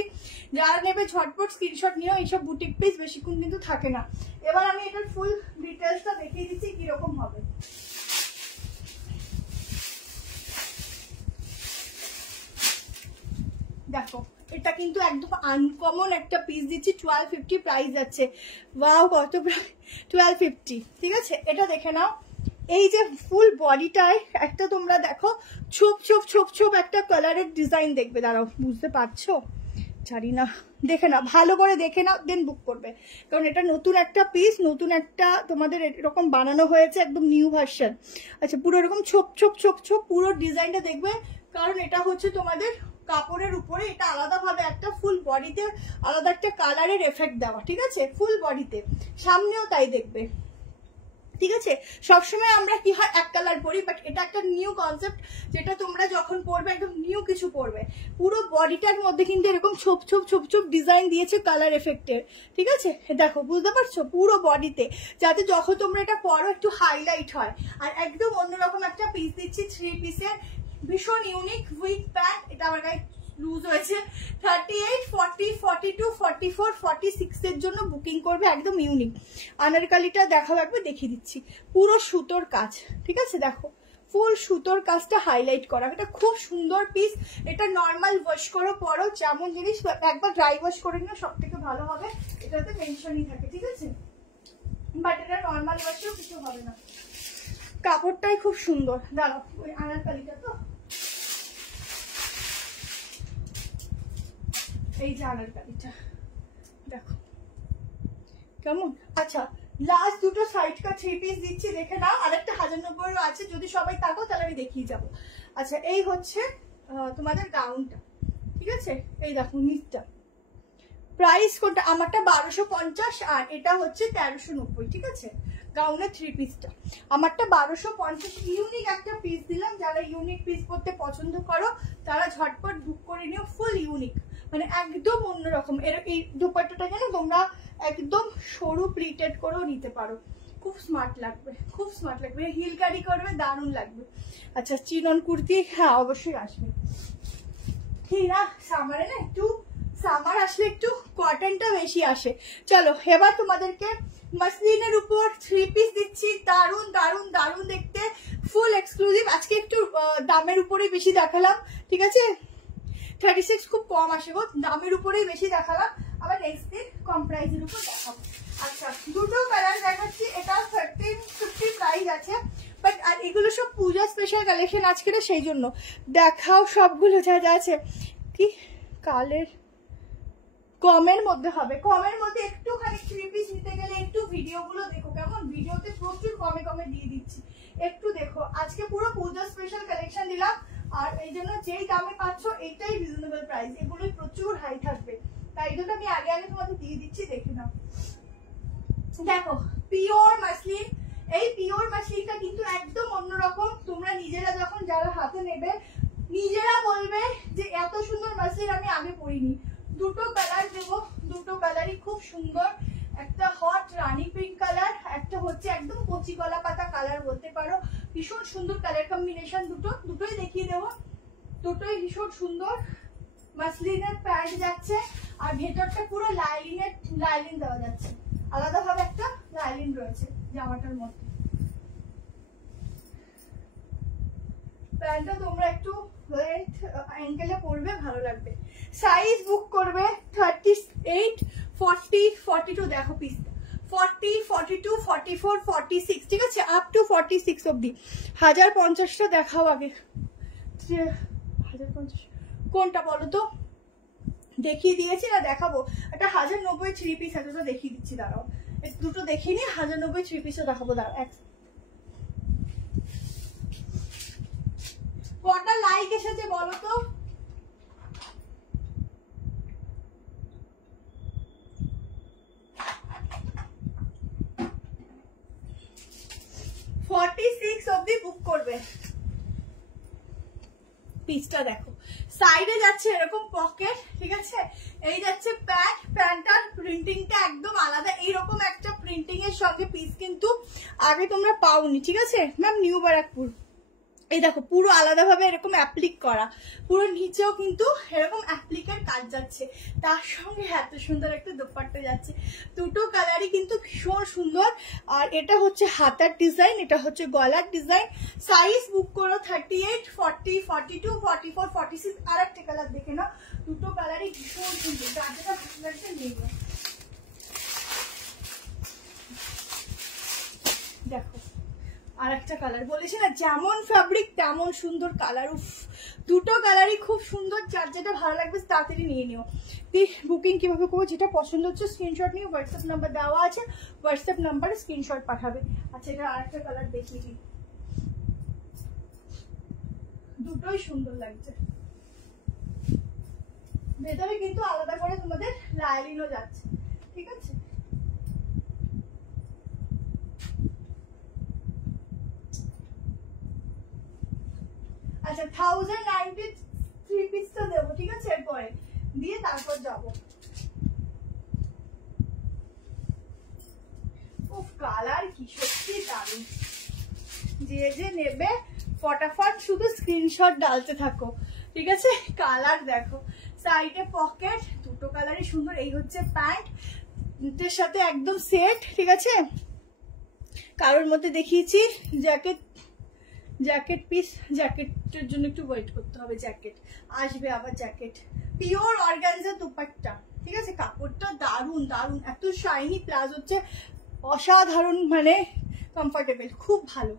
যারা নেবে ঝটপট স্ক্রিনশট নিও, এইসব বুটিক পিস বেশিক্ষণ কিন্তু থাকে না। এবার আমি এটার ফুল ডিটেলসটা দেখিয়ে দিচ্ছি কিরকম হবে। দেখো এটা কিন্তু একদম আনকমন একটা পিস দিচ্ছি, 1250 প্রাইস যাচ্ছে। ওয়াও কত, 1250, ঠিক আছে। এটা দেখে নাও, এই যে ফুল বডিটায় একটা তোমরা দেখো ছোপ ছোপ ছোপ ছোপ একটা কালারের ডিজাইন দেখবে, দাঁড়াও বুঝতে পারছো জানি না, দেখে নাও ভালো করে, দেখে নাও দেন বুক করবে, কারণ এটা নতুন একটা পিস, নতুন একটা তোমাদের এরকম বানানো হয়েছে, একদম নিউ ভার্সন। আচ্ছা পুরো এরকম ছোপ ছোপ ছোপ ছোপ পুরো ডিজাইনটা দেখবে, কারণ এটা হচ্ছে তোমাদের কাপড়ের উপরে, এটা আলাদাভাবে একটা ফুল বডিতে আলাদা একটা কালারের এফেক্ট দেওয়া, ঠিক আছে, ফুল বডিতে, সামনেও তাই দেখবে, ঠিক আছে। সবসময় আমরা কি হয় এক কালার পরি, বাট এটা একটা নিউ কনসেপ্ট যেটা তোমরা যখন পরবে একদম নিউ কিছু পরবে। পুরো বডিটার মধ্যে কিন্তু এরকম ছোপ ছোপ ছোপ ছোপ ডিজাইন দিয়েছে কালার এফেক্টের, ঠিক আছে। দেখো বুঝতে পারছো পুরো বডিতে, যাতে যখন তোমরা এটা পরো একটু হাইলাইট হয়। আর একদম অন্যরকম একটা পিস দিচ্ছি, 3 পিসের, ভীষণ ইউনিক উইথ প্যান্ট। এটা আমার গায়ে লুজ হয়েছে। 38, 40, 42, 44, 46 এর জন্য বুকিং করবে, একদম ইউনিক। আনারকালিটা দেখাও একবার, দেখিয়ে দিচ্ছি। পুরো সুতোর কাজ, ঠিক আছে। দেখো ফুল সুতোর কাজটা হাইলাইট করা, এটা খুব সুন্দর পিস। এটা নর্মাল ওয়াশ করো পরো, যেমন জিনিস একবার ড্রাই ওয়াশ করে নিও, সব থেকে ভালো হবে। এটাতে মেনশনই থাকে, ঠিক আছে, বাট এটা নর্মাল ওয়াশেও কিছু হবে না। কাপড়টাই খুব সুন্দর। দাঁড়াও, ওই আনারকালিটা তো, এই যে আনারকালিটা দেখো কেমন। আচ্ছা লাস্ট দুটো সাইড কা 3 পিস দিচ্ছি, দেখে নাও। আরেকটা 1090 আছে, যদি সবাই থাকো তাহলে আমি দেখিয়ে যাবো। আচ্ছা এই হচ্ছে তোমাদের গাউনটা, ঠিক আছে। এই দেখো নিচটা, প্রাইস কোনটা, আমারটা 1250 আর এটা হচ্ছে 1390, ঠিক আছে। গাউনের 3 পিসটা আমারটা 1250। ইউনিক একটা পিস দিলাম, যারা ইউনিক পিস পরতে পছন্দ করো তারা ঝটপট বুক করে নিও। ফুল ইউনিক, মানে একদম অন্যরকম। এর এই দুপাট্টাটা যেন তোমরা একদম সরু প্রিটেড করেও নিতে পারো, খুব স্মার্ট লাগবে, খুব স্মার্ট লাগবে। হিল ক্যারি করবে, দারুণ লাগবে। আচ্ছা চিনন কুর্তি, হ্যাঁ অবশ্যই আসবে। ঠিক না, সামারে না একটু, সামার আসলে একটু কটনটা বেশি আসে। চলো এবার তোমাদেরকে মাসলিনের উপর 3 পিস দিচ্ছি, দারুণ দারুণ দারুণ দেখতে, ফুল এক্সক্লুসিভ। আজকে একটু দামের উপরেই বেশি দেখালাম, ঠিক আছে। 36 খুব কম আসে গো, দামের উপরেই বেশি দেখালাম। আবার নেক্সট দিন কম প্রাইসের উপর দেখাবো। আচ্ছা দুটো কালার দেখাচ্ছি, এটা 1350 প্রাইস আছে, বাট আর এগুলো সব পূজা স্পেশাল কালেকশন আজকের, সেই জন্য দেখাও সবগুলো যা যা আছে। কি কালের কমের মধ্যে হবে, কমের মধ্যে একটুখানি 3 পিস নিতে গেলে একটু ভিডিওগুলো দেখো কেমন, ভিডিওতে প্রচুর কমে কমে দিয়ে দিচ্ছি, একটু দেখো। আজকে পুরো পূজা স্পেশাল কালেকশন দিলাম, আর এই জন্য যেই দামে পাচ্ছ এইটাই রিজনেবল প্রাইস, এগুলোই প্রচুর হাই থাকবে, তাই জন্য আমি আগে আগে তোমাদের দিয়ে দিচ্ছি, দেখে নাও। দেখো পিওর মাসলিন, এই পিওর মাসলিনটা কিন্তু একদম অন্যরকম। তোমরা নিজেরা যখন যারা হাতে নেবে নিজেরা বলবে যে এত সুন্দর মাসলিন আমি আগে পরিনি। দুটো কালার দেবো, দুটো কালারই খুব সুন্দর। একটা হট রানী পিঙ্ক কালার, একটা হচ্ছে একদম কচি গলা পাতা কালার বলতে পারো। ভীষণ সুন্দর কালার কম্বিনেশন, দুটোই দেখিয়ে দেবো। দুটোই ভীষণ সুন্দর। মাসলিনের প্যান্ট যাচ্ছে, আর ভেতরটা পুরো লাইলিন দেওয়া যাচ্ছে, আলাদাভাবে একটা লাইলিন রয়েছে জামাটার মধ্যে। প্যান্টটা তোমরা একটু লেন্থ অ্যাঙ্গেলে পরবে, ভালো লাগবে। সাইজ বুক করবে 38, 40, 42, দেখো পিসটা 40, 42, 44, 46, ঠিক আছে, আপ টু 46 অব্দি। 1050টা দেখাও আগে। 1050 কোনটা বলো তো, দেখিয়ে দিয়েছি না, দেখাবো। একটা 1090 3 পিস আছে, তো দেখিয়ে দিচ্ছি, দাঁড়াও দুটো দেখিয়ে নি। 1090 3 পিসও দেখাবো, দাঁড়াও। কটা লাইক এসেছে বলো তো, অব্দি বুক করবে। পিসটা দেখো, সাইডে যাচ্ছে এরকম পকেট, ঠিক আছে। এই যাচ্ছে প্যান্ট, প্যান্টটার প্রিন্টিংটা একদম আলাদা, এইরকম একটা প্রিন্টিং এর সঙ্গে পিস কিন্তু আগে তোমরা পাওনি, ঠিক আছে ম্যাম। নিউ ব্যারাকপুর, এই দেখো পুরো আলাদাভাবে এরকম অ্যাপ্লিক করা, পুরো নিচেও কিন্তু এরকম অ্যাপ্লিকের কাজ যাচ্ছে, তার সঙ্গে এত সুন্দর একটা দোপাট্টা যাচ্ছে। দুটো কালারই কিন্তু ভীষণ সুন্দর। আর এটা হচ্ছে হাতার ডিজাইন, এটা হচ্ছে গলার ডিজাইন। সাইজ বুক করো 38, 40, 42, 44, 46। আর একটা কালার দেখে নাও, দুটো কালারই ভীষণ সুন্দর, যার যেটা ভালো লাগছে নিয়ে নাও। দেখো আর একটা কালার, বলেছি না যেমন ফ্যাব্রিক তেমন সুন্দর কালার। উফ দুটো কালারই খুব সুন্দর, যার যেটা ভালো লাগবে তাড়াতাড়ি নিয়ে নিও। বুকিং কিভাবে করবো, যেটা পছন্দ হচ্ছে স্ক্রিনশট নিয়ে, হোয়াটসঅ্যাপ নাম্বার দেওয়া আছে, হোয়াটসঅ্যাপ নাম্বারে স্ক্রিনশট পাঠাবে। আচ্ছা এটা আরেকটা কালার দেখিয়ে দিই, দুটোই সুন্দর লাগছে। ভেতরে কিন্তু আলাদা করে তোমাদের লাইলিনও যাচ্ছে, ঠিক আছে। আচ্ছা 1093 পিসটা দেবো, ঠিক আছে? এরপরে দিয়ে তারপর যাবো। উফ, কালার কি সত্যি দারুণ। যে নেবে ফটাফট শুধু স্ক্রিনশট ডালতে থাকো, ঠিক আছে? কালার দেখো, সাইডে পকেট, দুটো কালারই সুন্দর। এই হচ্ছে প্যান্ট, এর সাথে একদম সেট, ঠিক আছে? কারোর মধ্যে দেখিয়েছি জ্যাকেট, জ্যাকেট পিস, জ্যাকেটের জন্য একটু ওয়েট করতে হবে, জ্যাকেট আসবে আবার। জ্যাকেট পিওর অর্গানজা দুপাট্টা, ঠিক আছে? কাপড়টা দারুন দারুন, এত শাইনি, প্লাস হচ্ছে অসাধারণ, মানে কমফোর্টেবল, খুব ভালো।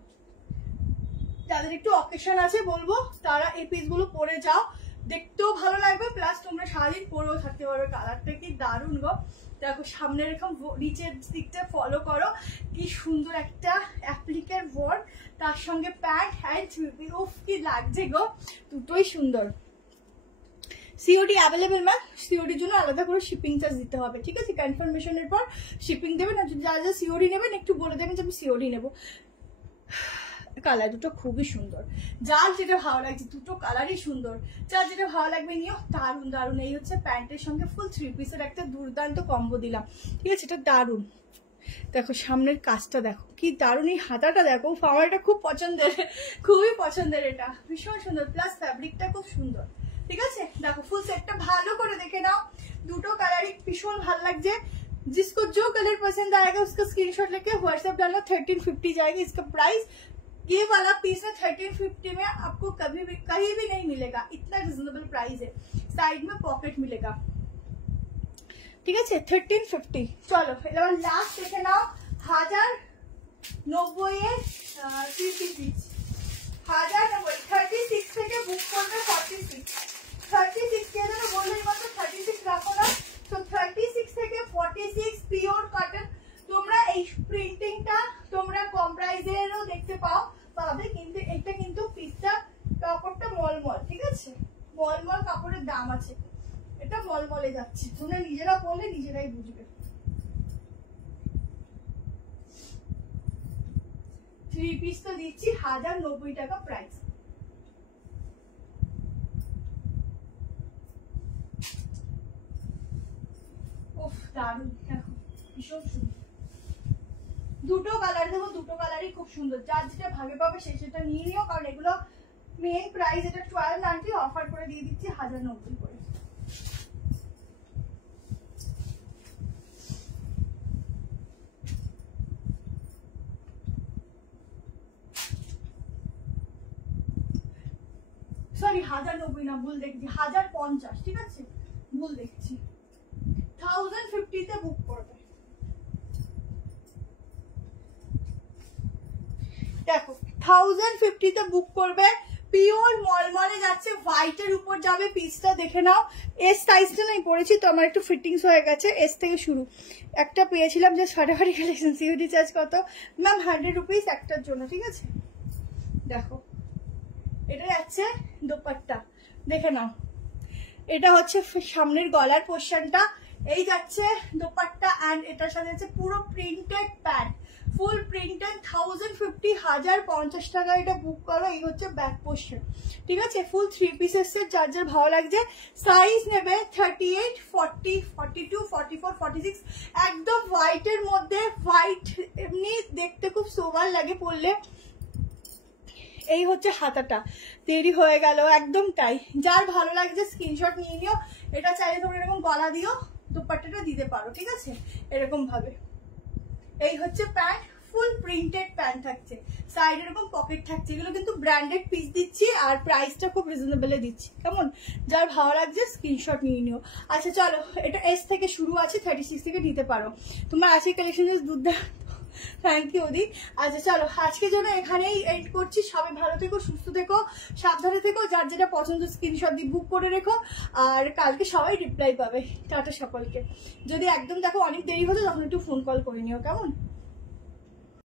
যাদের একটু অকেশন আছে বলবো তারা এই পিসগুলো পরে যাও, দেখতেও ভালো লাগবে, প্লাস তোমরা সারাদিন পরেও থাকতে পারবে। কালারটা কি দারুণ গো। দেখো সামনে এরকম নিচের দিকটা ফলো করো, কি সুন্দর একটা অ্যাপ্লিকের ওয়ার্ক, তার সঙ্গে প্যান্ট হ্যান্ড, উফ কি লাগছে গো, দুটোই সুন্দর। সিওডি অ্যাভেলেবেল ম্যাম, সিওডির জন্য আলাদা করে শিপিং চার্জ দিতে হবে, ঠিক আছে? কনফার্মেশনের পর শিপিং দেবেন। আর যারা যারা সিওডি নেবেন একটু বলে দেবেন যে আমি সিওডি নেবো। কালার দুটো খুবই সুন্দর, যার যেটা ভালো লাগছে, দুটো কালারই সুন্দর, যার যেটা ভালো লাগবে নিও। দারুন দারুন। এই হচ্ছে প্যান্টের সঙ্গে ফুল 3 পিসের একটা দুর্দান্ত কম্বো দিলাম, ঠিক আছে? এটা দারুন। দেখো সামনের কাজটা দেখো কি দারুন, এই হাতাটা দেখো, আমার এটা খুব পছন্দের, খুবই পছন্দের, এটা ভীষণ সুন্দর, প্লাস ফ্যাব্রিকটা খুব সুন্দর, ঠিক আছে? দেখো ফুল সেটটা ভালো করে দেখে নাও, দুটো কালারই ভীষণ ভালো লাগছে। जिसको जो कलर पसंद आएगा उसका स्क्रीनशॉट लेके व्हाट्सएप डालना। 1350 जाएगी इसका प्राइस। ये वाला पीस है 1350 में, आपको कभी भी कहीं भी नहीं मिलेगा, इतना रिजनेबल प्राइस है। साइड में पॉकेट मिलेगा, ठीक है? 1350। चलो এবার লাস্ট দেখে নাও, 1090 এর 3 পিস, 1090। 36 থেকে বুক করবে 46, 36 কে যেন বললেই মাত্র 36 রাখো না। তো 36 থেকে 46 পিওর কটন। তোমরা এই প্রিন্টিংটা তোমরা কম প্রাইসেরও দেখতে পাবে, কিন্তু এটা কিন্তু পিসটা কাপড়টা মলমল, ঠিক আছে? মলমল কাপড়ের দাম আছে, এটা মলমলে যাচ্ছে, তোমরা নিজেরা পরলে নিজেরাই বুঝবে। 3 পিস তো দিচ্ছি 1090 টাকা প্রাইস। উফ দারুণ, দেখো ভীষণ সুন্দর। দুটো কালার দেবো, দুটো কালারই খুব সুন্দর, যার যেটা ভাগে পাবে সে সেটা নিয়ে নিও, কারণ এগুলো মেন প্রাইস এটা 1290, অফার করে দিয়ে দিচ্ছি 1090 করে। সরি 1090 না, ভুল দেখছি, 1050, ঠিক আছে? ভুল দেখছি। 1050 তে বুক করবে। দেখো 1050 তে বুক করবে, পিওর মলমলে যাচ্ছে, হোয়াইটের উপর যাবে। পিসটা দেখে নাও, এস সাইজটা আমি পরেছি তো আমার একটু ফিটিংস হয়ে গেছে, এস থেকে শুরু। একটা পেয়েছিলাম যে ফাটাফাটি কালেকশন, সিওডি চার্জ কত ম্যাম? 100 রুপিস একটার জন্য, ঠিক আছে? দেখো এটা যাচ্ছে দোপাট্টা, দেখে নাও, এটা হচ্ছে সামনের গলার পোর্শনটা, এই যাচ্ছে দোপাট্টা, এন্ড এটার সাথে আছে পুরো প্রিন্টেড প্যান্ট, ফুল প্রিন্টেড। 1050, 1050 টাকা এটা বুক করো। এই হচ্ছে ব্যাক পোর্শন, ঠিক আছে? ফুল 3 পিসের সেট, যার যার ভালো লাগছে সাইজ নেবে 38, 40, 42, 44, 46। একদম হোয়াইটের মধ্যে, হোয়াইট এমনি দেখতে খুব সোবার লাগে পরলে। এই হচ্ছে হাতাটা, দেরি হয়ে গেল, একদম তাই। যার ভালো লাগছে স্ক্রিনশট নিয়ে নিও। এটা চাইলে তোমরা এরকম গলা দিও, দুপাট্টাটা দিতে পারো, ঠিক আছে? এরকম ভাবে। এই হচ্ছে প্যান্ট, ফুল প্রিন্টেড প্যান্ট থাকছে, সাইড এরকম পকেট থাকছে। এগুলো কিন্তু ব্র্যান্ডেড পিস দিচ্ছি, আর প্রাইসটা খুব রিজনেবলে দিচ্ছি, কেমন? যার ভালো লাগছে স্ক্রিনশট নিয়ে নিও। আচ্ছা চলো, এটা এস থেকে শুরু আছে, 36 থেকে নিতে পারো। তোমার আজকের কালেকশন দুর্দান্ত, থ্যাংক ইউ ওদি। আচ্ছা চলো, আজকের জন্য এখানেই এন্ড করছি। সবাই ভালো থেকো, সুস্থ থেকো, সাবধানে থেকো। যার যেটা পছন্দ স্ক্রিনশট দিয়ে বুক করে রেখো, আর কালকে সবাই রিপ্লাই পাবে। টাটা সকলকে। যদি একদম দেখো অনেক দেরি হতো তখন একটু ফোন কল করে নিও, কেমন?